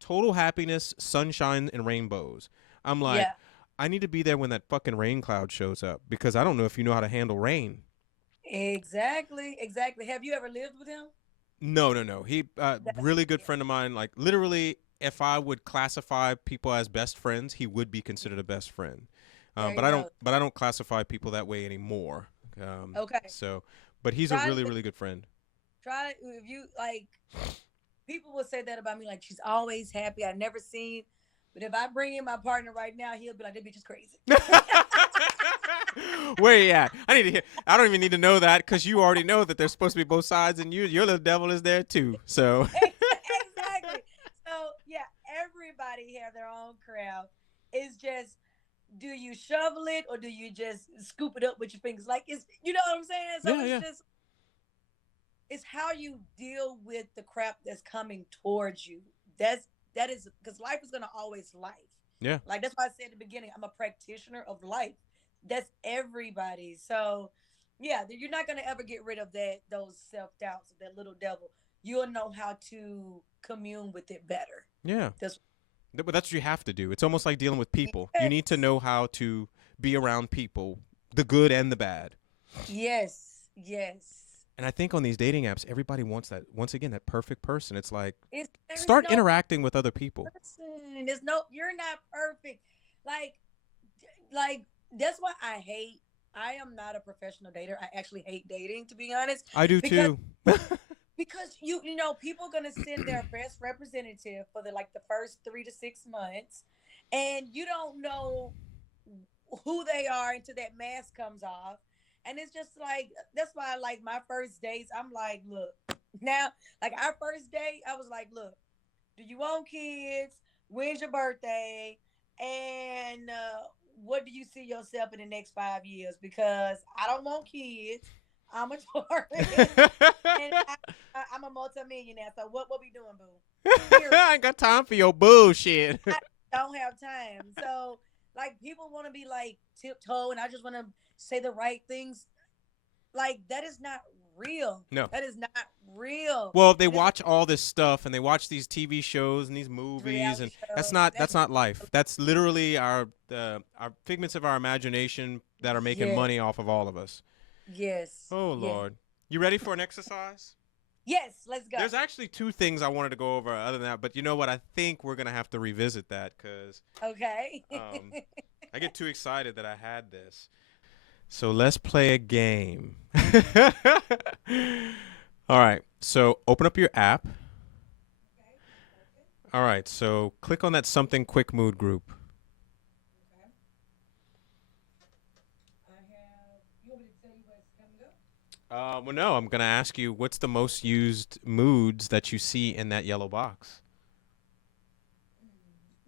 total happiness, sunshine, and rainbows. I'm like, Yeah. I need to be there when that fucking rain cloud shows up because I don't know if you know how to handle rain. Exactly. Exactly. Have you ever lived with him? No, no, no. He That's really good yeah. friend of mine. Like literally, if I would classify people as best friends, he would be considered a best friend. There But you I don't. go. But I don't classify people that way anymore. Okay. So, but he's a Try really, to really good friend. try if you like. People will say that about me, like she's always happy. I never seen, but if I bring in my partner right now, he'll be like, "That bitch is crazy." Where you at? I need to hear. I don't even need to know that because you already know that there's supposed to be both sides, and your little devil is there too. So. Exactly. So yeah, everybody have their own crowd. It's just, do you shovel it or do you just scoop it up with your fingers? Like it's, you know what I'm saying? So Yeah, it's yeah, just, it's how you deal with the crap that's coming towards you. That is because life is gonna always life. yeah. Like that's why I said at the beginning, I'm a practitioner of life. That's everybody. So yeah, you're not gonna ever get rid of that those self doubts, that little devil. You'll know how to commune with it better. Yeah. That's But that's what you have to do. It's almost like dealing with people. You need to yes, know how to be around people, the good and the bad. yes, yes. And I think on these dating apps, everybody wants that. Once again, that perfect person. It's like There is start no interacting with other people. person. There's no. You're not perfect. Like like that's why I hate. I am not a professional dater. I actually hate dating, to be honest, I do because too. you know people are gonna send their best representative for the like the first 3 to 6 months, and you don't know who they are until that mask comes off, and it's just like that's why like my first dates, I'm like, look, now like our first date, I was like, look, do you want kids? When's your birthday? And what do you see yourself in the next 5 years? Because I don't want kids. I'm a Taurus, and I'm a multimillionaire. So what we doing, boo? Period. I ain't got time for your bullshit. I don't have time. So like people want to be like tiptoe, and I just want to say the right things. Like that is not real. No. That is not real. Well, they It is watch all this stuff and they watch these TV shows and these movies, reality and that's shows. not That's that's not life. That's literally our figments of our imagination that are making yes, money off of all of us. yes, Oh yes. Lord, you ready for an exercise? Yes, let's go. There's actually two things I wanted to go over other than that, but you know what? I think we're gonna have to revisit that because Okay. I get too excited that I had this. So let's play a game. All right. So open up your app. Okay. Okay. All right. So click on that something quick mood group. Okay. I have. You want me to tell you what's coming up? Well, no, I'm going to ask you what's the most used moods that you see in that yellow box?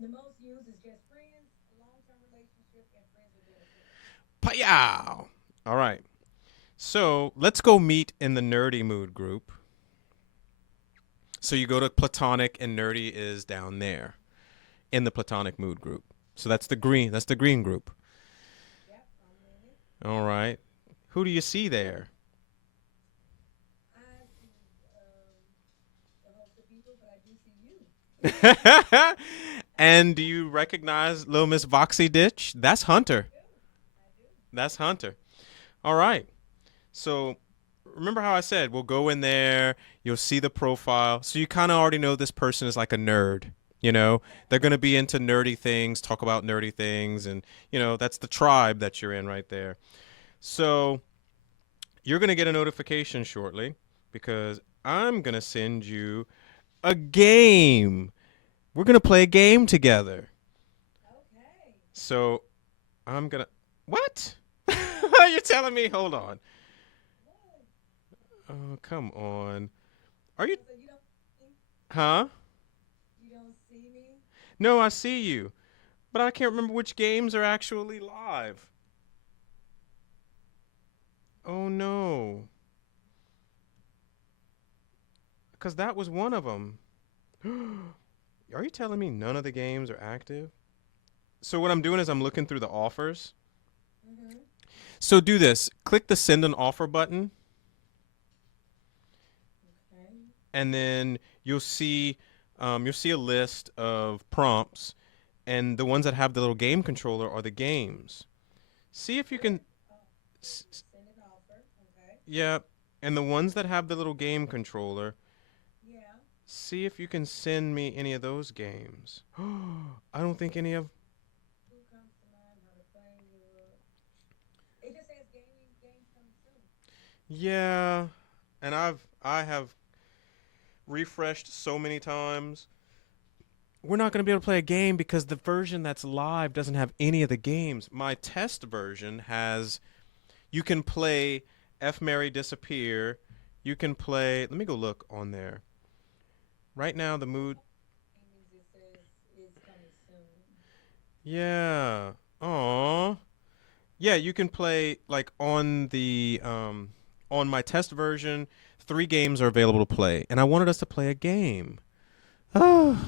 The most used is just friends, a long-term relationship, and friends with benefits. Pow! All right. So let's go meet in the nerdy mood group. So you go to platonic and nerdy is down there in the platonic mood group. So that's the green. That's the green group. Yep, I'm in it. All right. Who do you see there? I see a host of people, but I do see you. And do you recognize little Miss Voxy Ditch? That's Hunter. I do. That's Hunter. All right. So remember how I said we'll go in there, you'll see the profile. So you kind of already know this person is like a nerd. You know, they're going to be into nerdy things, talk about nerdy things. And, you know, that's the tribe that you're in right there. So you're going to get a notification shortly because I'm going to send you a game. We're going to play a game together. Okay. So I'm going to. What? You're telling me? Hold on. Oh, come on. Are you? I said, you don't see me? Huh? You don't see me? No, I see you, but I can't remember which games are actually live. Oh no, because that was one of them. Are you telling me none of the games are active? So what I'm doing is I'm looking through the offers. Mm-hmm. So do this. Click the send an offer button, Okay. and then you'll see a list of prompts, and the ones that have the little game controller are the games. See if you Where? can. Oh, send an offer. Okay. Yeah, and the ones that have the little game controller. Yeah. See if you can send me any of those games. I don't think any of. Who comes to mind? How to play? It just says gaming games coming soon. Yeah, and I have refreshed so many times. We're not going to be able to play a game because the version that's live doesn't have any of the games. My test version has. You can play F Mary Disappear. You can play. Let me go look on there. Right now, the mood. Gaming just says is coming soon. Yeah. Aw. Yeah, you can play like on my test version. 3 games are available to play, and I wanted us to play a game. but Mm-hmm.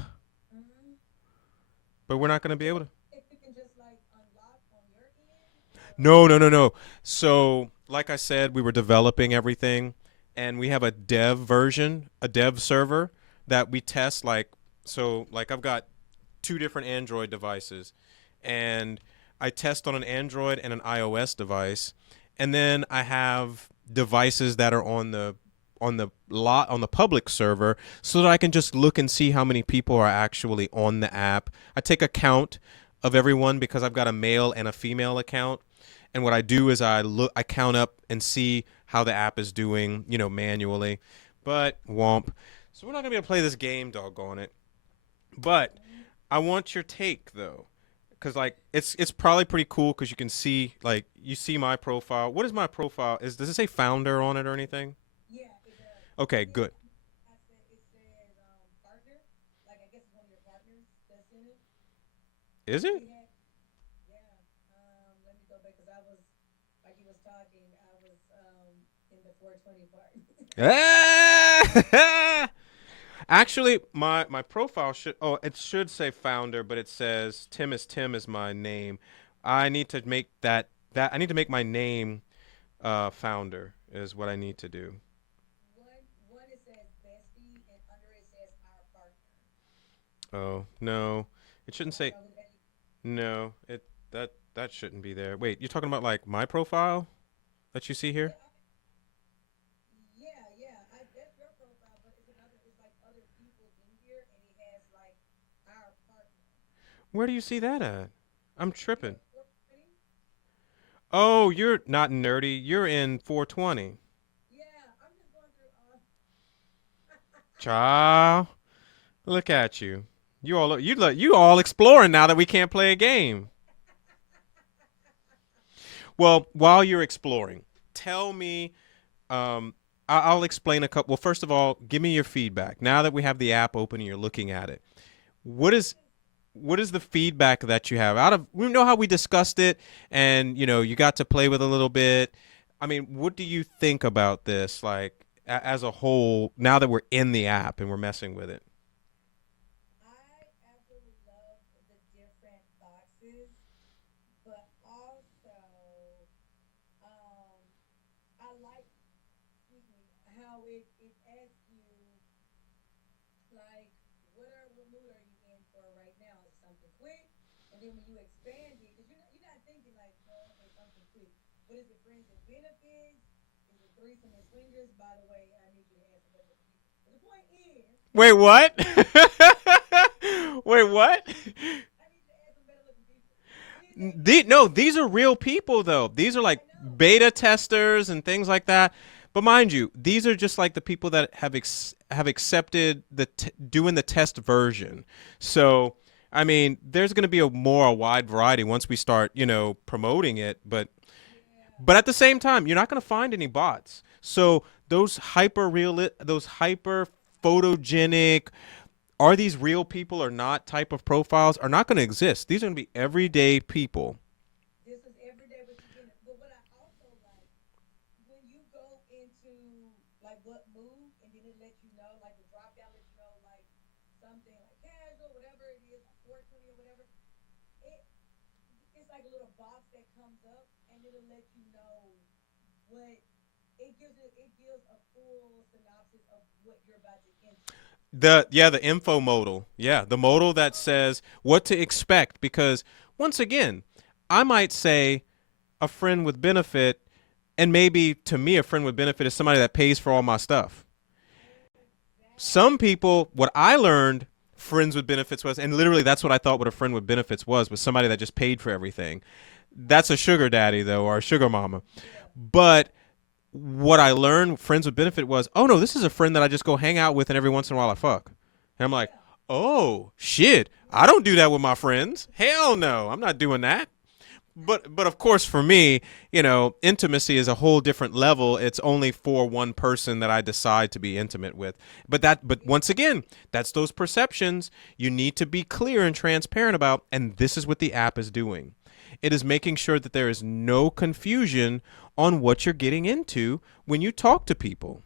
we're not going to be So able to. if you can just like unlock on your end, or No, no, no, no. So, like I said, we were developing everything, and we have a dev version, a dev server that we test. Like I've got 2 different Android devices, and I test on an Android and an iOS device, and then I have devices that are on the public server so that I can just look and see how many people are actually on the app. I take a count of everyone because I've got a male and a female account. And what I do is I count up and see how the app is doing, manually. But womp. So we're not gonna be able to play this game, doggone it. But mm-hmm. I want your take though, because like it's probably pretty cool because you can see like you see my profile. What is my profile? Does it say founder on it or anything? Yeah, it does. Okay, See, good. I said it says partner. Like I guess it's one of your partners that's in it. Is it? We had yeah. Let me go back because I was like you was talking. I was in the 420 part. Ah! Actually, my profile should it should say founder, but it says Tim is my name. I need to make that I need to make my name founder is what I need to do. One it says bestie and under it says our partner. Oh no, it shouldn't You don't say know who that is? no. That shouldn't be there. Wait, you're talking about like my profile that you see here? Yeah, yeah. That's your profile, but it's another. It's like other people in here, and it has like our partner. Where do you see that at? I'm You tripping. in 420? Oh, you're not nerdy. You're in 420. Yeah, I'm just going through all. Child, look at you. You all exploring now that we can't play a game. Well, while you're exploring, tell me. Um, I'll explain a couple. Well, first of all, give me your feedback. Now that we have the app open and you're looking at it, what I is just what is the feedback that you have? Out of we know how we discussed it, and you got to play with a little bit. I mean, what do you think about this, like as a whole? Now that we're in the app and we're messing with it. I absolutely love the different boxes, but also um I like excuse me how it asks you like what mood are you in for right now? Is it something quick? And then when you expand it, because you're not thinking like, well, okay, something quick. But is it friends and benefits? Is it threesome and swingers? By the way, I need you to add some better looking people. But the point is, Wait, what? Wait, what? I need you to add some better looking people. See, they No, these are real people though. These are like I know. beta testers and things like that. But mind you, these are just like the people that have accepted doing the test version. So, I mean, there's going to be a wide variety once we start, promoting it. But Yeah. at the same time, you're not going to find any bots. So those hyper photogenic, are these real people or not type of profiles are not going to exist. These are going to be everyday people. This is every day what you get. But what I also like, when you go into like what mood, and then it lets you know, like the drop down lets you know, like something like casual, whatever it is, like 420 or whatever. It it's like a little box that comes up, and it'll let you know what it gives a full synopsis of what you're about to enter. The info modal. Yeah, the modal that says what to expect, because once again, I might say a friend with benefit, and maybe to me a friend with benefit is somebody that pays for all my stuff. Some Exactly. people, what I learned friends with benefits was, and literally that's what I thought what a friend with benefits was somebody that just paid for everything. That's a sugar daddy though, or a sugar mama. Yeah. But what I learned friends with benefit was, oh no, this is a friend that I just go hang out with and every once in a while I fuck. And I'm like, Yeah. oh shit, I don't do that with my friends. Hell no, I'm not doing that. But of course for me, intimacy is a whole different level. It's only for one person that I decide to be intimate with. But once again, that's those perceptions you need to be clear and transparent about, and this is what the app is doing. It is making sure that there is no confusion on what you're getting into when you talk to people.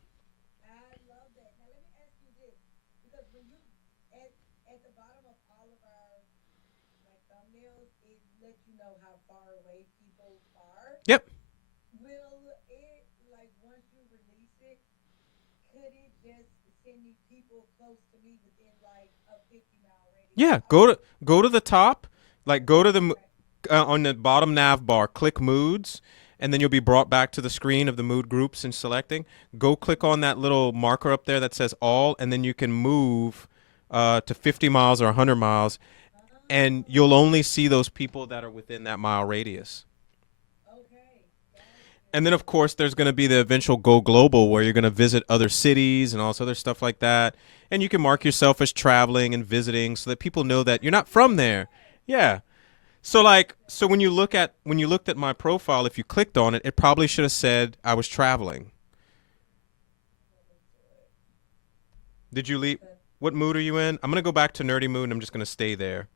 I love that. Now let me ask you this, because when you at at the bottom of all of our like thumbnails, it lets you know how far away people are. Yep. Will it, like, once you release it, could it just send me people close to me within like a 50-mile radius? Yeah, go to the top, like go to the Okay. on the bottom nav bar, click moods, and then you'll be brought back to the screen of the mood groups and selecting. Go click on that little marker up there that says all, and then you can move to 50 miles or 100 miles, and Oh, you'll only see those people that are within that mile radius. okay. And Gotcha. then, of course, there's going to be the eventual go global where you're going to visit other cities and all this other stuff like that. And you can mark yourself as traveling and visiting so that people know that you're I not love from there. that. Yeah. So when you looked at my profile, if you clicked on it, it probably should have said I was traveling. Let me do it. Did you leave? Cause What mood are you in? I'm gonna go back to nerdy mood, and I'm just gonna stay there.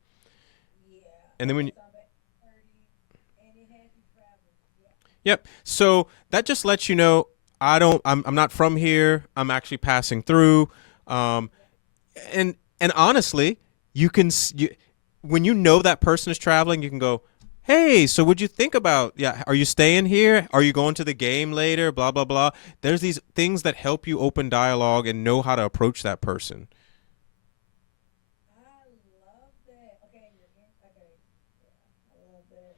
yeah. And then Okay. when So I'm at 30, and it has you traveling. Yeah. yep. So that just lets you know I'm not from here. I'm actually passing through. Um, Yeah. and honestly, you can when you know that person is traveling, you can go, "Hey, so what'd you think about? Yeah, are you staying here? Are you going to the game later? Blah blah blah." There's these things that help you open dialogue and know how to approach that person. I love that. Okay, and you're in. Okay. Yeah. I love that.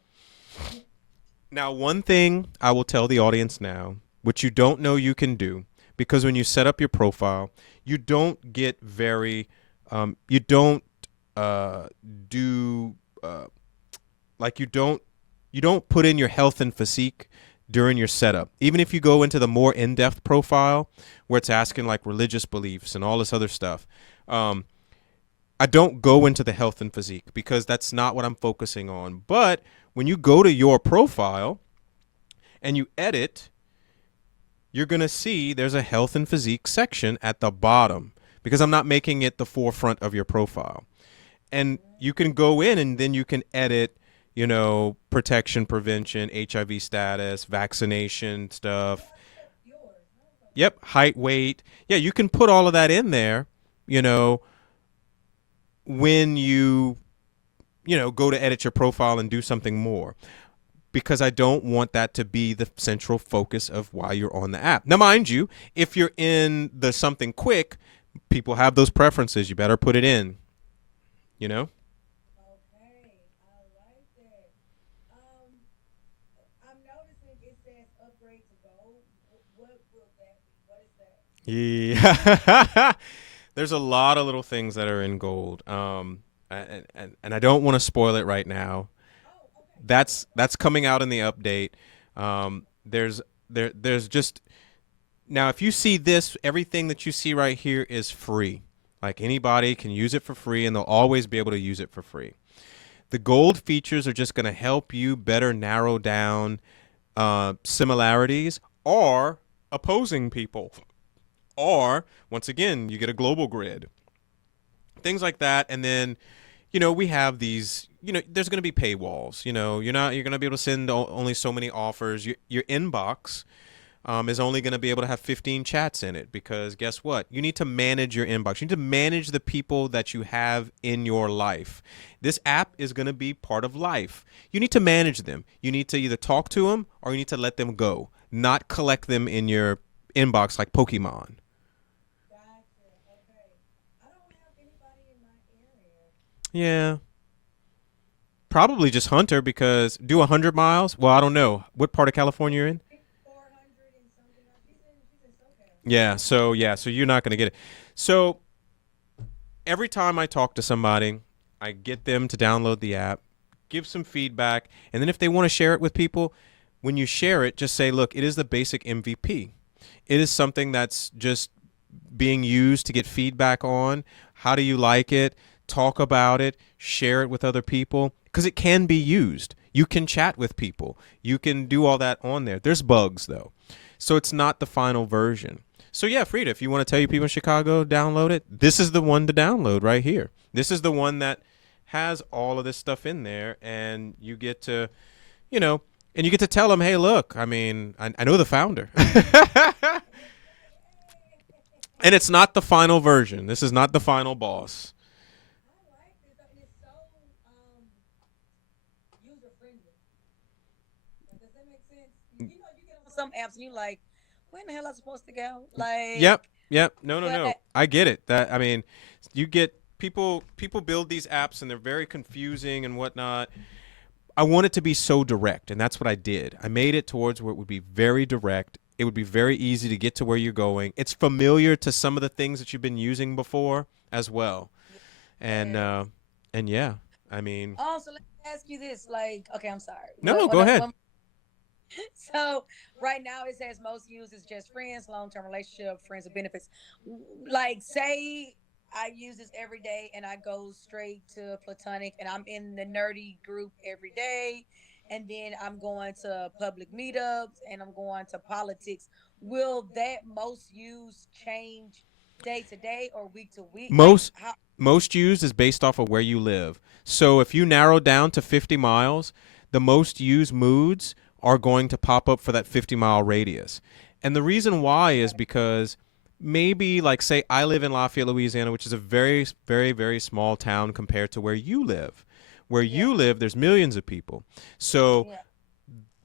Now, one thing I will tell the audience now, which you don't know you can do, because when you set up your profile, you don't get very, you don't uh, do like you don't put in your health and physique during your setup. Even if you go into the more in-depth profile where it's asking like religious beliefs and all this other stuff, um, I don't go into the health and physique because that's not what I'm focusing on. But when you go to your profile and you edit, you're going to see there's a health and physique section at the bottom because I'm not making it the forefront of your profile. And you can go in and then you can edit, protection, prevention, HIV status, vaccination Oh, stuff. I think that's yours. I was like, Yep, height, weight. Yeah, you can put all of that in there, you know, when go to edit your profile and do something more, because I don't want that to be the central focus of why you're on the app. Now, mind you, if you're in the something quick, people have those preferences. You better put it in, you know? okay. I like that. Um, I'm noticing it says upgrade to gold. What will that be? What is that? Yeah. There's a lot of little things that are in gold. And I don't want to spoil it right now. Oh, okay. Cool. That's coming out in the update. There's there's just now if you see this, everything that you see right here is free. Like anybody can use it for free, and they'll always be able to use it for free. The gold features are just going to help you better narrow down similarities or opposing people. Or, once again, you get a global grid. Things like that. And then, we have these, there's going to be paywalls. You're going to be able to send only so many offers. Your inbox is only going to be able to have 15 chats in it because guess what? You need to manage your inbox. You need to manage the people that you have in your life. This app is going to be part of life. You need to manage them. You need to either talk to them or you need to let them go, not collect them in your inbox like Pokemon. Gotcha. Okay. I don't have anybody in my area. Yeah. Probably just Hunter because do 100 miles. Well, I don't know. What part of California you're in? 400 and something. She's in SoCal. So you're not going to get it. So every time I talk to somebody, I get them to download the app, give some feedback, and then if they want to share it with people, when you share it, just say, look, it is the basic MVP. It is something that's just being used to get feedback on. How do you like it? Talk about it, share it with other people because it can be used. You can chat with people. You can do all that on there. There's bugs though. So it's not the final version. So yeah, Freda, if you want to tell your people in Chicago, download it. This is the one to download right here. This is the one that has all of this stuff in there and you get to, you know, and you get to tell them, hey, look, I mean, I know the founder. And it's not the final version. This is not the final boss. I like this. And it's so user friendly. Like, does that make sense? You get on some apps and you like, where in the hell am I supposed to go? Yep. Like, Yep. No, no, no. but I get it. That I mean, you get people build these apps and they're very confusing and whatnot. I want it to be so direct, and that's what I did. I made it towards where it would be very direct. It would be very easy to get to where you're going. It's familiar to some of the things that you've been using before as well. And yes. yeah, I mean, Also, let me ask you this. Like, okay, I'm sorry. no, no, go ahead. So right now it says most used is just friends, long term relationship, friends with benefits. Like, say I use this every day and I go straight to platonic and I'm in the nerdy group every day, and then I'm going to public meetups and I'm going to politics. Will that most used change day to day or week to week? Like Most how? most used is based off of where you live. So if you narrow down to 50 miles, the most used moods are going to pop up for that 50-mile radius. And the reason why is because maybe like say I live in Lafayette, Louisiana, which is a very very very small town compared to where you live. Where Yeah, you live, there's millions of people. So yeah,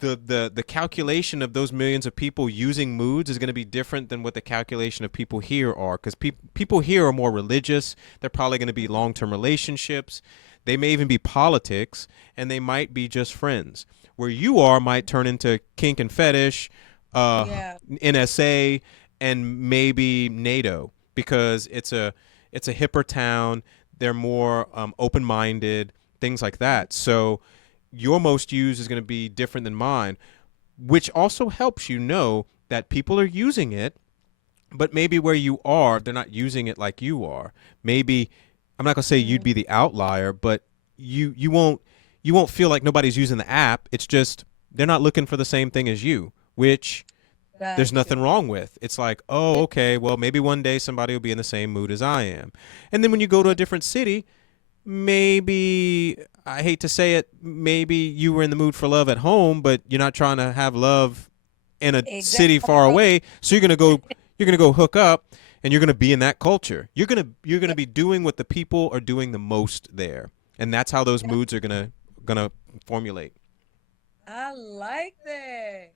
the calculation of those millions of people using moods is going to be different than what the calculation of people here are because people here are more religious. They're probably going to be mhm, long-term relationships. They may even be politics, and they might be just friends. Where you are might turn into kink and fetish, yeah, NSA, and maybe NATO because it's a hipper town. They're more open-minded, things like mhm, that. So your most used is going to be different than mine, which also helps you know that people are using it, but maybe where you are, they're not using it like you are. Maybe I'm not going to say you'd mhm. be the outlier, but you won't feel like nobody's using the app. It's just they're not looking for the same thing as you, which there's Gotcha. nothing wrong with. It's like, oh, okay, well, maybe one day somebody will be in the same mood as I am. And then when you go to a different city, maybe I hate to say it, maybe you were in the mood for love at home, but you're not trying to have love in a Exactly. city far away. So you're gonna go hook up, and you're gonna be in that culture. You're gonna be doing what the people are doing the most there, and that's how those moods are gonna formulate. I like that.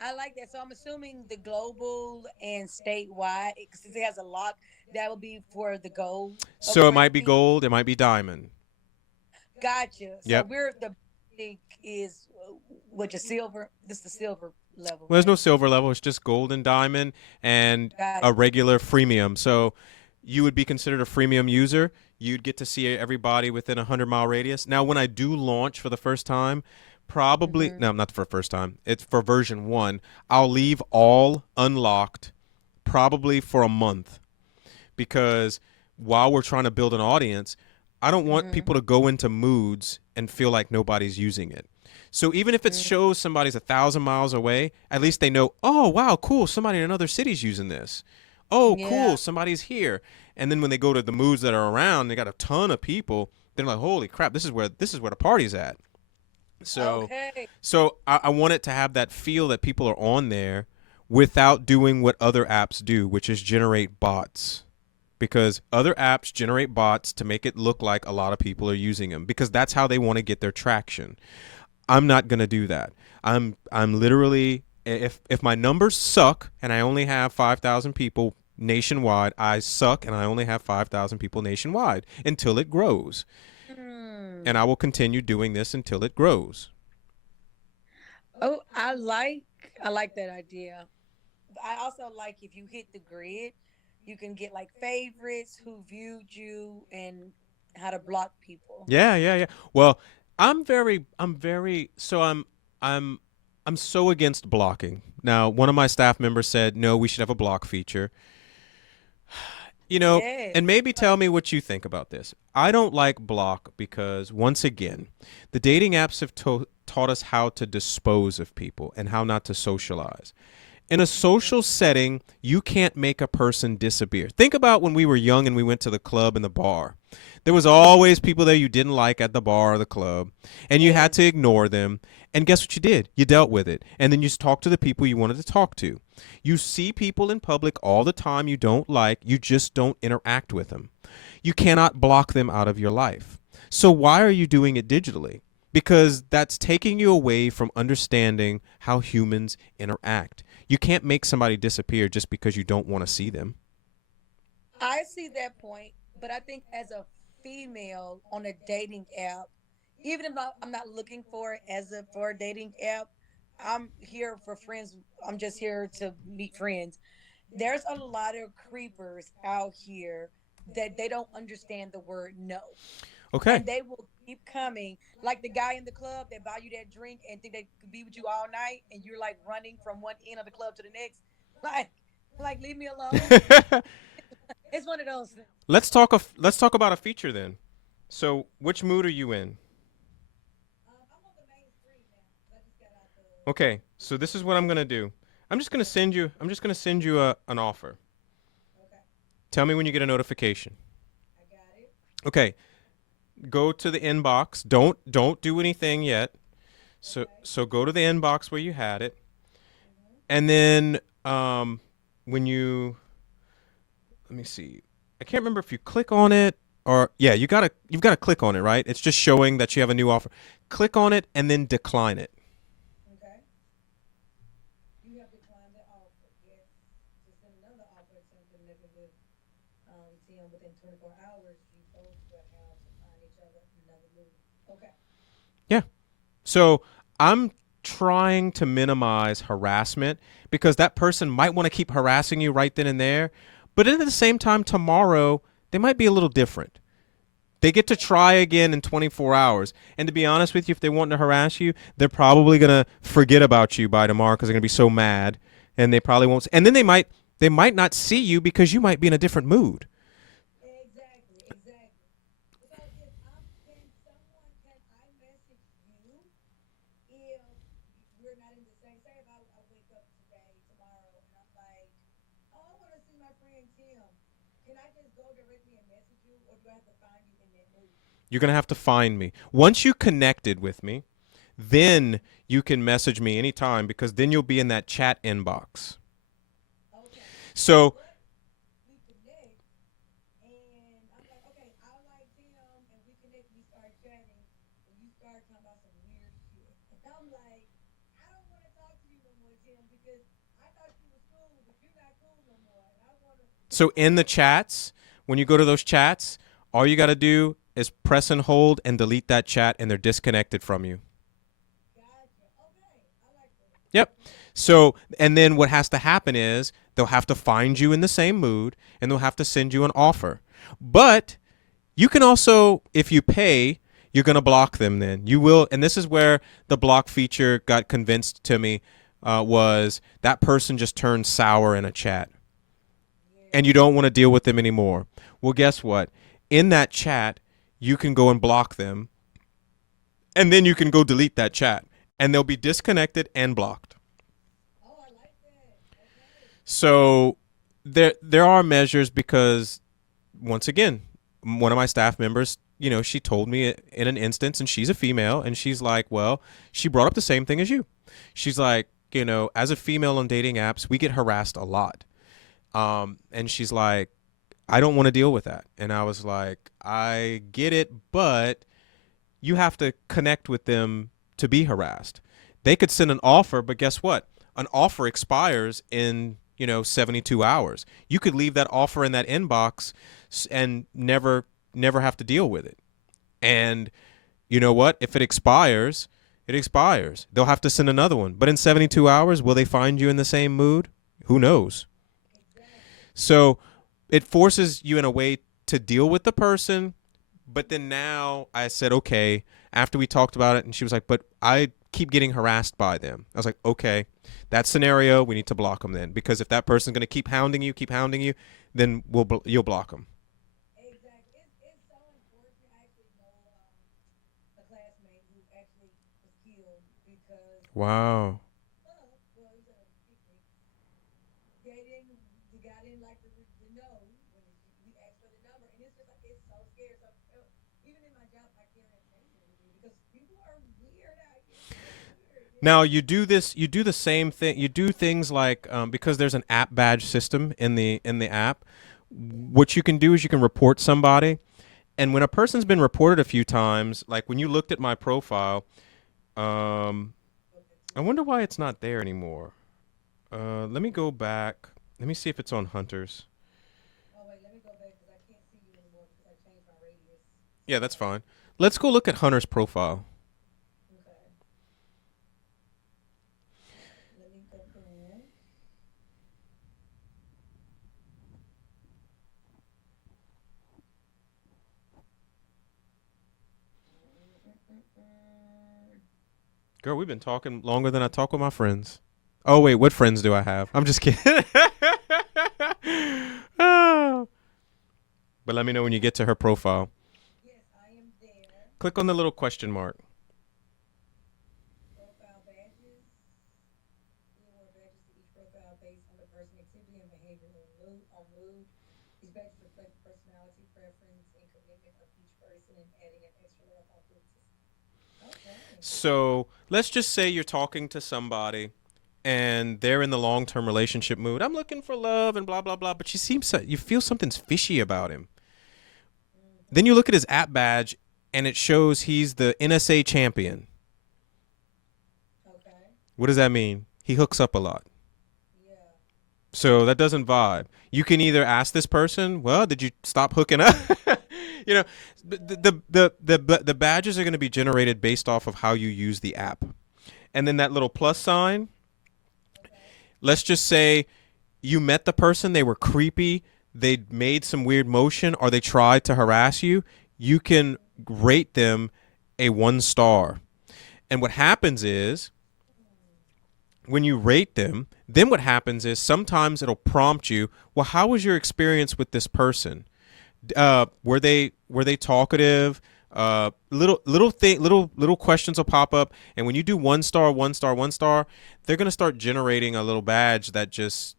I like that. So I'm assuming the global and statewide, since it has a lot, that will be for the gold So it might be upgrade. gold, it might be diamond. Gotcha. So Yep. we're the big is which is silver. This is the silver level, Well, there's no right? silver level. It's just gold and diamond and Got a regular freemium. So you would be considered a freemium user. You'd get to see everybody within a 100-mile radius. Now, when I do launch for the first time, probably, mm-hmm. no, not for the first time, it's for version one, I'll leave all unlocked probably for a month because while we're trying to build an audience, I don't want Mm-hmm. people to go into moods and feel like nobody's using it. So even if it Mm, shows somebody's 1,000 miles away, at least they know, oh, wow, cool, somebody in another city's using this. Oh, yeah. cool, somebody's here. And then when they go to the moods that are around, they got a ton of people. They're like, holy crap, this is where the party's at. So Okay. so I want it to have that feel that people are on there without doing what other apps do, which is generate bots. Because other apps generate bots to make it look like a lot of people are using them because that's how they want to get their traction. I'm not going to do that. I'm literally if my numbers suck and I only have 5,000 people nationwide, I suck and I only have 5,000 people nationwide until it grows. And Mm. I will continue doing this until it grows. Oh, I like that idea. I also like if you hit the grid, you can get like favorites, who viewed you, and how to block people. Yeah, yeah, yeah. Well, I'm I'm so against blocking. Now, one of my staff members said, "No, we should have a block feature." You know, Yes. and maybe tell me what you think about this. I don't like block because, once again, the dating apps have taught us how to dispose of people and how not to socialize. In a Mhm. social setting, you can't make a person disappear. Think about when we were young and we went to the club and the bar. There was Mhm. always people there you didn't like at the bar or the club, and you had Yes. to ignore them. And guess what you did? You dealt with it. And then you talked to the people you wanted to talk to. You see people in public all the time you don't like, you just don't interact with them. You cannot block them out of your life. So why are you doing it digitally? Because that's taking you away from understanding how humans interact. You can't make somebody disappear just because you don't want to see them. I see that point, but I think as a female on a dating app, even if I'm not looking for it as a for a dating app, I'm here for friends. I'm just here to meet friends. There's a lot of creepers out here that they don't understand the word no, Okay. and they will keep coming. Like the guy in the club that buy you that drink and think they could be with you all night, and you're like running from one end of the club to the next. Like, like leave me alone. It's one of those things. Let's talk about a feature then. So, which mood are you in? I'm on the main screen now because I just got out the. Okay. So this is what I'm going to do. I'm just going to send you an offer. Okay, Tell me when you get a notification. I got it. Okay. Go to the inbox. Don't do anything yet. So Okay. so go to the inbox where you had it. Mhm. And then when you let me see. I can't remember if you click on it or yeah, you've got to click on it, right? It's just showing that you have a new offer. Click on it and then decline it. Okay. You have declined the offer. Yes. To send another offer, attempt connected with Tim within 24 hours. You both will have to find each other another move. Okay. Yeah. So I'm trying to minimize harassment because that person might want to keep harassing you right then and there, but at the same time tomorrow they might be a little different. They get to try again in 24 hours. And to be honest with you, if they want to harass you, they're probably going to forget about you by tomorrow because they're going to be so mad and they probably won't. And then they might not see you because you might be in a different mood. Exactly. Exactly. So if I'm can I message you if we're not in the same? Say if I wake up today, tomorrow, and I'm like, oh, I want to see my friend Tim. Can I just go directly and message you, or do I have to find you in that mood? You're going to have to find me. Once you connected with me, then you can message me anytime because then you'll be in that chat inbox. Okay. So, But we connect, and I'm like, okay, I like Tim, and we connect, we start chatting, and you start talking about some weird shit. And I'm like, I don't want to talk to you no more, Tim, because I thought you was cool, but you're not cool no more. And so I in the want to, chats, when you go to those chats, all you got to do is press and hold and delete that chat and they're disconnected from you. gotcha. Okay, I like that. Yep. Okay. So, and then what has to happen is they'll have to find you in the same mood and they'll have to send you an offer. But you can also, if you pay, you're going to block them then. You will, and this is where the block feature got convinced to me was that person just turned sour in a chat and you Yes. don't want to deal with them anymore. Well, guess what? In that chat, you can go and block them and then you can go delete that chat and they'll be disconnected and blocked. Oh, I like that. Okay. So there are measures because once again, one of my staff members, she told me in an instance, and she's a female, and she's like, well, she brought up the same thing as you. She's like, as a female on dating apps, we get harassed a lot. And she's like, I don't want to deal with that. And I was like, I get it, but you have to connect with them to be harassed. They could send an offer, but guess what? An offer expires in 72 hours. You could leave that offer in that inbox and never have to deal with it. And you know what? If it expires, it expires. They'll have to send another one. But in 72 hours, will they find you in the same mood? Who knows? Exactly. So it forces you in a way to deal with the person. But then now I said, okay, after we talked about it, and she was like, but I keep getting harassed by them. I was like, okay, that scenario, we need to block them then. Because if that person's going to keep hounding you, then you'll block them. Exactly. It's so important. I actually know a classmate who actually was killed because Wow. well, he was at a picnic. The guy didn't like the no when he asked for the number, and it's just like it's so scary. So even in my job, I carry a taser with me because people are weird out here. They're weird, you Now know. you do this. You do the same thing. You do things like because there's an app badge system in the app. Yeah. What you can do is you can report somebody, and when a person's been reported a few times, like when you looked at my profile, um, Okay, I too. wonder why it's not there anymore. Let me go back. Let me see if it's on Hunters. Oh wait, let me go back because I can't see you anymore because I changed my radius. Yeah, that's So fine. Let's go look at Hunter's profile. okay, let me go in. Mm-mm-mm-mm. Girl, we've been talking longer than I talk with my friends. Oh wait, what friends do I have? I'm just kidding. Ah. But let me know when you get to her profile. Yes, I am there. Click on the little question mark. Profile badges. We award badges to each profile based on the person activity and behavior on mood. These badges reflect the personality, preference, and commitment of each person and adding an extra layer of authenticity. Okay. So let's just say you're talking to somebody and they're in the long term relationship mood. I'm looking for love and blah blah blah. But you feel something's fishy about him. Then Mm-hmm. you look at his app badge and it shows he's the NSA champion. Okay. What does that mean? He hooks up a lot. Yeah. So that doesn't vibe. You can either ask this person, well, did you stop hooking up? you know, Yeah. the badges are going to be generated based off of how you use the app. And then that little plus sign, Okay. let's just say you met the person, they were creepy, they made some weird motion, or they tried to harass you, you can Mm-hmm. rate them a 1 star. And what happens is when you rate them, then what happens is sometimes it'll prompt you, well, how was your experience with this person? Were they talkative? Little questions will pop up, and when you do 1 star, 1 star, 1 star, they're gonna start generating a little badge that just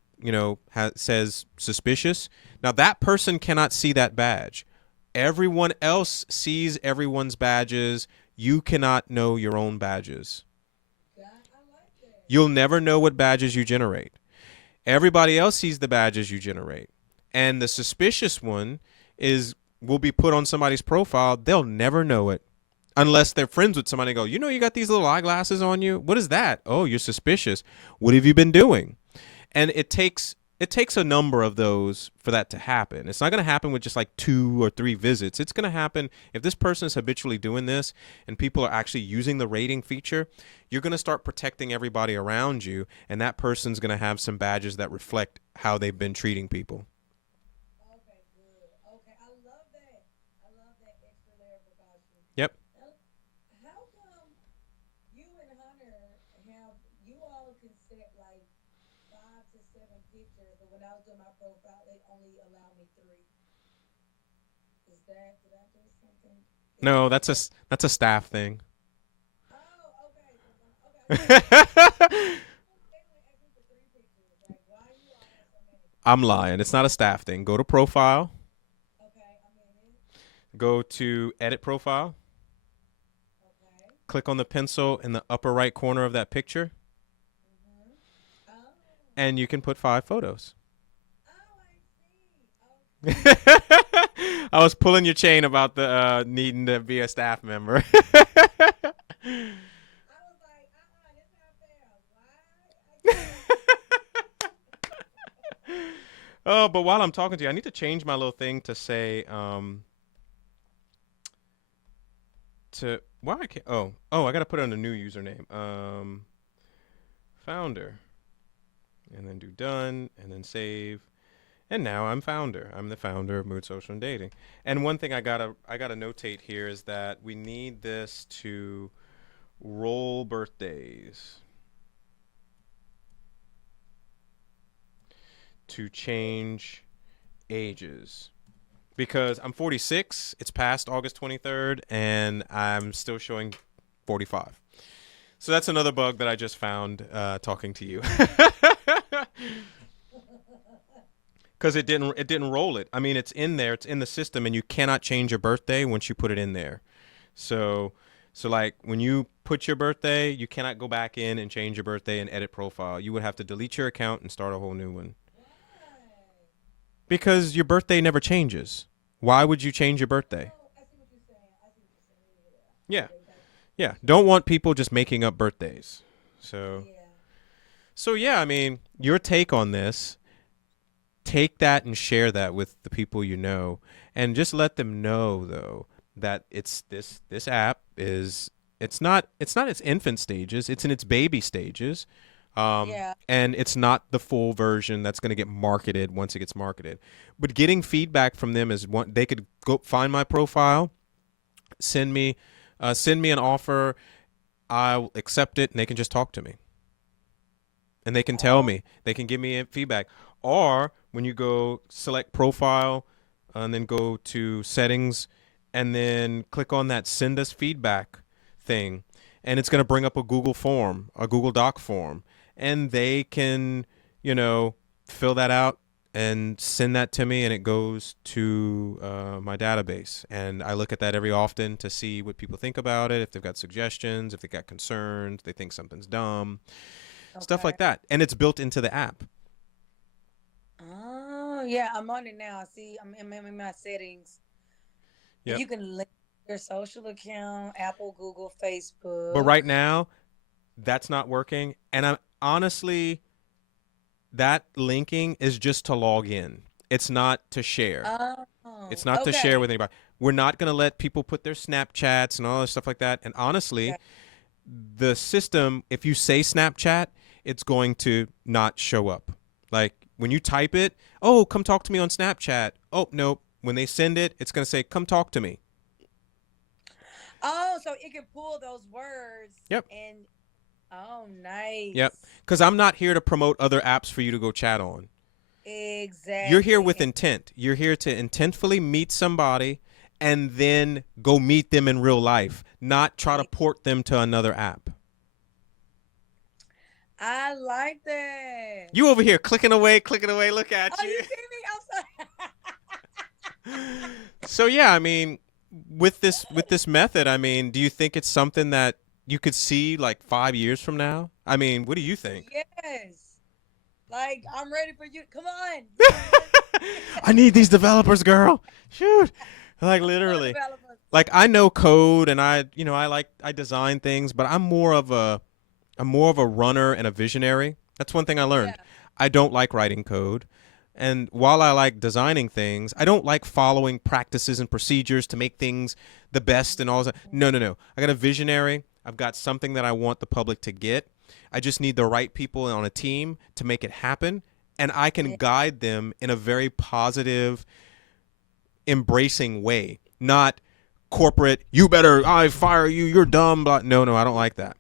says suspicious. Now that person cannot see that badge. Everyone else sees everyone's badges. You cannot know your own badges. God, I like that. You'll never know what badges you generate. Everybody else sees the badges you generate. And the suspicious one is will be put on somebody's profile. They'll never know it unless they're friends with somebody and go, you got these little eyeglasses on you. What is that? Oh, you're suspicious. What have you been doing? And it takes a number of those for that to happen. It's not going to happen with just like 2 or 3 visits. It's going to happen if this person is habitually doing this and people are actually using the rating feature. You're going to start protecting everybody around you, and that person's going to have some badges that reflect how they've been treating people. Okay, good. Okay, I love that. I love that extra layer of precaution. Yep. Now, how come you and Hunter you all can set like 5 to 7 pictures, but when I was doing my profile, it only allowed me three. Did I do something? Is No, that that's a correct? that's a staff thing. Oh, okay. So I'm lying. It's not a staff thing. Go to profile. Go to edit profile. Click on the pencil in the upper right corner of that picture, and you can put 5 photos. I was pulling your chain about the needing to be a staff member. Oh, but while I'm talking to you, I need to change my little thing to say to why I can't. I gotta put on a new username. Founder, and then do done, and then save. And now I'm founder. I'm the founder of Mood Social and Dating. And one thing I gotta notate here is that we need this to roll birthdays, to change ages. Because I'm 46, it's past August 23rd, and I'm still showing 45. So that's another bug that I just found talking to you. Because it didn't roll it. I mean, it's in there, it's in the system, and you cannot change your birthday once you put it in there. So like when you put your birthday, you cannot go back in and change your birthday and edit profile. You would have to delete your account and start a whole new one. Because your birthday never changes. Why would you change your birthday? Yeah. Yeah. Don't want people just making up birthdays. So yeah, I mean, your take on this, take that and share that with the people you know, and just let them know though that it's this app is it's not its infant stages, it's in its baby stages. Yeah. And it's not the full version that's going to get marketed once it gets marketed. But getting feedback from them is one. They could go find my profile, send me an offer. I'll accept it, and they can just talk to me, and they can tell Oh, me, they can give me feedback. Or when you go select profile, and then go to settings, and then click on that send us feedback thing, and it's going to bring up a Google form, a Google Doc form, and they can, fill that out and send that to me, and it goes to my database, and I look at that every often to see what people think about it, if they've got suggestions, if they got concerns, they think something's dumb, stuff okay. like that, and it's built into the app. Oh, yeah, I'm on it now. See, I'm in my settings, and Yep. you can link your social account, Apple, Google, But Facebook. right now, that's not working, and I'm honestly, that linking is just to log in. It's not to share. It's Oh, not to share okay. with anybody. We're not going to let people put their Snapchats and all this stuff like that. And honestly, Okay. the system, if you say Snapchat, it's going to not show up. Like when you type it, oh, come talk to me on Snapchat. Oh, nope. When they send it, it's going to say, come talk to me. Oh, so it can pull those words Yep. and oh, Yep. nice. Because I'm not here to promote other apps for you to go chat on. You're here Exactly. with intent. You're here to intentfully meet somebody and then go meet them in real life, not try to Yeah, port them to another app. I like that. You over here clicking away, clicking away. Look at Oh, you. you see me? I'm So yeah, I mean, with this method, I mean, do you think it's something that you could see like 5 years from now? I mean, what do you think? sorry. Yes. Like I'm ready for you. Come on. Let's I need these developers, girl. Shoot, like more literally. developers. Like I know code and I design things, but I'm more of a runner and a visionary. That's one thing I learned. Yeah. I don't like writing code. And while I like designing things, I don't like following practices and procedures to make things the best and all that. No, no, no. I got a visionary. I've got something that I want the public to get. I just need the right people on a team to make it happen. And I can Yeah. guide them in a very positive, embracing way, not corporate, you better, I fire you, you're dumb. Blah. No, no, I don't like that.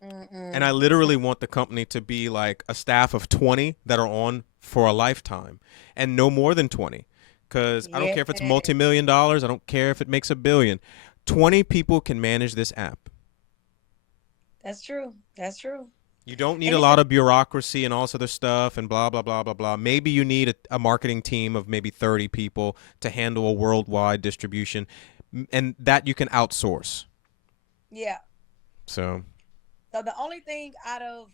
And I Mm-mm. literally want the company to be like a staff of 20 that are on for a lifetime and no more than 20. Because I don't Yeah. care if it's multi-million dollars. I don't care if it makes a billion. 20 people can manage this app. That's true. That's true. You don't need And a it's a lot of bureaucracy and all this other stuff and blah, blah, blah, blah, blah. Maybe you need a marketing team of maybe 30 people to handle a worldwide distribution, and that you can outsource. yeah. So, So the only thing out of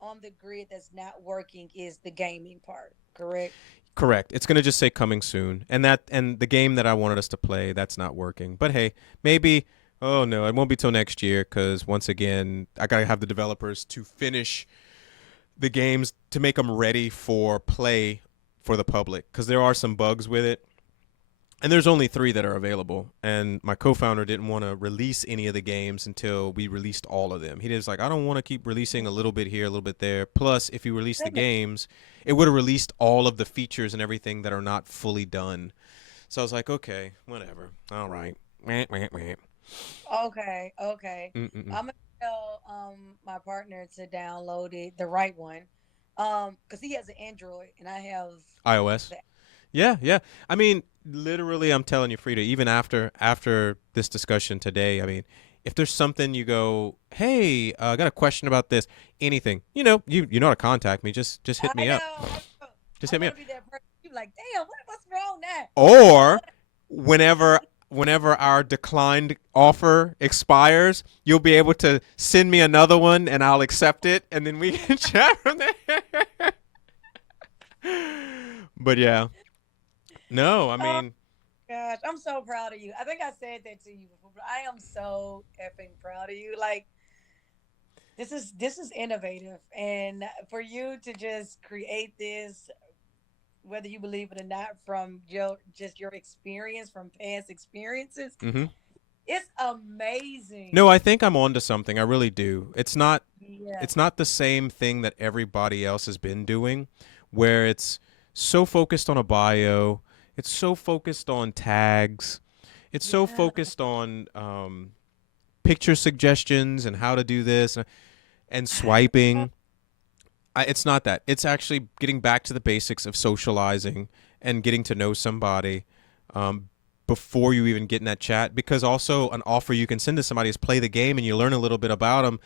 on the grid that's not working is the gaming part, correct? correct. It's going to just say coming soon. And the game that I wanted us to play, that's not working. But hey, maybe oh no, it won't be till next year cuz once again, I got to have the developers to finish the games to make them ready for play for the public cuz there are some bugs with it. And there's only 3 that are available. And my co-founder didn't want to release any of the games until we released all of them. He was like, I don't want to keep releasing a little bit here, a little bit there. Plus, if you release the That makes- games, it would have released all of the features and everything that are not fully done. So I was like, okay, whatever. All right. Meh, meh, meh. Okay, okay. Mm-mm-mm. I'm gonna tell my partner to download it, the right one, because he has an Android and I have iOS. the Yeah, yeah. I mean, literally, I'm telling you, Frida. Even after this discussion today, I mean, if there's something you go, hey, I got a question about this, anything, you know how to contact me. Just hit I me know. up. Just I hit me want up. to be that person. You like, damn, what's wrong now? Or whenever our declined offer expires, you'll be able to send me another one, and I'll accept it, and then we can chat from there. But yeah, no, I Oh mean. gosh, I'm so proud of you. I think I said that to you before, but I am so effing proud of you. Like this is innovative, and for you to just create this, whether you believe it or not, from your experience, from past experiences, Mhm. it's amazing. No, I think I'm onto something. I really do. Yeah, It's not the same thing that everybody else has been doing where it's so focused on a bio, it's so focused on tags, it's so yeah, focused on picture suggestions and how to do this and swiping. It's not that. It's actually getting back to the basics of socializing and getting to know somebody um, before you even get in that chat. Because also, an offer you can send to somebody is play the game and you learn a little bit about them,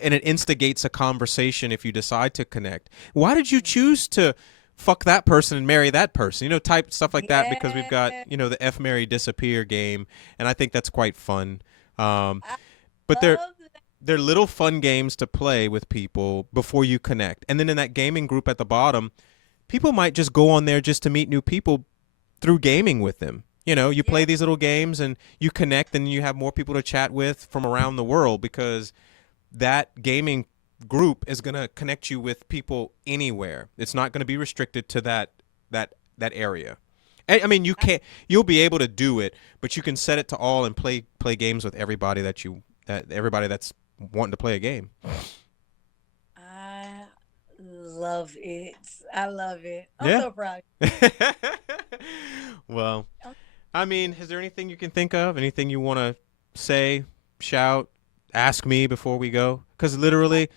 and it instigates a conversation if you decide to connect. Why did you choose to fuck that person and marry that person? Type stuff like that because we've got yeah. the F Marry Disappear game, and I think that's quite fun. Um, I but love that. they're little fun games to play with people before you connect. And then in that gaming group at the bottom, people might just go on there just to meet new people through gaming with them. You Yeah, play these little games and you connect and you have more people to chat with from around the world because that gaming group is going to connect you with people anywhere. It's not going to be restricted to that area. I mean, you'll be able to do it, but you can set it to all and play games with that everybody that's wanting to play a game. I love it. I love it. I'm Yeah. so proud. Well, I'm I mean, is there anything you can think of? Anything you want to say, shout, ask me before we go? Because literally,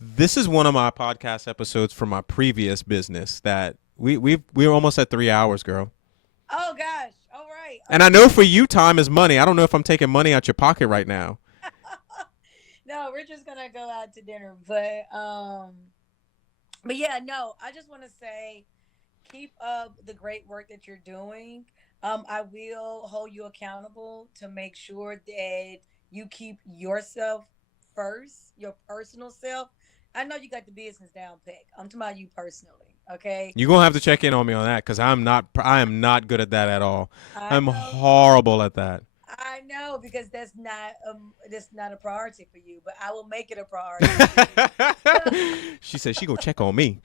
this is one of my podcast episodes from my previous business that we're almost at 3 hours, girl. Oh gosh. All right. And I know Okay. for you, time is money. I don't know if I'm taking money out your pocket right now. No, we're just gonna go out to dinner, but yeah, no. I just want to say, keep up the great work that you're doing. I will hold you accountable to make sure that you keep yourself first, your personal self. I know you got the business down pat. I'm talking about you personally. Okay. You're gonna have to check in on me on that because I am not good at that at all. I I'm know. horrible at that. I know because that's not a priority for you, but I will make it a priority for you. She said she gonna check on me.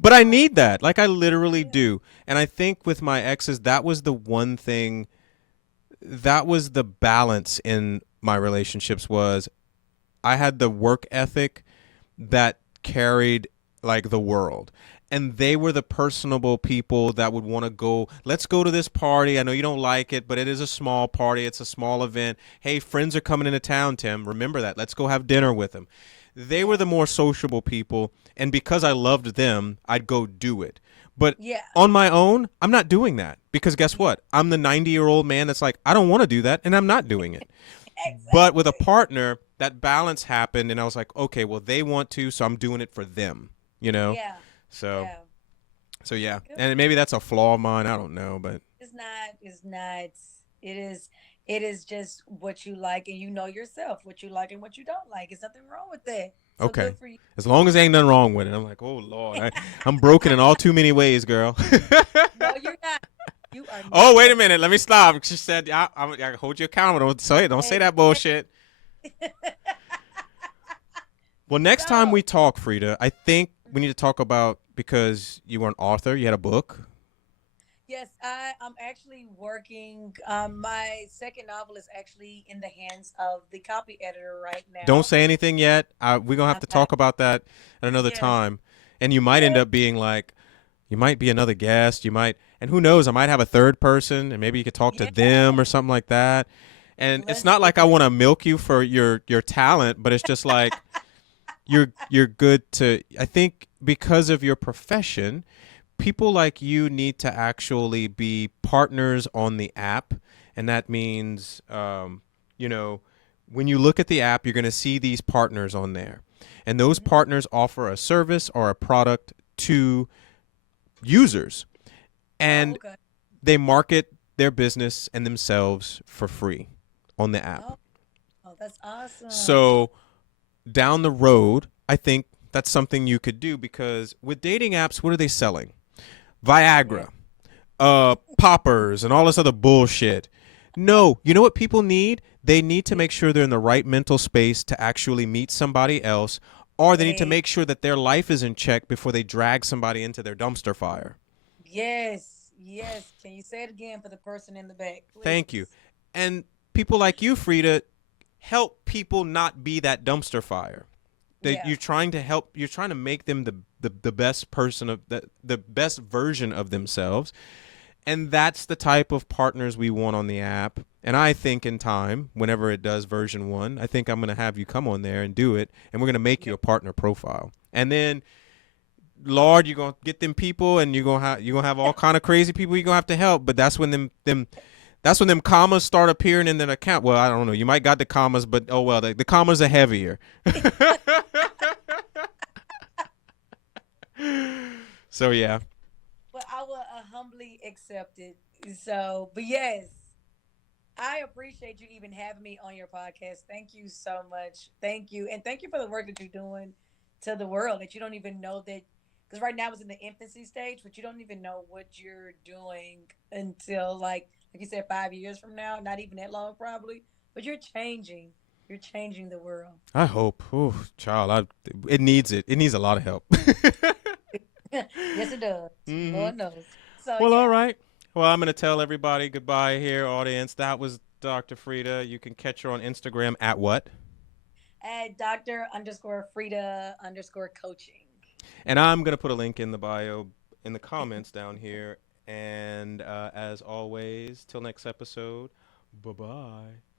But I need that. Like I literally Yeah, do. And I think with my exes, that was the one thing that was the balance in my relationships was I had the work ethic that carried like the world. And they were the personable people that would want to go, let's go to this party. I know you don't like it, but it is a small party. It's a small event. Hey, friends are coming into town, Tim. Remember that. Let's go have dinner with them. They were yeah, the more sociable people. And because I loved them, I'd go do it. But yeah, on my own, I'm not doing that because guess yeah. what? I'm the 90-year-old man that's like, I don't want to do that, and I'm not doing it. But with a Exactly. partner, that balance happened, and I was like, okay, well, they want to, so I'm doing it for them, you know? Yeah. So, Yeah. so yeah. Good. And maybe that's a flaw of mine. I don't know, but It's not. It's not. It is. It is just what you like, and you know yourself what you like and what you don't like. There's nothing wrong with that. So okay. good for you. As long as ain't nothing wrong with it. I'm like, oh, Lord, I'm broken in all too many ways, girl. No, you're not. You are Oh, not wait a broken. minute. Let me stop. She said, I hold you accountable. Don't say that bullshit. Well, next time So we talk, Frida, I think we need to talk about, because you were an author, you had a book. yes, I'm actually working. My second novel is actually in the hands of the copy editor right Don't now. say anything yet. We're gonna have I'm to not. talk about that at another Yes. time. And you might end Yes. up being like, you might be another guest. You might, and who knows? I might have a third person, and maybe you could talk to Yeah. them or something like that. And it's Let's not do like I it. want to milk you for your talent, but it's just like you're good to. I think because of your profession, people like you need to actually be partners on the app, and that means, you know, when you look at the app, you're going to see these partners on there, and those Mhm. partners offer a service or a product to users, Oh, and okay. they market their business and themselves for free on the app. Oh, oh, that's awesome. So down the road, I think that's something you could do, because with dating apps, what are they selling? Yeah. Viagra, poppers, and all this other bullshit. No, you know what people need? They need to Yeah. make sure they're in the right mental space to actually meet somebody else, or they need to Hey, make sure that their life is in check before they drag somebody into their dumpster fire. yes. Yes. Can you say it again for the person in the back, Thank you. please? And people like you, Frida, help people not be that dumpster fire. That Yeah. you're trying to help, you're trying to make them the best person of the best version of themselves. And that's the type of partners we want on the app. And I think in time, whenever it does version 1, I think I'm going to have you come on there and do it, and we're going to make Yeah. you a partner profile. And then, Lord, you're going to get them people, and you're going to have all kind of crazy people you're going to have to help, but that's when them commas start appearing in that account. Well, I don't know. You might got the commas, but oh well, the commas are heavier. So yeah. But I will humbly accept it. So, but yes, I appreciate you even having me on your podcast. Thank you so much. Thank you. And thank you for the work that you're doing to the world that you don't even know that, because right now it's in the infancy stage, but you don't even know what you're doing until like you said, 5 years from now, not even that long probably, but you're changing. You're changing the world. I hope. Ooh, child, it needs it. It needs a lot of help. Yes, it does. Hmm. Lord knows. So Well, all yeah, right. Well, I'm gonna tell everybody goodbye here, audience. That was Dr. Frida. You can catch her on Instagram at what? at Doctor underscore Freda underscore coaching. And I'm gonna put a link in the bio, in the comments down here. And as always, till next episode. Bye bye.